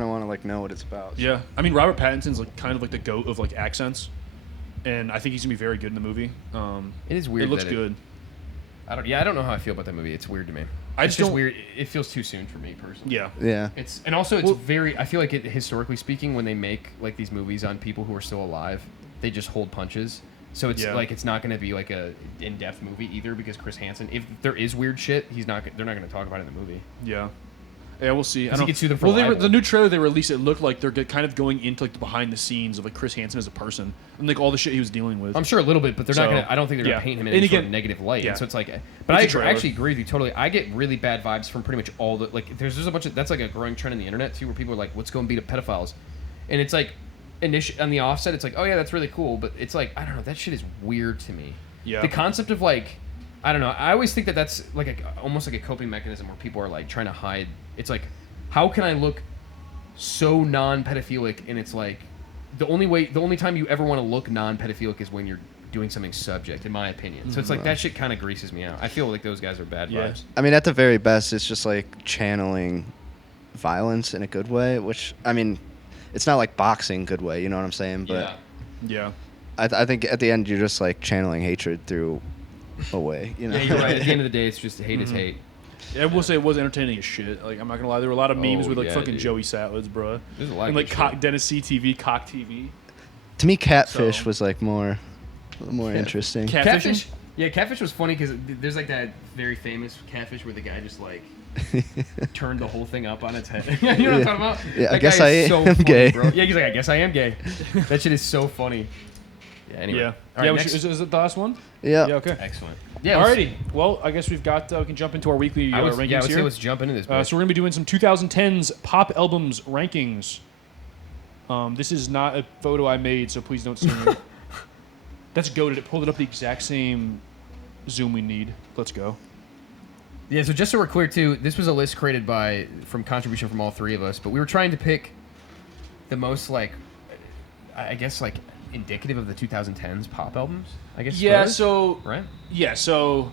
of want to like know what it's about. Yeah, I mean Robert Pattinson's like kind of like the goat of like accents, and I think he's gonna be very good in the movie. It is weird. It looks that good. I don't know how I feel about that movie. It's weird to me. I It's just just don't- weird. It feels too soon for me personally. Yeah. Yeah. It's also Well- very. I feel like historically speaking, when they make like these movies on people who are still alive, they just hold punches. So it's Yeah. like it's not going to be like a in-depth movie either because Chris Hansen, if there is weird shit, they're not going to talk about it in the movie. Yeah. Yeah, we'll see. I 'Cause he don't. could sue them for well, libel. the new trailer they released, it looked like they're kind of going into like the behind the scenes of like Chris Hansen as a person and like all the shit he was dealing with. I'm sure a little bit, but they're not So, going to. I don't think they're going yeah. to paint him in And any sort of again- negative light. yeah. And so it's like, but It's a I trailer. actually agree with you totally. I get really bad vibes from pretty much all the like. There's a bunch of that's like a growing trend in the internet too, where people are like, "Let's go and beat up pedophiles," and it's like, on the offset, it's like, "Oh yeah, that's really cool," but it's like, I don't know, that shit is weird to me. Yeah. The concept of like, I don't know. I always think that that's like almost like a coping mechanism where people are like trying to hide. It's like, how can I look so non-pedophilic? And it's like, the only time you ever want to look non-pedophilic is when you're doing something subject, in my opinion. So it's like that shit kind of greases me out. I feel like those guys are bad Yeah. vibes. I mean, at the very best, it's just like channeling violence in a good way, which I mean, it's not like boxing good way, you know what I'm saying? But Yeah. I think at the end you're just like channeling hatred through a way. You know. Yeah, you're right. At the end of the day, it's just hate is hate. Yeah, I will say it was entertaining as shit. Like, I'm not gonna lie, there were a lot of memes Oh, with like yeah, fucking dude. Joey Salads, bro. There's a lot And of like good shit. Dennis CTV, Cock TV. To me, Catfish So- was like more interesting. Catfishing? Yeah, Catfish was funny because there's like that very famous Catfish where the guy just like turned the whole thing up on its head. You know what I'm talking about? Yeah, I That guess guy I is so am funny, gay. Bro. Yeah, he's like, I guess I am gay. That shit is so funny. Yeah. Anyway. Yeah. All right, Yeah. next. Is it the last one? Yeah. Yeah. Okay. Excellent. Yeah. let's- Alrighty. Well, I guess we've got. We can jump into our weekly I would, rankings yeah, I would say here. let's jump into this. So we're gonna be doing some 2010s pop albums rankings. This is not a photo I made, so please don't sue me. That's goated. It pulled it up the exact same zoom we need. Let's go. Yeah, so just so we're clear too, this was a list created from contribution from all three of us, but we were trying to pick the most like, I guess like indicative of the 2010s pop albums. I guess. Yeah. first, So right. yeah. So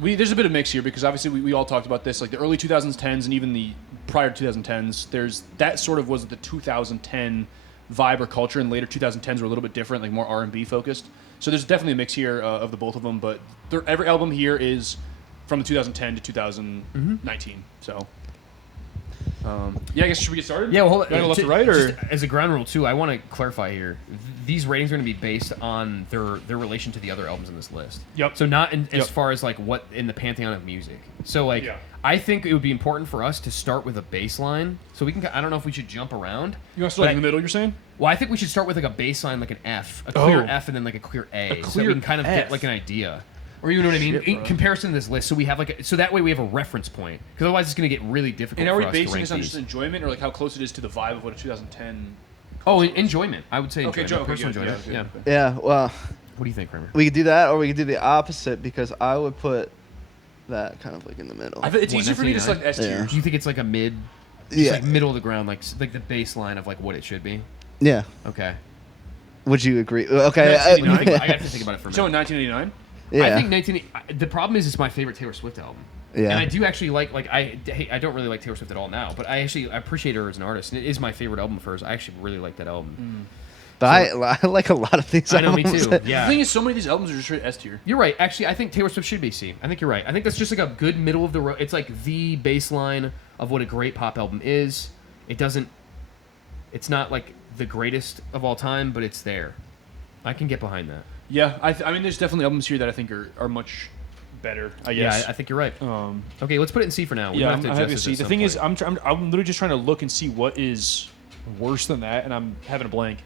there's a bit of mix here because obviously we all talked about this, like the early 2010s and even the prior 2010s. There's that sort of was the 2010 vibe or culture, and later 2010s were a little bit different, like more R&B focused. So there's definitely a mix here of the both of them, but every album here is from the 2010 to 2019. So yeah, I guess should we get started? Yeah, well, hold on. You wanna go left to right, or Just as a ground rule too, I want to clarify here. These ratings are going to be based on their relation to the other albums in this list. Yep. So not as Yep. far as like what in the pantheon of music. So like, Yeah. I think it would be important for us to start with a baseline. So we can. I don't know if we should jump around. you want to start but in the middle? You're saying? Well, I think we should start with like a baseline, like an F, a clear Oh. F, and then like a clear A, so that clear we can kind of F. get like an idea. Or you know what I mean? Shit, In bro. comparison to this list, so we have like so that way we have a reference point. Because otherwise, it's going to get really difficult. And are for we us to basing rank this on these. just enjoyment, or like how close it is to the vibe of what a 2010? Oh, enjoyment. I would say Okay, enjoyment. Personal good, enjoyment. Yeah. okay. Yeah. Well, What do you think, Cramer? we could do that, or we could do the opposite because I would put that kind of like in the middle. I think it's What, easier for me to select 1989? S tiers. Do you think it's like a mid, just Yeah. like middle of the ground, like the baseline of like what it should be? Yeah. Okay. Would you agree? Okay. 1989? I got to think about it for a So in minute. 1989. yeah. I think 19. The problem is, it's my favorite Taylor Swift album. Yeah. And I do actually like I don't really like Taylor Swift at all now, but I appreciate her as an artist, and it is my favorite album of hers. I actually really like that album. But I like a lot of these. I know, me albums. too. The Yeah. thing is, so many of these albums are just straight S tier. You're right. Actually, I think Taylor Swift should be C. I think you're right. I think that's just like a good middle of the road. It's like the baseline of what a great pop album is. It's not like the greatest of all time, but it's there. I can get behind that. Yeah, I mean, there's definitely albums here that I think are much better. I guess. Yeah, I think you're right. Um, Okay, let's put it in C for now. We yeah, might I'm have to happy adjust to this see. at The thing some is, I'm literally just trying to look and see what is worse than that, and I'm having a blank.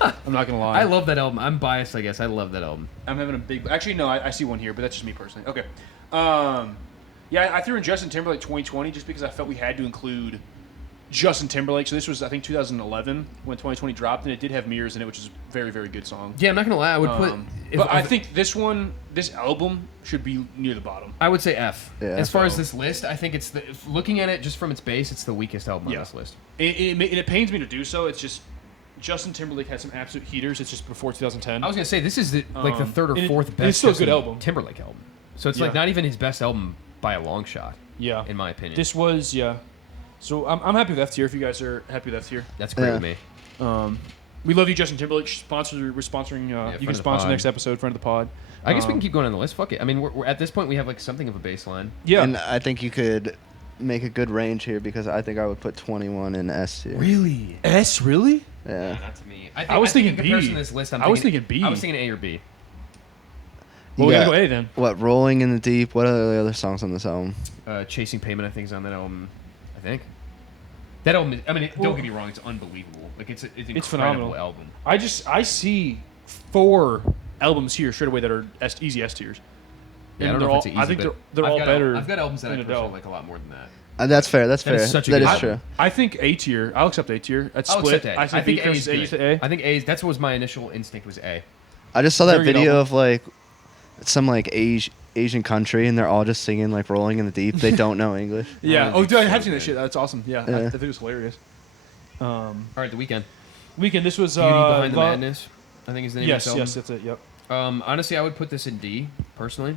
I'm not gonna lie. I love that album. I'm biased, I guess. I love that album. I'm having a big. Actually, no, I see one here, but that's just me personally. Okay. Yeah, I threw in Justin Timberlake 2020 just because I felt we had to include Justin Timberlake. So this was, I think, 2011 when 2020 dropped, and it did have Mirrors in it, which is a very, very good song. Yeah, I'm not gonna lie. I would put. But I think this album should be near the bottom. I would say F. Yeah. As far as So- this list, I think it's looking at it just from its base, it's the weakest album on Yeah. this list. And it pains me to do so. It's just Justin Timberlake had some absolute heaters. It's just before 2010. I was gonna say this is the third or and fourth it's best still a good Justin album. Timberlake album. So it's Yeah. like not even his best album by a long shot, Yeah. in my opinion. This was, yeah. So I'm happy with F tier if you guys are happy with F tier. That's great Yeah. with me. We love you, Justin Timberlake. We're sponsoring. You friend can of the sponsor pod. next episode, friend of the pod. I guess we can keep going on the list. Fuck it. I mean, we're at this point we have like something of a baseline. Yeah. And I think you could make a good range here because I think I would put 21 in S tier. Really? S really? Yeah. Not to me. I was think thinking in comparison B. to this list, I was thinking B. I was thinking A or B. Well, You we gotta got, go A then. What, Rolling in the Deep? What are the other songs on this album? Chasing Payment, I think, is on that album. I think. That album. I mean, don't get me wrong. It's unbelievable. Like it's an incredible phenomenal. album. I see 4 albums here straight away that are easy S tiers. Yeah, I And don't know they're if it's all- easy, I think but they're all better. I've got albums that I than personally Adele. like a lot more than that. That's fair. That's That fair. is such a That good is album. true. I think A tier. I'll accept A tier. That's I'll split. accept A. I think B A versus is A. good. You say A. I think A. That's what was my initial instinct was A. I just saw that Very good video album. of like some like Asian country and they're all just singing like Rolling in the Deep. They don't know English. Yeah. Oh, Oh, dude, I so have seen that good. shit. That's awesome. Yeah. Yeah. I think it was hilarious. All right, The Weeknd. Weekend. This was Beauty Behind the Va- Madness. I think is the name Yes. of this Yes. album. That's it. Yep. Honestly, I would put this in D. Personally,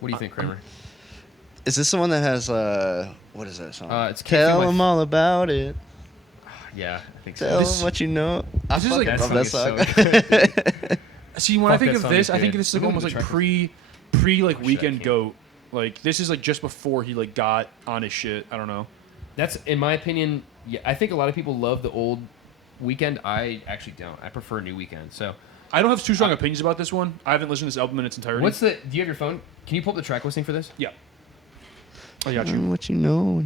what do you think, Kramer? Is this the one that has what is that song? It's Can't Feel Tell My them all about it. Yeah, I think so. Tell This- them what you know. I this is like- fucking that love song that is so song. See, when I Fuck, think that of song this, is I think good. this is like Look at almost the like track pre like shit, I Weekend can't. Goat. Like this is like just before he like got on his shit. I don't know. That's in my opinion. Yeah, I think a lot of people love the old Weekend. I actually don't. I prefer New Weekend. So I don't have too strong opinions about this one. I haven't listened to this album in its entirety. what's the? Do you have your phone? Can you pull up the track listing for this? Yeah. I got you. What you know.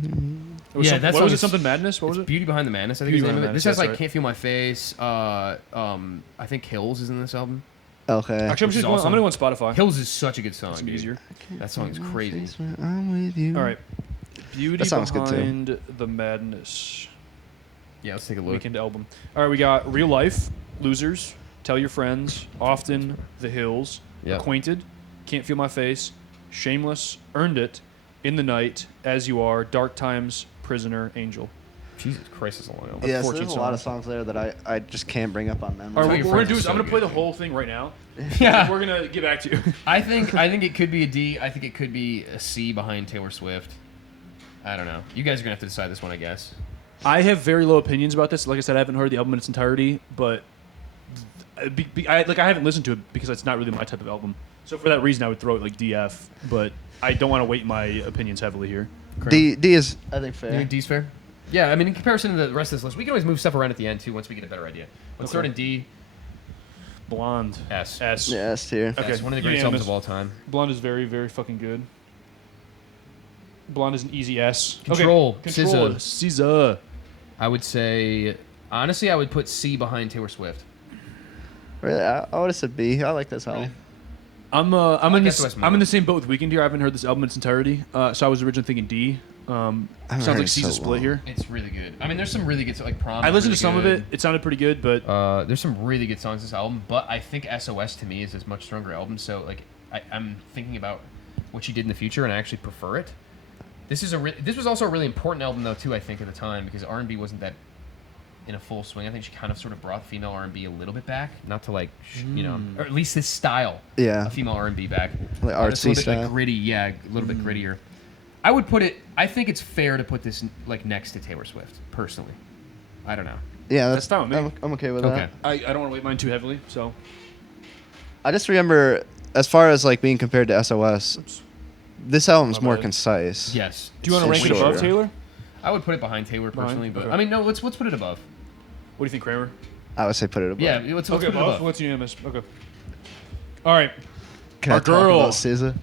It was Yeah, some- that what song was it? is- Something Madness? What was It's it? Beauty Behind the Madness. I think Beauty is the name Behind of the it. This Madness, has like that's right. Can't Feel My Face. I think Hills is in this album. Okay. Actually, Which I'm is just going, awesome. I'm gonna go on Spotify. Hills is such a good song. It's Dude. easier. That song is crazy. I'm with you. All right. Beauty That song's good, too. Behind the Madness. Yeah, let's take a look. Weekend album. All right, we got Real Life, Losers, Tell Your Friends, Often, The Hills, Yep. Acquainted, Can't Feel My Face, Shameless, Earned It, In the Night, As You Are, Dark Times, Prisoner, Angel. Jesus Christ, it's a long album. Yeah, so 14 there's a lot of songs there that I just can't bring up on memory. All Tell right, Your what we're gonna Friends do is is I'm so gonna play good. the whole thing right now. Yeah. We're gonna get back to you. I think it could be a D. I think it could be a C behind Taylor Swift. I don't know. You guys are gonna have to decide this one, I guess. I have very low opinions about this. Like I said, I haven't heard the album in its entirety, but I haven't listened to it because it's not really my type of album. So for that reason, I would throw it like DF. But I don't want to weight my opinions heavily here. D is I think You fair. think D's fair? Yeah, I mean, in comparison to the rest of this list, we can always move stuff around at the end too once we get a better idea. Let's Okay. start in D. Blonde. S. S. Yeah, S tier. Okay. S, one of the greatest albums Unanimous. of all time. Blonde is very, very fucking good. Blonde is an easy S. Control. Okay. Control. SZA. I would say, honestly, I would put C behind Taylor Swift. Really, I would have said B. I like this album. I'm like in SOS I'm in more. the same boat with Weekend here. I haven't heard this album in its entirety, so I was originally thinking D. haven't Sounds heard like it C's a so split long. here. It's really good. I mean, there's some really good, like Prom. I is listened really to some of good. it. It sounded pretty good, but There's some really good songs this album, but I think SOS to me is a much stronger album. So like, I'm thinking about what she did in the future, and I actually prefer it. This was also a really important album though too. I think at the time because R&B wasn't that in a full swing. I think she kind of sort of brought female R&B a little bit back, not to like or at least this style Yeah. of female R&B back. Like It's a artsy little bit style. like gritty, yeah, a little bit grittier. I would put it. I think it's fair to put this like next to Taylor Swift personally. I don't know. Yeah, That's fine with me. I'm okay with Okay. that. I don't want to weight mine too heavily. So I just remember, as far as like being compared to SOS, this album's My more bad. concise. Yes. do you want to It's rank it above shorter. Taylor? I would put it behind Taylor Behind? personally, but Okay. I mean, no. Let's put it above. What do you think, Cramer? I would say put it above. Yeah, let's put it above. What's unanimous? Okay. All right. Can Our I talk girl. about SZA?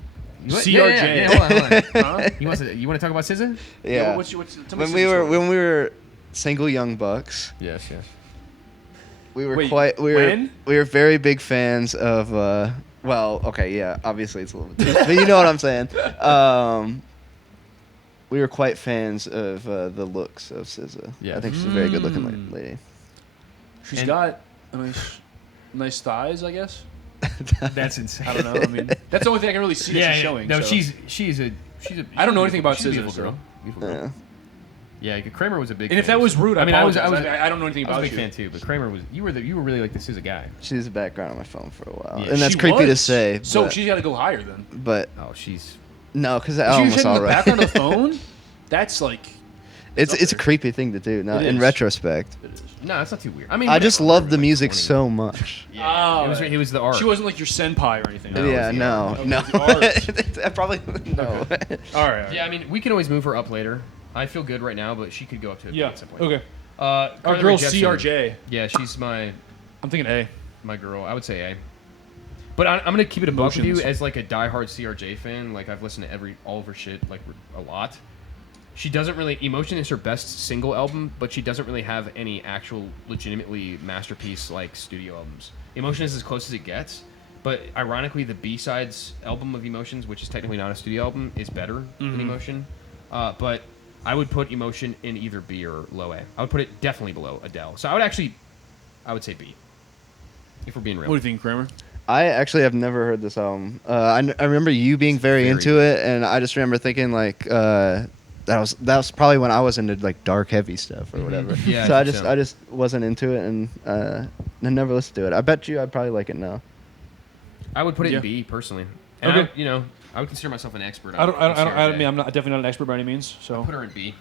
You want- CRJ. Yeah, hold on. Huh? You want to talk about SZA? Yeah. What's tell me when SZA we were story. when we were single young bucks, Yes, yes. we were Wait, we were very big fans of well, okay, yeah, obviously it's a little bit but you know what I'm saying. We were quite fans of the looks of SZA. Yeah. I think she's a very good looking lady. She's And- got nice thighs, I guess. That's insane. I don't know. I mean, that's the only thing I can really see that she's showing. No, so. she's a. I don't know anything about she's a SZA, beautiful girl. so. Beautiful girl. Yeah. Yeah, Kramer was a big. And if fan. that was rude, I mean, I don't know anything I was about a big you. fan too, but Kramer was. You were really like this is a guy. She's a background on my phone for a while, Yeah, and that's She creepy to was? say. So but, she's got to go higher then. but Oh, she's. no, because the She album was was hitting the alright. background of the phone. That's like. It's up it's a there. creepy thing to do. Now, It in is. retrospect, It is. No, that's not too weird. I mean, I just whatever, love we the were, like, music 20. so much. Yeah, Oh, he was the art. She wasn't like your senpai or anything. No, Yeah, it's the no, art. no. It was the art. I probably no. All right. Yeah, I mean, we can always move her up later. I feel good right now, but she could go up to a B Yeah. at some point. Okay. Our Our girl CRJ. Yeah, she's my I'm thinking A. girl. I would say A. But I'm gonna keep it a buck with you Emotions. as like a diehard CRJ fan. Like I've listened to all of her shit like a lot. She doesn't really. Emotion is her best single album, but she doesn't really have any actual legitimately masterpiece like studio albums. Emotion is as close as it gets. But ironically, the B-sides album of Emotions, which is technically not a studio album, is better than Emotion. But I would put Emotion in either B or low A. I would put it definitely below Adele. So I would say B. If we're being real. What do you think, Kramer? I actually have never heard this album. I remember you being very into it, and I just remember thinking like that was probably when I was into like dark heavy stuff or whatever. Yeah, So I I think just so. I just wasn't into it, and I never listened to it. I bet you I'd probably like it now. I would put it Yeah. in B personally. And Okay. I would consider myself an expert. I on mean, I'm not definitely not an expert by any means. So. Put her in B.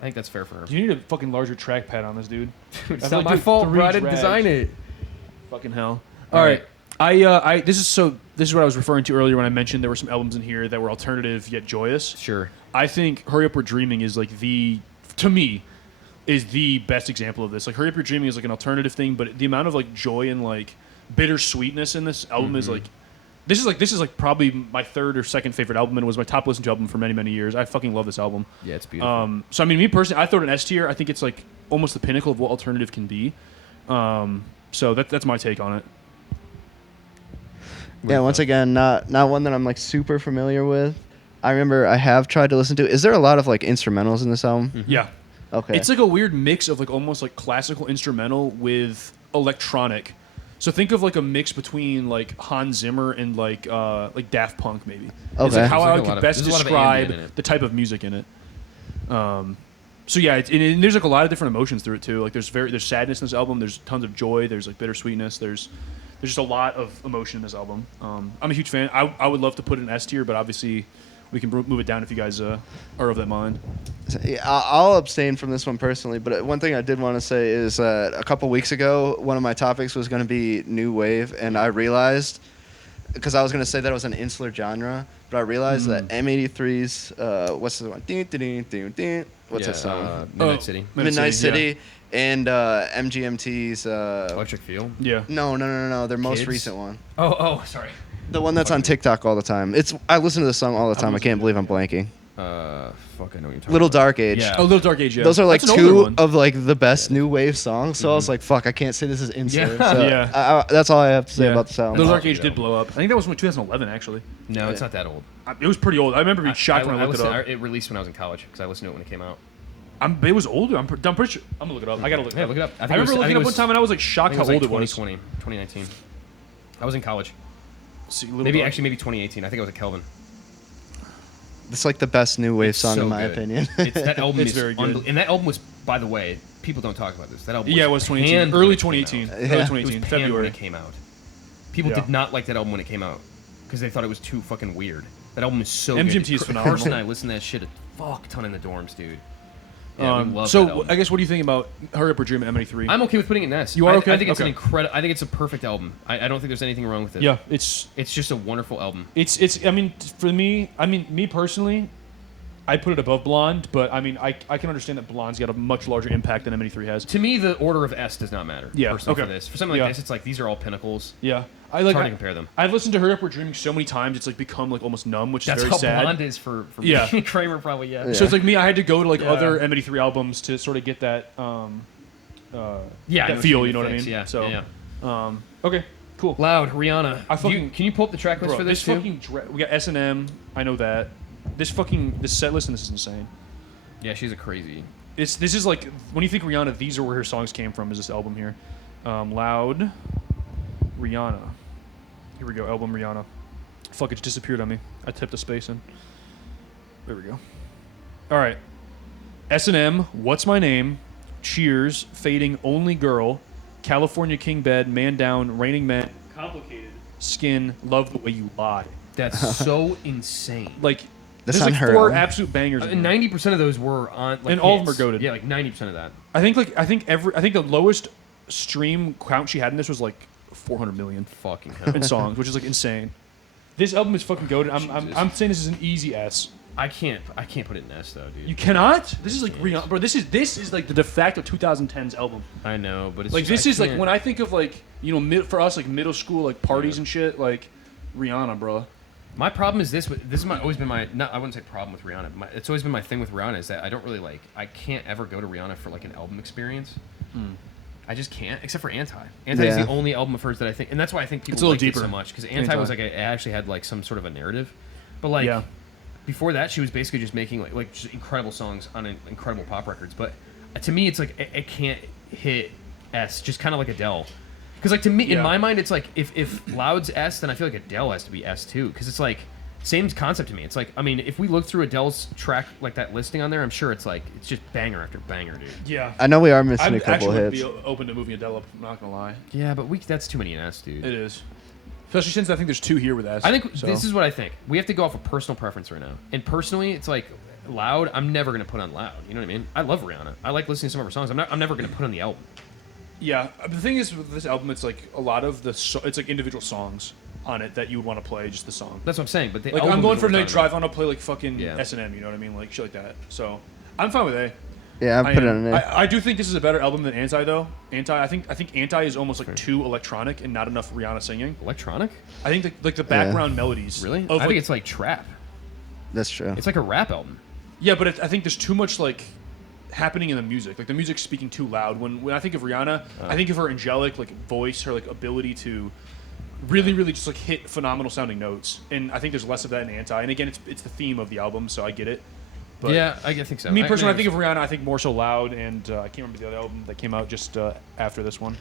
I think that's fair for her. You need a fucking larger trackpad on this, dude. It's I not feel my like fault, three bro. I didn't drags. design it. Fucking hell. All All right. right. This is what I was referring to earlier when I mentioned there were some albums in here that were alternative yet joyous. Sure. I think "Hurry Up We're Dreaming" is like to me, is the best example of this. Like "Hurry Up You're Dreaming" is like an alternative thing, but the amount of like joy and like bittersweetness in this album is like. This is like probably my third or second favorite album, and it was my top listened to album for many years. I fucking love this album. Yeah, it's beautiful. So I mean, me personally, I throw it in S tier. I think it's like almost the pinnacle of what alternative can be. So that's my take on it. Yeah, once again, not one that I'm like super familiar with. I remember I have tried to listen to. Is there a lot of like instrumentals in this album? Yeah. Okay. It's like a weird mix of like almost like classical instrumental with electronic. So think of like a mix between like Hans Zimmer and like Daft Punk maybe. It's Okay. like how I There's like could best there's a lot of describe ambient in it. the type of music in it. So yeah, and there's like a lot of different emotions through it too. Like there's sadness in this album. There's tons of joy. There's like bittersweetness. There's just a lot of emotion in this album. I'm a huge fan. I would love to put it in S tier, but obviously we can move it down if you guys are of that mind. Yeah, I'll abstain from this one personally, but one thing I did want to say is a couple weeks ago, one of my topics was going to be new wave, and I realized, because I was going to say that it was an insular genre, but I realized that M83's, what's the one? What's that song? Midnight City. Midnight City, yeah. And MGMT's. Electric Feel. Yeah. No, their most Kids? recent one. Oh, sorry. The one that's on TikTok all the time. I listen to this song all the time. I can't believe I'm blanking. Fuck, I know what you're talking Little about. Dark Age. Yeah. Oh, Little Dark Age. Yeah. Those are like That's an older two one. of like the best new wave songs. So I was like, fuck, I can't say this is insular. Yeah. So Yeah. that's all I have to say Yeah. about the sound. Little Oh, Dark Age yeah. did blow up. I think that was from 2011 actually. No, it's not that old. It was pretty old. I remember being shocked when I looked it up. It released when I was in college because I listened to it when it came out. It was older. I'm pretty sure. I'm gonna look it up. I gotta look it Yeah, up. look it up. I remember looking it up one time and I was like I shocked think how it was old like it was. 2020, 2019. I was in college. See, Little Maybe Dark- actually maybe 2018. I think I was at Kelvin. It's like the best new wave It's song so in my good. opinion. That album It's is very good. And that album was, by the way, people don't talk about this. That album. Yeah, it was 2018. Early panned when it 2018. came out. Early Yeah. It was 2018. panned when February. it came out. People Yeah. did not like that album when it came out because they thought it was too fucking weird. That album is so MGMT good. is phenomenal. Carson and I listened to that shit a fuck ton in the dorms, dude. Yeah, we love that So album. I guess what do you think about Hurry Up or Dream M83? I'm okay with putting it in S. You are okay? I think it's an Okay. incredible. I think it's a perfect album. I don't think there's anything wrong with it. Yeah, It's just a wonderful album. it's. I mean, for me, me personally, I put it above Blonde, but I mean, I can understand that Blonde's got a much larger impact than M83 has. To me, the order of S does not matter. Yeah, personally, okay. for this. For something like Yeah. this, it's like these are all pinnacles. Yeah, It's hard to compare them. I've listened to Hurry Up We're Dreaming so many times, it's like become like almost numb, which That's is very how sad. Blonde is for Yeah. me. Cramer probably, yeah. So it's like me, I had to go to like Yeah. other M83 albums to sort of get that Yeah, I that know feel, what you know what I fix, mean? Yeah. So yeah. okay, cool. Loud, Rihanna. I fucking- Can you pull up the track list Bro, for this, this too? fucking we got S&M, I know that. This set list and this is insane. Yeah, she's a crazy. This is like when you think Rihanna, these are where her songs came from. Is this album here? Loud, Rihanna. Here we go. Album Rihanna. Fuck, it just disappeared on me. I typed a space in. There we go. All right. S&M. What's My Name? Cheers. Fading. Only Girl. California King Bed. Man Down. Raining Men. Complicated. Skin. Love the Way You Lie. That's so insane. Like That's there's on like her 4 album? absolute bangers. in And there. 90% of those were on. Like, And all of them hits. are goated. Yeah, like 90% of that. I think the lowest stream count she had in this was like 400 million Fucking hell. in songs, which is like insane. This album is fucking goated. I'm Jesus. saying this is an easy S. I can't put it in S though, dude. You cannot. This is like Rihanna, bro. This is like the de facto 2010s album. I know, but it's Like just, this I is like can't- when I think of like for us like middle school like parties and shit like Rihanna, bro. My problem is this. This is always been my. Not, I wouldn't say problem with Rihanna. It's always been my thing with Rihanna is that I don't really like. I can't ever go to Rihanna for like an album experience. I just can't, except for Anti. Anti is Yeah. the only album of hers that I think, and that's why I think It's a people little liked it deeper. so much because Anti was like it actually had like some sort of a narrative, but like Yeah. before that she was basically just making like just incredible songs on incredible pop records. But to me, it's like it can't hit S, just kind of like Adele. Because like to me, in Yeah. my mind, it's like if Loud's S, then I feel like Adele has to be S too. Because it's like same concept to me. It's like I mean, if we look through Adele's track like that listing on there, I'm sure it's like it's just banger after banger, dude. Yeah. I know we are missing I a couple actually would hits. be open to moving Adele up. I'm not gonna lie. Yeah, but that's too many in S, dude. It is. Especially since I think there's 2 here with S. I think so. this is what I think. We have to go off of personal preference right now. And personally, it's like Loud. I'm never gonna put on Loud. You know what I mean? I love Rihanna. I like listening to some of her songs. I'm never gonna put on the album. Yeah, the thing is with this album, it's like a lot of it's like individual songs on it that you would want to play, just the song. That's what I'm saying. But the Like album I'm going is for a what we're night talking drive, about. I want to play like fucking Yeah. S&M, you know what I mean, like shit like that. So I'm fine with A. Yeah, I put it on there. I do think this is a better album than Anti though. I think Anti is almost like too electronic and not enough Rihanna singing. Electronic? I think the background melodies. Really? Of I like, think it's like trap. That's true. It's like a rap album. yeah, but I think there's too much like happening in the music. Like the music's speaking too loud. When I think of Rihanna, I think of her angelic like voice, her like ability to really just like hit phenomenal sounding notes. And I think there's less of that in Anti. And again, it's the theme of the album, so I get it. But Yeah, I think so. me personally, I think of Rihanna. I think more so loud, and I can't remember the other album that came out just after this one.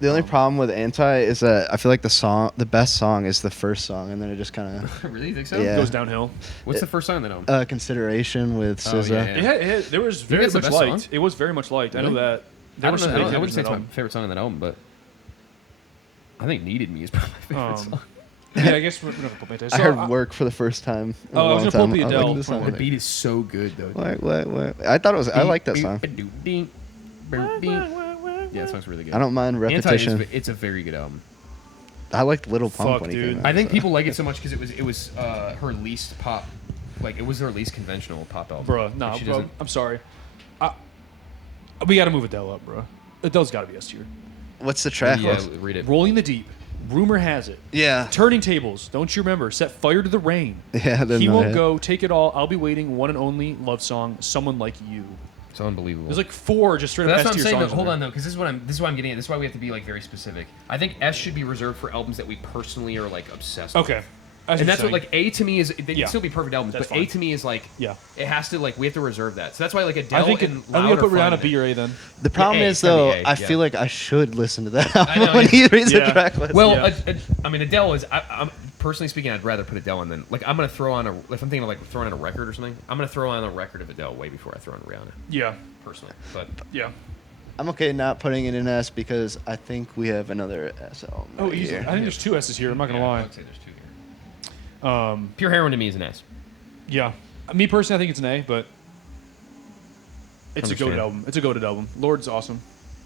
The only problem with Anti is that I feel like the best song is the first song, and then it just kind of Really? You think so? Yeah. It goes downhill. What's the first song on that album? Consideration with Oh, SZA. yeah. There was think very that's the much best liked. song? It was very much liked. I know Really? that. I wouldn't say big it's hitters my on that favorite song on that album, but I think "Needed Me" is probably my favorite song. Yeah, I guess we're gonna put my taste. I heard "Work" for the first time. in a Oh, I was long gonna pull time. up the I was Adele. like, this song. The beat is so good though. What? I thought it was. I like that song. Yeah, that song's really good. I don't mind Anti repetition. it's a very good album. I liked Little Pump Fuck, when he dude. came out. I think so. people like it so much because it was her least pop, like it was her least conventional pop album. Bruh, nah, Like, she bro. doesn't- I'm sorry. We got to move Adele up, bro. Adele's got to be S tier. What's the track Yeah, list? read it. Rolling the Deep. Rumor has it. Yeah. Turning Tables. Don't you remember? Set Fire to the Rain. Yeah. He Won't Go. Take It All. I'll Be Waiting. One and Only. Love Song. Someone Like You. It's unbelievable. There's like 4 just straight But up that's S what I'm tier saying. songs. Though. Hold on though, because this is what I'm getting at. This is why we have to be like very specific. I think S should be reserved for albums that we personally are like obsessed with. Okay. And that's what like A to me is. They Yeah. can still be perfect albums, That's but A fine. to me is like Yeah. it has to like we have to reserve that. So that's why like Adele I think and I'm Loud gonna put are fine Rihanna in B it. or A then. The problem A, is it's gotta though, be A, I yeah. feel like I should listen to that know, album when he reads yeah. the track list. Well, Yeah. I mean Adele is. I'm personally speaking, I'd rather put Adele on than like I'm gonna throw on if I'm thinking of like throwing on a record or something. I'm gonna throw on a record of Adele way before I throw on Rihanna Yeah. personally. But Yeah. I'm okay not putting it in S because I think we have another S album. Oh, right easily. here. I think there's 2 S's here. I'm not gonna yeah, I lie. would say there's 2 here. Pure Heroin to me is an S. Yeah. Me personally, I think it's an A, but it's a Understand. goated album. It's a goated album. Lord's awesome.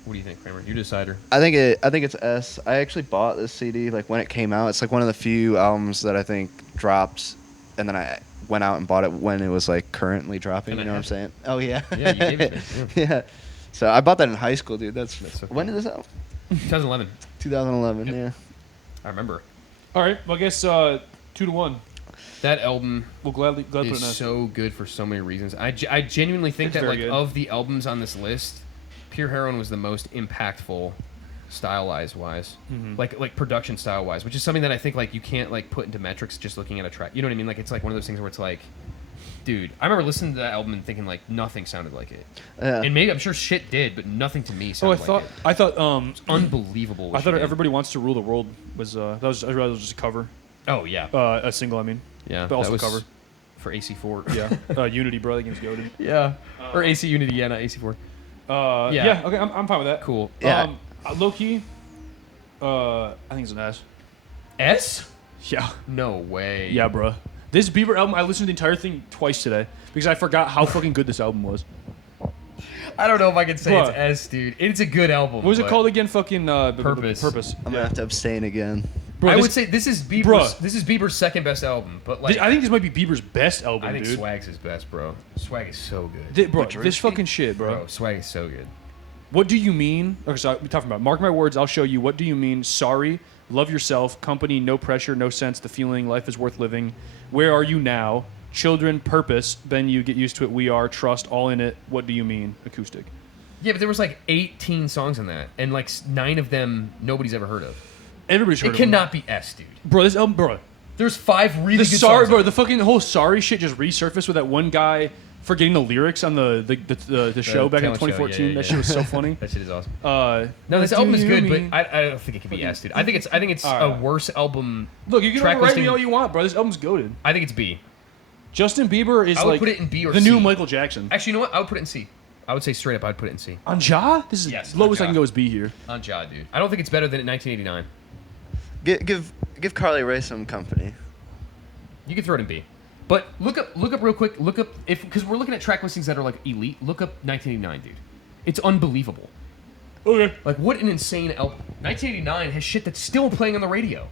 What do you think, Cramer? You decider. I think it's S. I actually bought this CD like when it came out. It's like one of the few albums that I think dropped, and then I went out and bought it when it was like currently dropping. And You I know what I'm have saying? Oh yeah. Yeah, you gave it to me. Yeah. So I bought that in high school, dude. That's so when cool. did this out? 2011. 2011. Yep. Yeah. I remember. All right. Well, I guess 2-1. That album We'll gladly put it in is S. so good for so many reasons. I genuinely think It's that very like good. of the albums on this list, Pure Heroin was the most impactful, stylized wise, Mm-hmm. like production style wise, which is something that I think like you can't like put into metrics just looking at a track. You know what I mean? Like it's like one of those things where it's like, dude, I remember listening to that album and thinking like nothing sounded like it, Yeah. and maybe I'm sure shit did, but nothing to me Oh, sounded like it. I thought Unbelievable. what I thought she did. Everybody Wants to Rule the World was I realized it was just a cover, Oh yeah, a single. I mean, yeah. but also that was cover. for AC4. Yeah, Unity, bro. That game's goated. yeah. Or AC Unity, yeah, not AC4. Yeah. Yeah. Okay, I'm fine with that. Cool. Yeah. Low key, I think it's an S. S? Yeah. No way. Yeah, bro. This Bieber album, I listened to the entire thing twice today because I forgot how fucking good this album was. I don't know if I can say Bruh. it's S, dude. It's a good album. What was it but called again? Fucking Purpose. Purpose. I'm gonna have to abstain again. Bro, I this- would say this is Bieber's. Bruh. This is Bieber's second best album, but like I think this might be Bieber's best album, I think dude. Swag's his best, bro. Swag is so good. Bro, But this Drewski? fucking shit, bro. Swag is so good. What do you mean? Okay, so we're talking about. Mark my words. I'll show you. What do you mean? Sorry. Love yourself. Company. No pressure. No sense. The feeling. Life is worth living. Where are you now? Children. Purpose. Then you get used to it. We are. Trust. All in it. What do you mean? Acoustic. Yeah, but there was like 18 songs on that, and like 9 of them nobody's ever heard of. Everybody's heard It of them. cannot be S, dude. Bro, this album, bro. There's 5 really The good sorry, songs. bro. on it. The fucking whole sorry shit just resurfaced with that one guy forgetting the lyrics on the show back in talent show, 2014. yeah, that yeah. shit was so funny. That shit is awesome. No, No, this album is good, but I don't think it can be S, dude. I think it's All right. a worse album. Look, you can track override me listing- all you want, bro. This album's goaded. I think it's B. Justin Bieber is I would like put it in B or the C. new Michael Jackson. Actually, you know what? I would put it in C. I would say straight up, I'd put it in C. On Ja? This is Yes, lowest on I can Ja. go is B here. On Ja, dude. I don't think it's better than in 1989. Give Carly Rae some company. You can throw it in B. But look up real quick. Look up because we're looking at track listings that are like elite. Look up 1989, dude. It's unbelievable. Okay. Like, what an insane album. 1989 has shit that's still playing on the radio.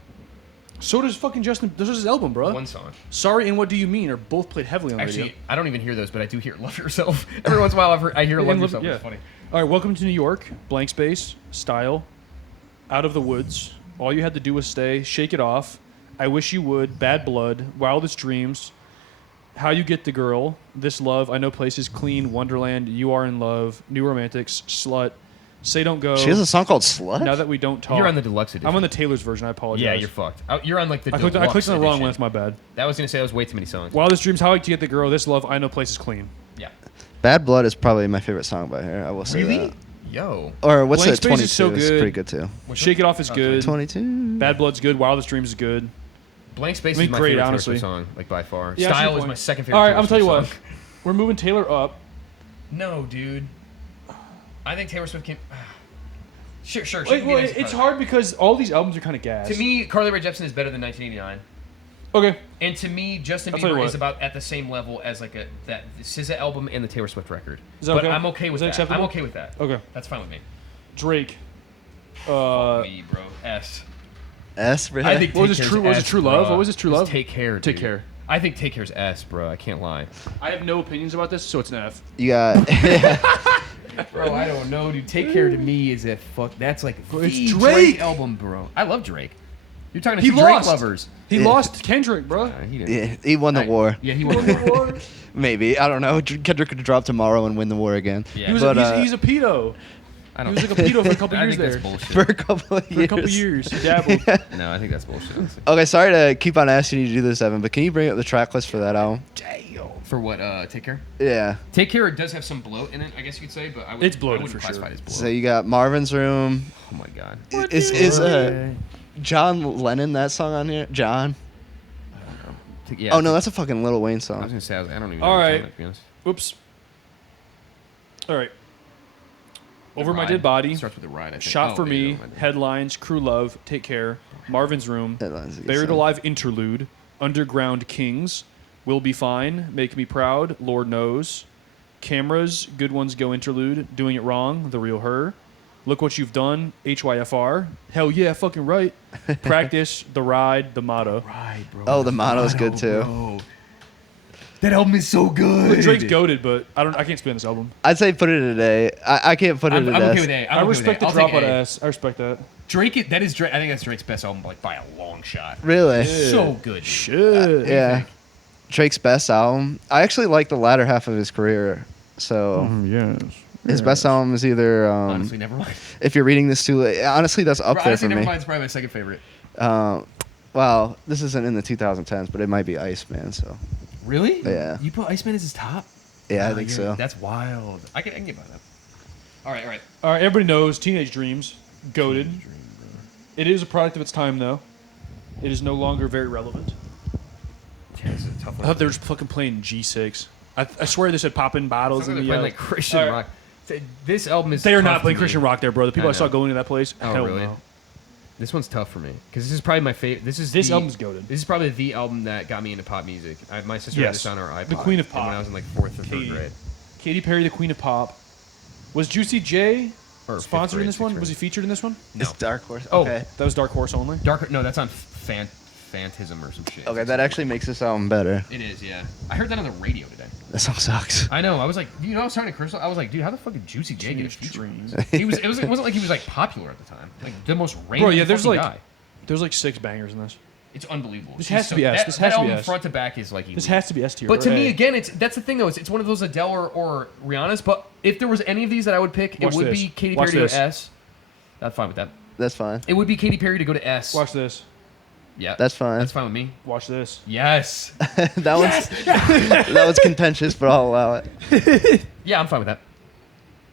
So does fucking Justin. This is his album, bro. One song. Sorry and What Do You Mean are both played heavily on the radio. Actually, I don't even hear those, but I do hear Love Yourself. Every once in a while, I hear Love Yourself. Yeah. It's funny. All right, Welcome to New York, Blank Space, Style, Out of the Woods, All You Had to Do Was Stay, Shake It Off, I Wish You Would, Bad Blood, Wildest Dreams, How You Get the Girl, This Love, I Know Places, Clean, Wonderland, You Are in Love, New Romantics, Slut, Say Don't Go. She has a song called Slut? Now That We Don't Talk. You're on the deluxe edition. I'm on the Taylor's version, I apologize. Yeah, you're fucked. You're on like the I deluxe clicked on the wrong edition. one, that's my bad. That was going to say that was way too many songs. Wildest Dreams, How I Get the Girl, This Love, I Know Places, Clean. Yeah. Bad Blood is probably my favorite song by her. I will say Really? that. Yo. Or what's Blank it? Space 22 is so is good. pretty good too. Shake It Off is good. 22. Bad Blood's good. Wildest Dreams is good. Blank Space I mean, is my great, favorite Taylor honestly. Swift song, like by far. Yeah, I see Style your is point. my second favorite. All right, Taylor I'm gonna tell you Swift what. song. We're moving Taylor up. No, dude. I think Taylor Swift can. Sure. She Wait, can be well, next to it's Carly. hard because all these albums are kind of gas. To me, Carly Rae Jepsen is better than 1989. Okay. And to me, Justin I'll tell you Bieber what. is about at the same level as like that SZA album and the Taylor Swift record. Is that But okay? I'm okay with Is that that. acceptable? I'm okay with that. Okay. That's fine with me. Drake. Me, bro. S. S, really? I think What was Take his Care's true- what was his S, true love? bro. What was his true It's love? Take Care. Take dude. Care. I think Take Care's S, bro. I can't lie. I have no opinions about this, so it's an F. You got. Bro, I don't know, dude. Take Care to me is a fuck. That's like Bro, the it's Drake. album, bro. I love Drake. You're talking to He two Drake lost. lovers. He Yeah. lost Kendrick, bro. He didn't. Yeah, he won the war. Yeah, he won the war. Maybe. I don't know. Kendrick could drop tomorrow and win the war again. Yeah. He was But, he's a pedo. I He don't. was like a pedo for a couple I years think that's there. bullshit. For a couple of years. For a couple years, he dabbled. No, I think that's bullshit. Honestly. Okay, sorry to keep on asking you to do this, Evan, but can you bring up the track list for that album? For what? Take Care. Yeah. Take Care does have some bloat in it, I guess you could say, but I would. It's bloated I wouldn't for classify sure. it as bloat. So you got Marvin's Room. Oh my god. Is John Lennon that song on here? John? Yeah. Oh no, that's a fucking Lil Wayne I was song. gonna say I don't even. All know right. to be honest. Oops. All right. The Over My Ride. Dead Body. Starts with the ride. I think. Shot Oh, for yeah, Me. Over My Dead. Headlines. Crew Love. Take Care. Marvin's Room. Headlines is a good Buried song. Alive Interlude. Underground Kings. Will Be Fine. Make Me Proud. Lord Knows. Cameras. Good Ones Go Interlude. Doing It Wrong. The Real Her. Look What You've Done. HYFR. Hell yeah, fucking right. Practice. The Ride. The Motto. Ride, bro. Oh, the motto's good too. Bro. That album is so good. Drake's goated, but I can't spin this album. I'd say put it at A. I can't put it I'm at okay S. with A. I'm I okay with respect A. the I'll take drop out A. S. I respect that. Drake. That is Drake. I think that's Drake's best album, like by a long shot. Really? So good. Shit. Yeah. Drake's best album. I actually like the latter half of his career. So Yes. his best album is either Honestly, never mind. if you're reading this too late. Honestly, that's up there Honestly, for never me. mind. It's probably my second favorite. Well, this isn't in the 2010s, but it might be Iceman. So Really? Yeah. You put Iceman as his top? yeah, I Nah, think you're- so. That's wild. I can get by that. All right. All right, everybody knows Teenage Dreams, goated. It is a product of its time, though. It is no longer very relevant. Yeah, this is a tough I one. thought they were just fucking playing G6. I swear they said popping bottles Sounds in like the. they're playing like Christian All right. rock. This album is. They are tough not to playing me. Christian rock there, bro. The people I I saw know. going to that place. Oh, hell really? no. This one's tough for me because this is probably my favorite. This album's goated. This is probably the album that got me into pop music. My sister had Yes. this on her iPod. The Queen of and Pop. when I was in like 4th or 3rd Katy. grade. Katy Perry, the Queen of Pop. Was Juicy J Or fifth sponsored in grade, this one? sixth Was he grade. featured in this one? No. It's Dark Horse. Oh. Okay. That was Dark Horse only. Dark. No, that's on Phantasm or some shit. Okay, that actually makes this album better. It is, yeah. I heard that on the radio today. That song sucks. I know. I was like, I was talking to Crystal. I was like, dude, how the fuck did Juicy J get a Teenage feature? Dreams. It wasn't like he was like popular at the time. Like the most random Bro, yeah, there's fucking like guy. there's like 6 bangers in this. It's unbelievable. This She's has to be S. That, This that has to be album S. front to back is like This elite. has to be S tier. But to or me, A. again, that's the thing though. It's one of those Adele or Rihanna's. But if there was any of these that I would pick, Watch it would this. be Katy Watch Perry to go this. to S. I'm fine with that. That's fine. It would be Katy Perry to go to S. Watch this. Yeah, That's fine. That's fine with me. Watch this. Yes. that one's contentious, but I'll allow it. Yeah, I'm fine with that.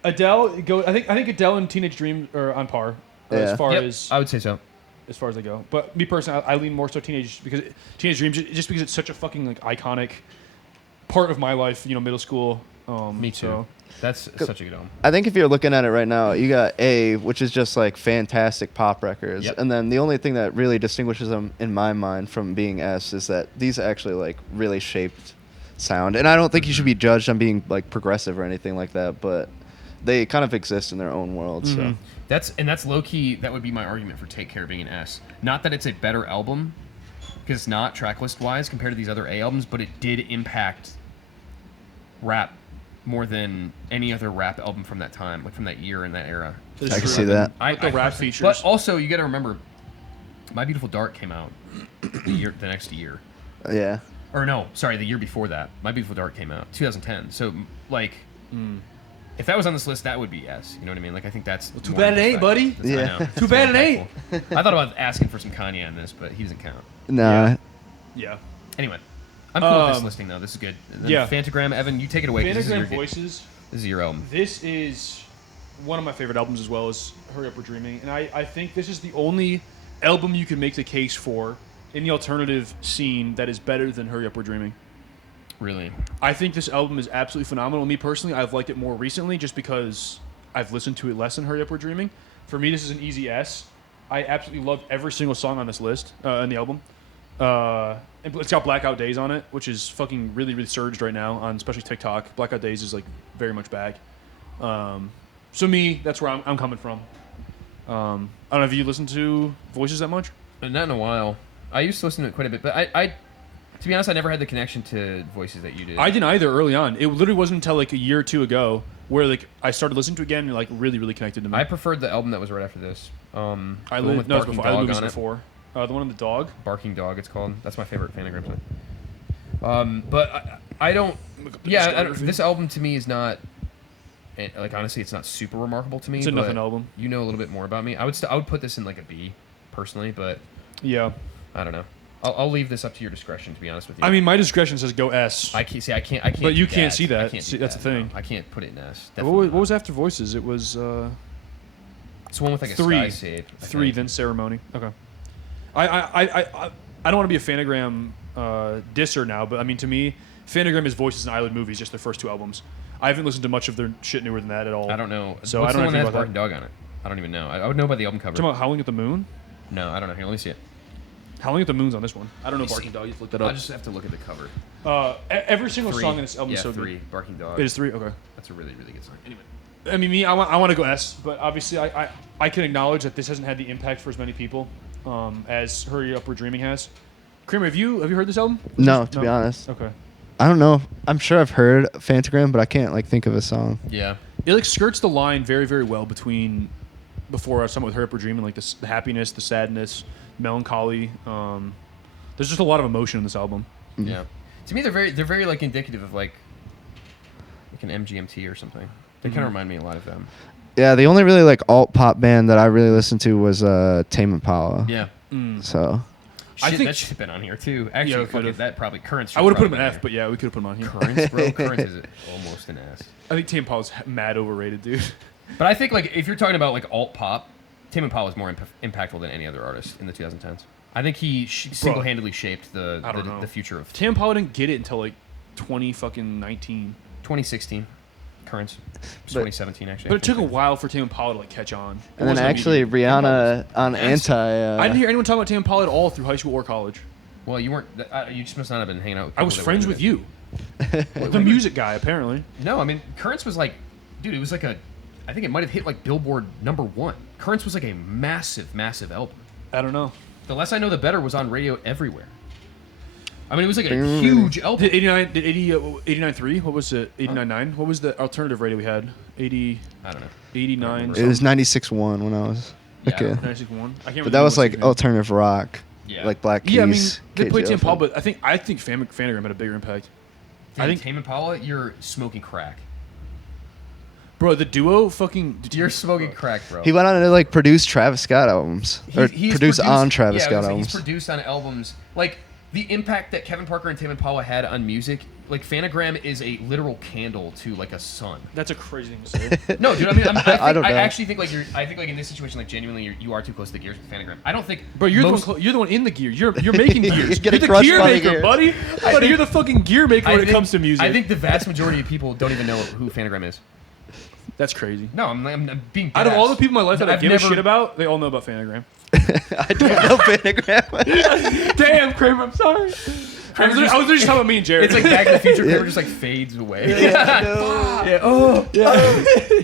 Adele I think Adele and Teenage Dream are on par Yeah. as far Yep, as I would say so. they go. But me personally, I lean more so Teenage Dream just because it's such a fucking like iconic part of my life. Middle school. Me too. So. That's such a good album. I think if you're looking at it right now, you got A, which is just like fantastic pop records. Yep. And then the only thing that really distinguishes them in my mind from being S is that these actually like really shaped sound. And I don't think you should be judged on being like progressive or anything like that, but they kind of exist in their own world. Mm-hmm. So That's low key. That would be my argument for Take Care being an S. Not that it's a better album, because it's not track list wise compared to these other A albums, but it did impact rap more than any other rap album from that time, like from that year and that era. That's I can true. see that. Like the rap features. But also, you got to remember, My Beautiful Dark came out the next year. yeah, Or no, sorry, the year before that. My Beautiful Dark came out 2010. So like, if that was on this list, that would be S. You know what I mean? Like I think that's too more bad it impactful. ain't, buddy. That's- I Yeah. know. Too It's bad more it ain't. impactful. I thought about asking for some Kanye on this, but he doesn't count. nah. Yeah. Anyway, I'm cool with this listing though. This is good. And then Yeah. Fantagram, Evan, you take it away. 'Cause Phantogram this Voices. is your album. This is one of my favorite albums as well as Hurry Up We're Dreaming. And I think this is the only album you can make the case for in the alternative scene that is better than Hurry Up We're Dreaming. Really? I think this album is absolutely phenomenal. Me personally, I've liked it more recently just because I've listened to it less than Hurry Up We're Dreaming. For me, this is an easy S. I absolutely love every single song on this list, on the album. And it's got Blackout Days on it, which is fucking really, really surged right now on especially TikTok. Blackout Days is like very much back. So me, that's where I'm coming from. I don't know if you listen to Voices that much. Not in a while. I used to listen to it quite a bit, but I to be honest, I never had the connection to Voices that you did. I didn't either early on. It literally wasn't until like a year or two ago where like I started listening to it again and like really, really connected to me. I preferred the album that was right after this. I the one lived with no, it was Barking before. I Dog lived on it. before. The one on the dog. Barking Dog, it's called. That's my favorite Fantagram song. But I don't. Yeah, this album to me is not. Like honestly, it's not super remarkable to me. It's a but nothing album. You know a little bit more about me. I would put this in like a B, personally, but Yeah. I don't know. I'll leave this up to your discretion. To be honest with you. I mean, my discretion says go S. I can't see. I can't. But you do can't see I that. can't See, do that's that, the thing. no. I can't put it in S. What was after Voices? It was It's the one with like a three. sky save. I 3, think. then Ceremony. Okay. I don't want to be a Fanagram disser now, but I mean to me, Fanagram is Voices and Eyelid Movies, just their first two albums. I haven't listened to much of their shit newer than that at all. I don't know. So What's I don't the know one anything that has about Barking Dog on it? I don't even know. I would know by the album cover. Talking about Howling at the Moon? No, I don't know. Here, let me see it. Howling at the Moon's on this one. I don't know Let me Barking see. Dog. You have to look that I'll up. just have to look at the cover. Every single 3. song in this album yeah, is so 3. good. Barking Dog. It is 3? Okay. That's a really, really good song. Anyway. I mean, I want to go S, but obviously I can acknowledge that this hasn't had the impact for as many people as Hurry Up We're Dreaming has. Kramer, have you heard this album? No, to be honest, Okay. I don't know. I'm sure I've heard Fantagram, but I can't like think of a song. Yeah. It like skirts the line very, very well between before I was talking with Hurry Up We're Dreaming, like the happiness, the sadness, melancholy. There's just a lot of emotion in this album. Yeah. To me, they're very like indicative of like an MGMT or something. They kind of remind me a lot of them. Yeah, the only really like alt pop band that I really listened to was Tame Impala. Yeah. So I Shit, think- that should have been on here too. Actually, Yeah, fuck could've. it, that probably Currents. I would have put him in in F, but yeah, we could have put him on here. Currents, bro. Currents is almost an S. I think Tame Impala's mad overrated, dude. But I think like if you're talking about like alt pop, Tame Impala is more impactful than any other artist in the 2010s. I think he single-handedly shaped I don't know. the future of Tame Impala didn't get it until like 2019. 2016. Currents. 2017 actually. But it took a while for Tame Impala to like catch on. It and then wasn't actually immediate. Rihanna on massive. Anti. I didn't hear anyone talk about Tame Impala at all through high school or college. Well, you weren't. You just must not have been hanging out with I was people that friends were with into you. The music guy, apparently. it. No, I mean Currents was like, dude, it was like I think it might have hit like Billboard #1. Currents was like a massive, massive album. I don't know. The Less I Know the Better was on radio everywhere. I mean, it was like a huge album. Did 89.3? What was it? 89.9? What was the alternative radio we had? 80, I don't know. 89. It was 96.1 when I was a Yeah. kid. 96.1. I can't But that was like oh, alternative rock. Yeah. Like Black Keys. yeah, I mean, they played KGL. Tame Impala, but I think Fanagram had a bigger impact. Dude, I think- Tame Impala, you're smoking crack. Bro, the duo fucking. You're smoking crack, bro. He went on to like produce Travis Scott albums. Or He's produce on Travis yeah, I Scott was gonna say, albums. He's produced on albums. Like, the impact that Kevin Parker and Tame Impala had on music, like, Fanagram is a literal candle to, like, a sun. That's a crazy thing to say. No, dude, I mean, I don't know. I actually think, like, in this situation, like, genuinely, you are too close to the gears with Fanagram. I don't think... Bro, you're the one in the gear. You're making gears. Get You're the crushed gear by the maker, gears. buddy. Buddy, you're the fucking gear maker when it think- comes to music. I think the vast majority of people don't even know who Fanagram is. that's crazy. No, I'm being Out of all the deadass. people in my life that I I've give never- a shit about, they all know about Fanagram. I don't know Fanagram. Damn, Kramer, I'm sorry. I was just talking about me and Jared. It's like Back to the Future. Kramer just like fades away. Yeah. Oh.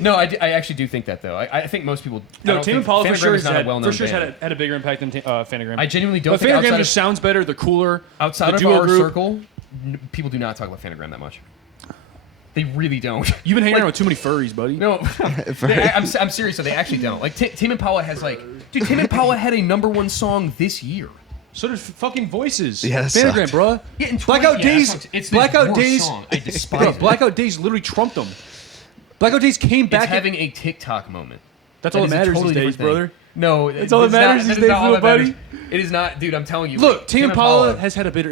No, I actually do think that though. I think most people. No, Tame Impala for sure had had a bigger impact than Fanagram. I genuinely don't. But think Fanagram outside just sounds better. They're cooler. Outside the of our group, circle, people do not talk about Fanagram that much. They really don't. You've been hanging around with too many furries, buddy. No, I'm serious. So they actually don't. Like Tame Impala has like, dude, Tame Impala had a #1 song this year. So did fucking Voices. Yeah, Fanagram, bro. Yeah, in Blackout Days. It's Blackout the Days. worst song. I despise Bro, it. Blackout Days literally trumped them. Blackout Days came back. It's having a TikTok moment. That's all that is a matters totally these days, different brother. thing. No, That's all that matters these days, little buddy. It is not, dude. I'm telling you. Look, like, Tame Impala has had a better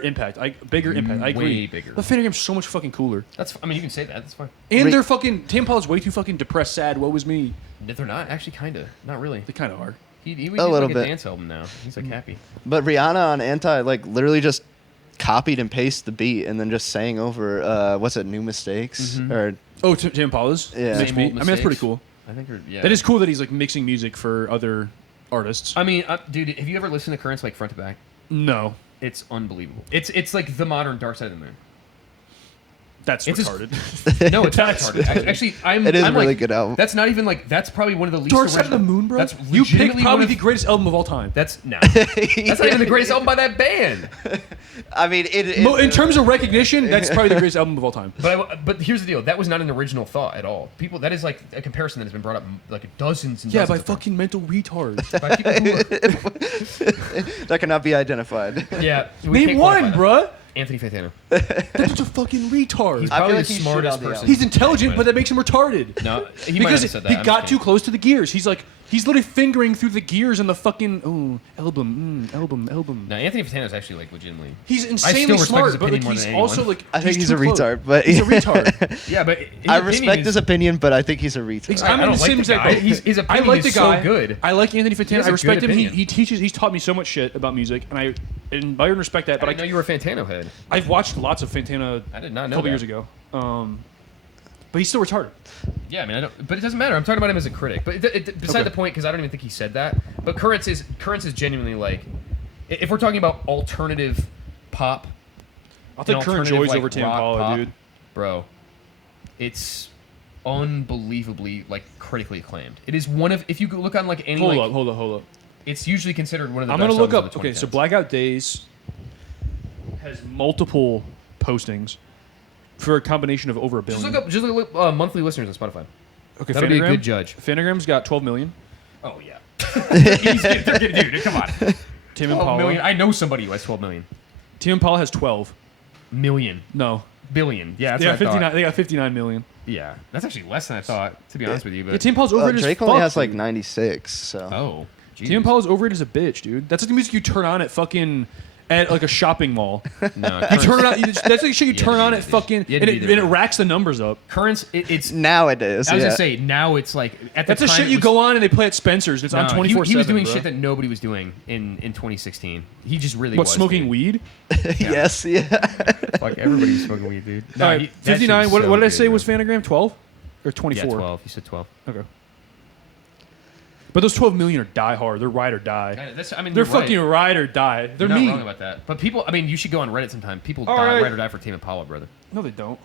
impact. Bigger impact. I agree. Way bigger. But Fanagram's so much fucking cooler. I mean, you can say that. That's fine. And they're fucking Tame Impala's way too fucking depressed, sad. Woe is me. No, they're not actually. Kinda. Not really. They kind of are. He would A do little like a bit. dance album now. He's like happy. But Rihanna on Anti like literally just copied and pasted the beat and then just sang over what's it, New Mistakes or Oh, Tame Impala's. Yeah. Mixed Same beat. Old I mean, that's pretty Mistakes. cool. I think. Yeah. That is cool that he's like mixing music for other artists. I mean, dude, have you ever listened to Currents like front to back? No, It's unbelievable. It's like the modern Dark Side of the Moon. that's It's just- retarded. No, it's not retarded. Actually, It is a I'm really like, good album. That's not even like. That's probably one of the least. Dark Side of the original- Moon, bro. That's You picked legitimately probably one of- the greatest album of all time. That's no. That's not even the greatest album by that band. I mean In terms of recognition, that's probably the greatest album of all time. But here's the deal. That was not an original thought at all. People, that is like a comparison that has been brought up like dozens and Yeah, dozens by of times. fucking mental retards. By people who that cannot be identified. are, yeah. we Name can't one, quantify that. bruh. Anthony Fantano. That's a fucking retard. He's I feel probably like the he should smartest on the person. album. He's intelligent, but that makes him retarded. No, he might Because have said that. he I'm got just too kidding. close to the gears. He's literally fingering through the gears in the fucking album. No, Anthony Fantano is actually like legitimately. He's still insanely respect smart, his but like opinion more he's than also anyone. like I think he's too a close. retard, but He's a retard. Yeah, but his I opinion respect is, his opinion, but I think he's a retard. Ex- I I'm in don't the like same the exact guy. boat. His I opinion like is the so guy. good. I like Anthony He Fantano. has I a respect good him. opinion. He teaches. He's taught me so much shit about music, and I admire and respect that. But But I know you were a Fantano head. I've watched lots of Fantano I did not a know couple that. years ago. But he's still retarded. Yeah, I mean, I don't. But it doesn't matter. I'm talking about him as a critic. But beside Okay. the point, because I don't even think he said that. But Currents is genuinely like, if we're talking about alternative pop, I'll take and Current alternative, Joys like, over Tame rock Impala, pop, dude. bro, it's unbelievably like critically acclaimed. It is one of, if you look on like any, Hold up. it's usually considered one of the I'm best gonna look albums up. of the Okay, so 2010s. Blackout Days has multiple postings for a combination of over a billion. Just look up monthly listeners on Spotify. Okay, That'll be a Fanagram- good judge. Fanagram's got 12 million. Oh yeah. Dude, come on. Tame 12 Impala. million. I know somebody who has 12 million. Tame Impala has 12. Million. No. Billion. Yeah, that's They got what I 59. thought. They got 59 million. Yeah, that's actually less than I thought, to be honest with you. Yeah, But Tame Impala's overrated Drake as only fuck, has like dude. 96, so oh, Tame geez. Impala's overrated as a bitch, dude. That's like the music you turn on at fucking at like a shopping mall. No, You turn it on. That's like shit you Yeah, turn on dude, at dude. fucking Yeah, and dude, it, and it dude. racks the numbers up. Currents. It's. nowadays. I was yeah. gonna say now it's like at the That's the time shit it you was- go on and they play at Spencer's. It's on No, 24/7. He was doing bro. shit that nobody was doing in 2016. He just really What, was. smoking dude. weed? Yes, yeah. Like everybody was smoking weed, dude. All right, that shit 59. was What, so what did I good, say bro. was Fanagram? 12 or 24? Yeah, 12. You said 12. Okay. But those 12 million are die hard. They're ride or die. I mean, They're you're right. fucking ride or die. They're You're me. not wrong about that. But people, I mean, you should go on Reddit sometime. People All die, right. ride or die for Tame Impala, brother. No, they don't.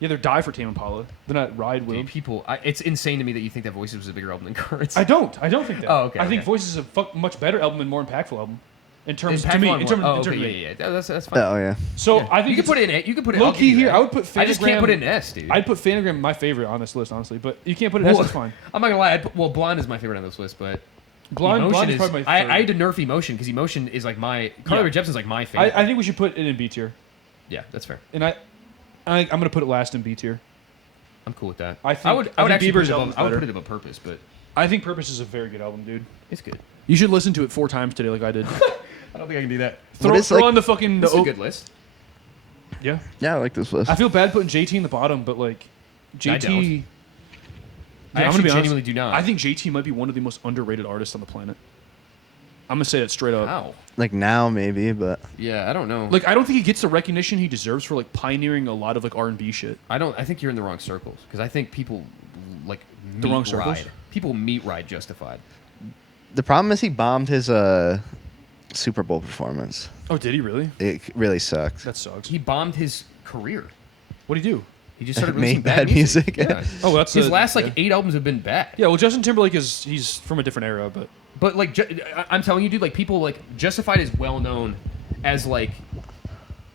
Yeah, they're die for Tame Impala. They're not ride with Dude, them. people, it's insane to me that you think that Voices was a bigger album than Currents. I don't think that. Oh, okay, I think okay. Voices is a much better album and more impactful album. In terms to Impactful me. on In what? terms Oh, in terms okay, of me. yeah. That's fine. Oh yeah. So Yeah. I think you can it's- put it in. You can put it. low I'll key give you here, that. I would put Fanagram. I just can't put it in S, dude. I'd put Fanagram my favorite on this list, honestly, but you can't put it in S. That's fine. I'm not gonna lie. Blonde is my favorite on this list, but Blonde Emotion is is. probably my favorite. I had to nerf Emotion because Emotion is like my. Carly Rae Jepsen's like my favorite. I think we should put it in B tier, Yeah, that's fair. and I'm gonna put it last in B tier. I'm cool with that. I think- I would I think actually put Bieber's it above, album's I would better. put it above Purpose, but I think Purpose is a very good album, dude. it's good. You should listen to it 4 times today, like I did. I don't think I can do that. throw is, throw like- on the fucking. This is a good list. Yeah, Yeah, I like this list. I feel bad putting JT in the bottom, but like JT. I don't. Dude, I I'm actually gonna be honest, genuinely do not. I think JT might be one of the most underrated artists on the planet. I'm gonna say that straight up. Wow. Like now maybe, but Yeah, I don't know. Like I don't think he gets the recognition he deserves for like pioneering a lot of like R&B shit. I think you're in the wrong circles because I think people like The wrong meet circles? ride. People meet ride Justified. the problem is he bombed his Super Bowl performance. Oh, did he really? It really sucked. That sucks. He bombed his career. What did he do? He just started Made releasing bad bad music. music. Yeah. Oh, that's his last like 8 albums have been bad. Yeah, well, Justin Timberlake he's from a different era, but But like, I'm telling you, dude, like people like Justified is well known as like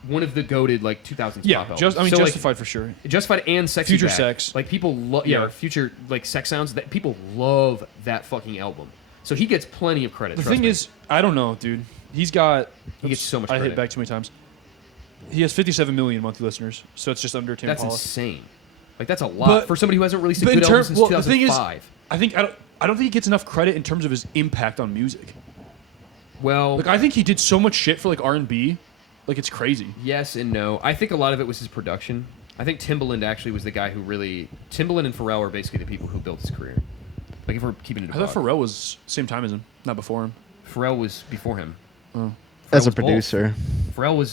one of the goated like 2000s pop albums. So, like, Justified for sure. Justified and Sexy Future Back. Sex. Like people love, Yeah. or Future like sex sounds. That people love that fucking album. So he gets plenty of credit. The trust thing me. is, I don't know, dude. He's got. He gets so much I credit. hit back too many times. He has 57 million monthly listeners, so it's just under Tim That's Impala. insane. Like that's a lot But- for somebody who hasn't released a but good in album term- since well, the thing is- 2005. I don't think he gets enough credit in terms of his impact on music. Well, Like I think he did so much shit for like R&B, like it's crazy. yes and no. I think a lot of it was his production. I think Timbaland actually was the guy who really. Timbaland and Pharrell are basically the people who built his career. Like if we're keeping it. I thought Pharrell was same time as him, not before him. Pharrell was before him. Oh. As Pharrell a was both. producer.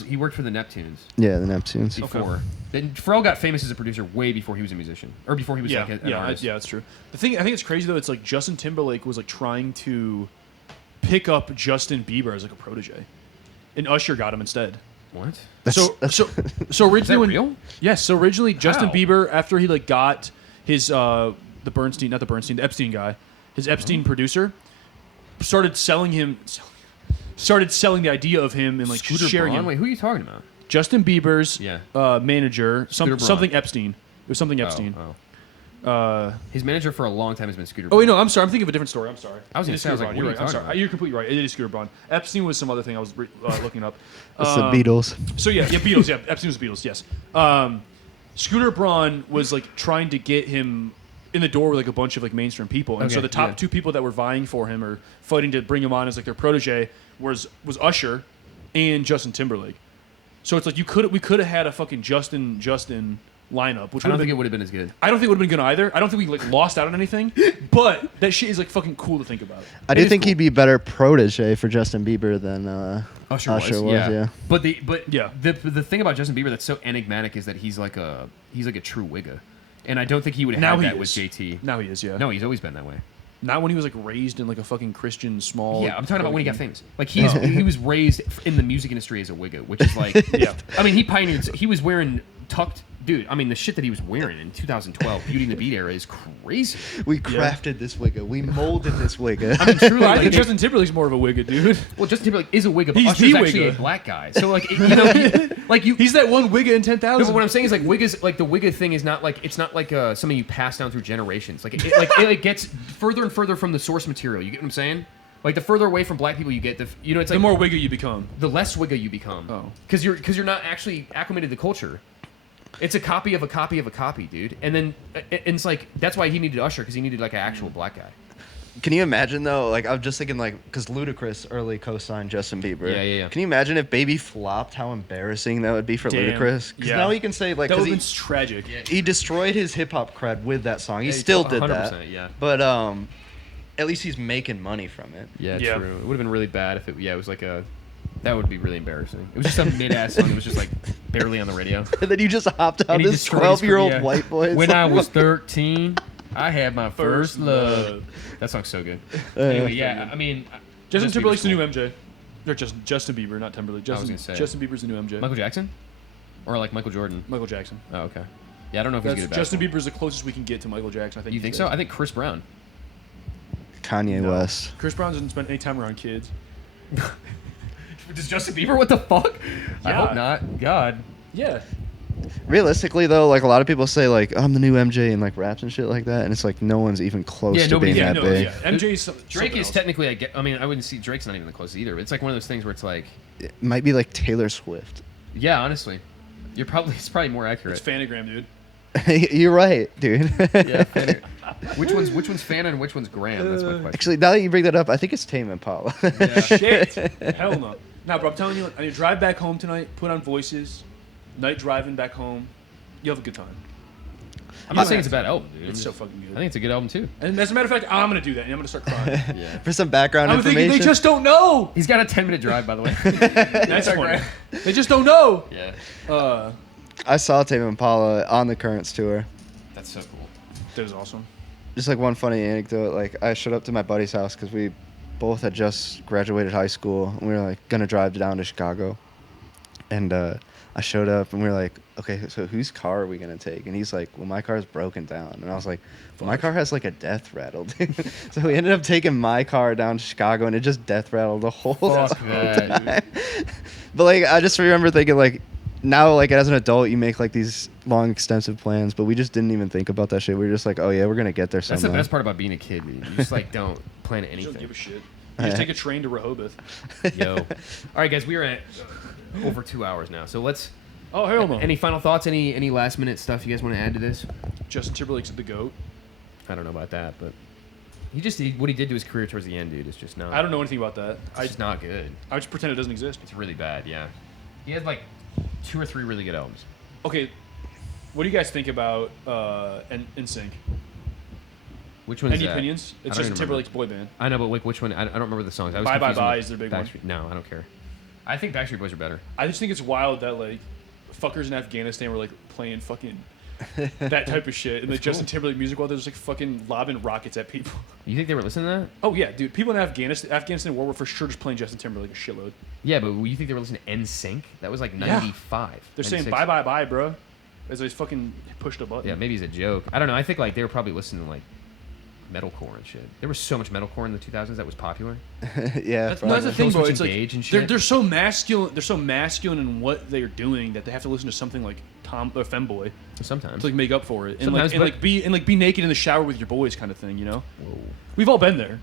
He worked for the Neptunes Yeah, the Neptunes. before. Then Pharrell got famous as a producer way before he was a musician, or before he was like an artist. Yeah, that's true. The thing I think it's crazy though. It's like Justin Timberlake was like trying to pick up Justin Bieber as like a protege, and Usher got him instead. What? So originally Is that when real? yes, so originally Justin How? Bieber after he like got his the Epstein guy, his Epstein producer started selling the idea of him and like Scooter sharing Braun? him. Wait, who are you talking about? Justin Bieber's Yeah. manager, Scooter Braun. something Epstein. It was something Epstein. His manager for a long time has been Scooter. Oh Braun. wait, no, I'm sorry. I'm thinking of a different story. I'm sorry. I was It gonna is say, I was Scooter like, Braun. what are You're you right. I'm talking sorry. about? You're completely right. It is Scooter Braun. Epstein was some other thing I was looking up. It's the Beatles. So yeah, Beatles. Yeah, Epstein was Beatles. Yes. Scooter Braun was like trying to get him in the door with like a bunch of like mainstream people, and so Okay, the top yeah. two people that were vying for him or fighting to bring him on as like their protege was Usher and Justin Timberlake. So it's like we could have had a fucking Justin lineup, which I don't would think it have would have been as good. I don't think it would have been good either. I don't think we like lost out on anything, but that shit is like fucking cool to think about. I It do is think cool. he'd be better protege for Justin Bieber than Usher was, was, yeah. But Yeah. the thing about Justin Bieber that's so enigmatic is that he's like a true wigga, and I don't think he would have Now had he that with is. JT. Now he is, yeah. No, he's always been that way. Not when he was like raised in like a fucking Christian small. Yeah, I'm talking about when he got fucking- famous. Like he was raised in the music industry as a wigga, which is like, Yeah. I mean, he pioneered. He was wearing tucked. Dude, I mean, the shit that he was wearing in 2012, Beauty and the Beat era, is crazy. We crafted this wigga. We molded this wigga. I mean, truly, I like, think Justin Timberlake's more of a wigga, dude. well, Justin Timberlake is a wigga, but He's Usher's the actually wigga. a black guy. So, like, you know, like you. He's that one wigga in No, 10,000. but what I'm saying is like wiggas, like the wigga thing is not like it's not like something you pass down through generations. Like it gets further and further from the source material. You get what I'm saying? Like the further away from black people you get, it's the like more wigga you become. the less wigga you become. Oh. Because you're not actually acclimated to the culture. It's a copy of a copy of a copy, dude. And then it's like that's why he needed Usher because he needed like an actual black guy. Can you imagine though? Like I'm just thinking, like, because Ludacris early co-signed Justin Bieber. Yeah. Can you imagine if Baby flopped? How embarrassing that would be for Damn. Ludacris. Because Yeah. now he can say like, That would because have been tragic. he destroyed his hip hop cred with that song. He Yeah, still did that. 100%, yeah. But at least he's making money from it. Yeah, Yeah. true. It would have been really bad if it was like a. That would be really embarrassing. It was just some mid-ass song. It was just like barely on the radio. And then you just hopped on And he this destroyed his 12-year-old career. white boy. It's When like, I was 13, I had my first First love. love. That song's so good. Anyway, yeah, I mean, Justin Timberlake's the new Bieber's MJ. Or Justin Bieber, not Timberlake. I was Justin, gonna say. Justin Bieber's the new MJ. cool. Michael Jackson, or like Michael Jordan. Michael Jackson. Oh, okay. Yeah, I don't know if he's That's, good at Justin basketball. Bieber's the closest we can get to Michael Jackson. I think. You think so? I think Chris Brown. Kanye No. West. Chris Brown doesn't spend any time around kids. Does Justin Bieber? What the fuck? I Yeah. hope not. God. Yeah. Realistically, though, like a lot of people say, like I'm the new MJ and like raps and shit like that, and it's like no one's even close Yeah, to nobody- being yeah, that no, big. yeah. MJ's Drake is else. technically. I mean, I wouldn't see Drake's not even the closest either. But it's like one of those things where it's like, It might be like Taylor Swift. yeah, honestly, it's probably more It's accurate. Fanagram, dude. You're right, dude. Yeah. Which one's Fana and which one's Graham? That's my question. Actually, now that you bring that up, I think it's Tame Impala. Yeah. Shit. Hell no. Nah, bro, I'm telling you, I need to drive back home tonight, put on Voices, night driving back home. You'll have a good time. I'm not saying it's a bad album, dude. It's so fucking good. I think it's a good album too. And as a matter of fact, I'm going to do that, and I'm going to start crying. Yeah. For some background I'm thinking information. they just don't know. He's got a 10-minute drive, by the way. That's Sorry, funny. Graham. They just don't know. Yeah. I saw Tame Impala on the Currents tour. That's so cool. That was awesome. Just like one funny anecdote, like I showed up to my buddy's house because we both had just graduated high school, and we were like gonna drive down to Chicago. And I showed up, and we were like, okay, so whose car are we gonna take? And he's like, well, my car's broken down. And I was like, well, my car has like a death rattle, dude. So we ended up taking my car down to Chicago, and it just death rattled the whole Fuck time. that. But like, I just remember thinking like, now like as an adult, you make like these long, extensive plans, but we just didn't even think about that shit. We were just like, oh yeah, we're gonna get there somehow. That's the best part about being a kid, dude. You just like don't plan You anything. don't give a shit. You just take a train to Rehoboth. Yo. All right, guys, we are at over 2 hours now. So let's. Oh, hell no. Any final thoughts? Any last minute stuff you guys want to add to this? Justin Timberlake's the GOAT. I don't know about that, but what he did to his career towards the end, dude, is just not. I don't know anything about that. It's just not good. I just pretend it doesn't exist. It's really bad. Yeah. He had like 2 or 3 really good albums. Okay, what do you guys think about NSYNC? Which one is Any that? opinions? I It's don't Justin even Timberlake's boy band. I know, but like which one? I don't remember the songs. I was Bye Bye confusing Bye with is their big one. Backstreet. No, I don't care. I think Backstreet Boys are better. I just think it's wild that like fuckers in Afghanistan were like playing fucking that type of shit, and the Justin Timberlake music while they're just like fucking lobbing rockets at people. You think they were listening to that? Oh yeah, dude. People in Afghanistan war were for sure just playing Justin Timberlake a shitload. Yeah, but you think they were listening to NSYNC? That was like 95. They're saying NSYNC. bye bye bye, bro, as they fucking pushed a button. Yeah, maybe it's a joke. I don't know. I think like they were probably listening to like metalcore and shit. There was so much metalcore in the 2000s that was popular. Yeah, That's probably. the thing, bro. Killswitch It's like Engage and shit. they're so masculine. They're so masculine in what they're doing that they have to listen to something like Tom or Femboy Sometimes. to like make up for it, and Sometimes, like be naked in the shower with your boys, kind of thing. You know, we've all been there.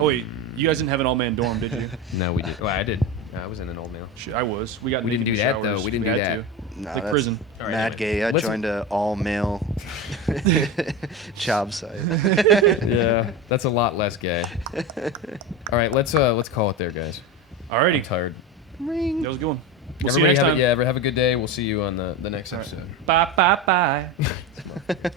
Oh wait, you guys didn't have an all-man dorm, did you? No, we did. Well, I did. I was in an old male. Shit, I was. We got. We didn't naked do in the that, though. showers. We didn't do had that. to. Nah, Like that's prison. All right, mad anyway. gay. I Let's- joined a all male job site. Yeah, that's a lot less gay. All right, let's call it there, guys. I'm Alrighty, tired. that was a good one. We'll see Everybody you next have time. have a good day. We'll see you on the next episode. Bye bye bye.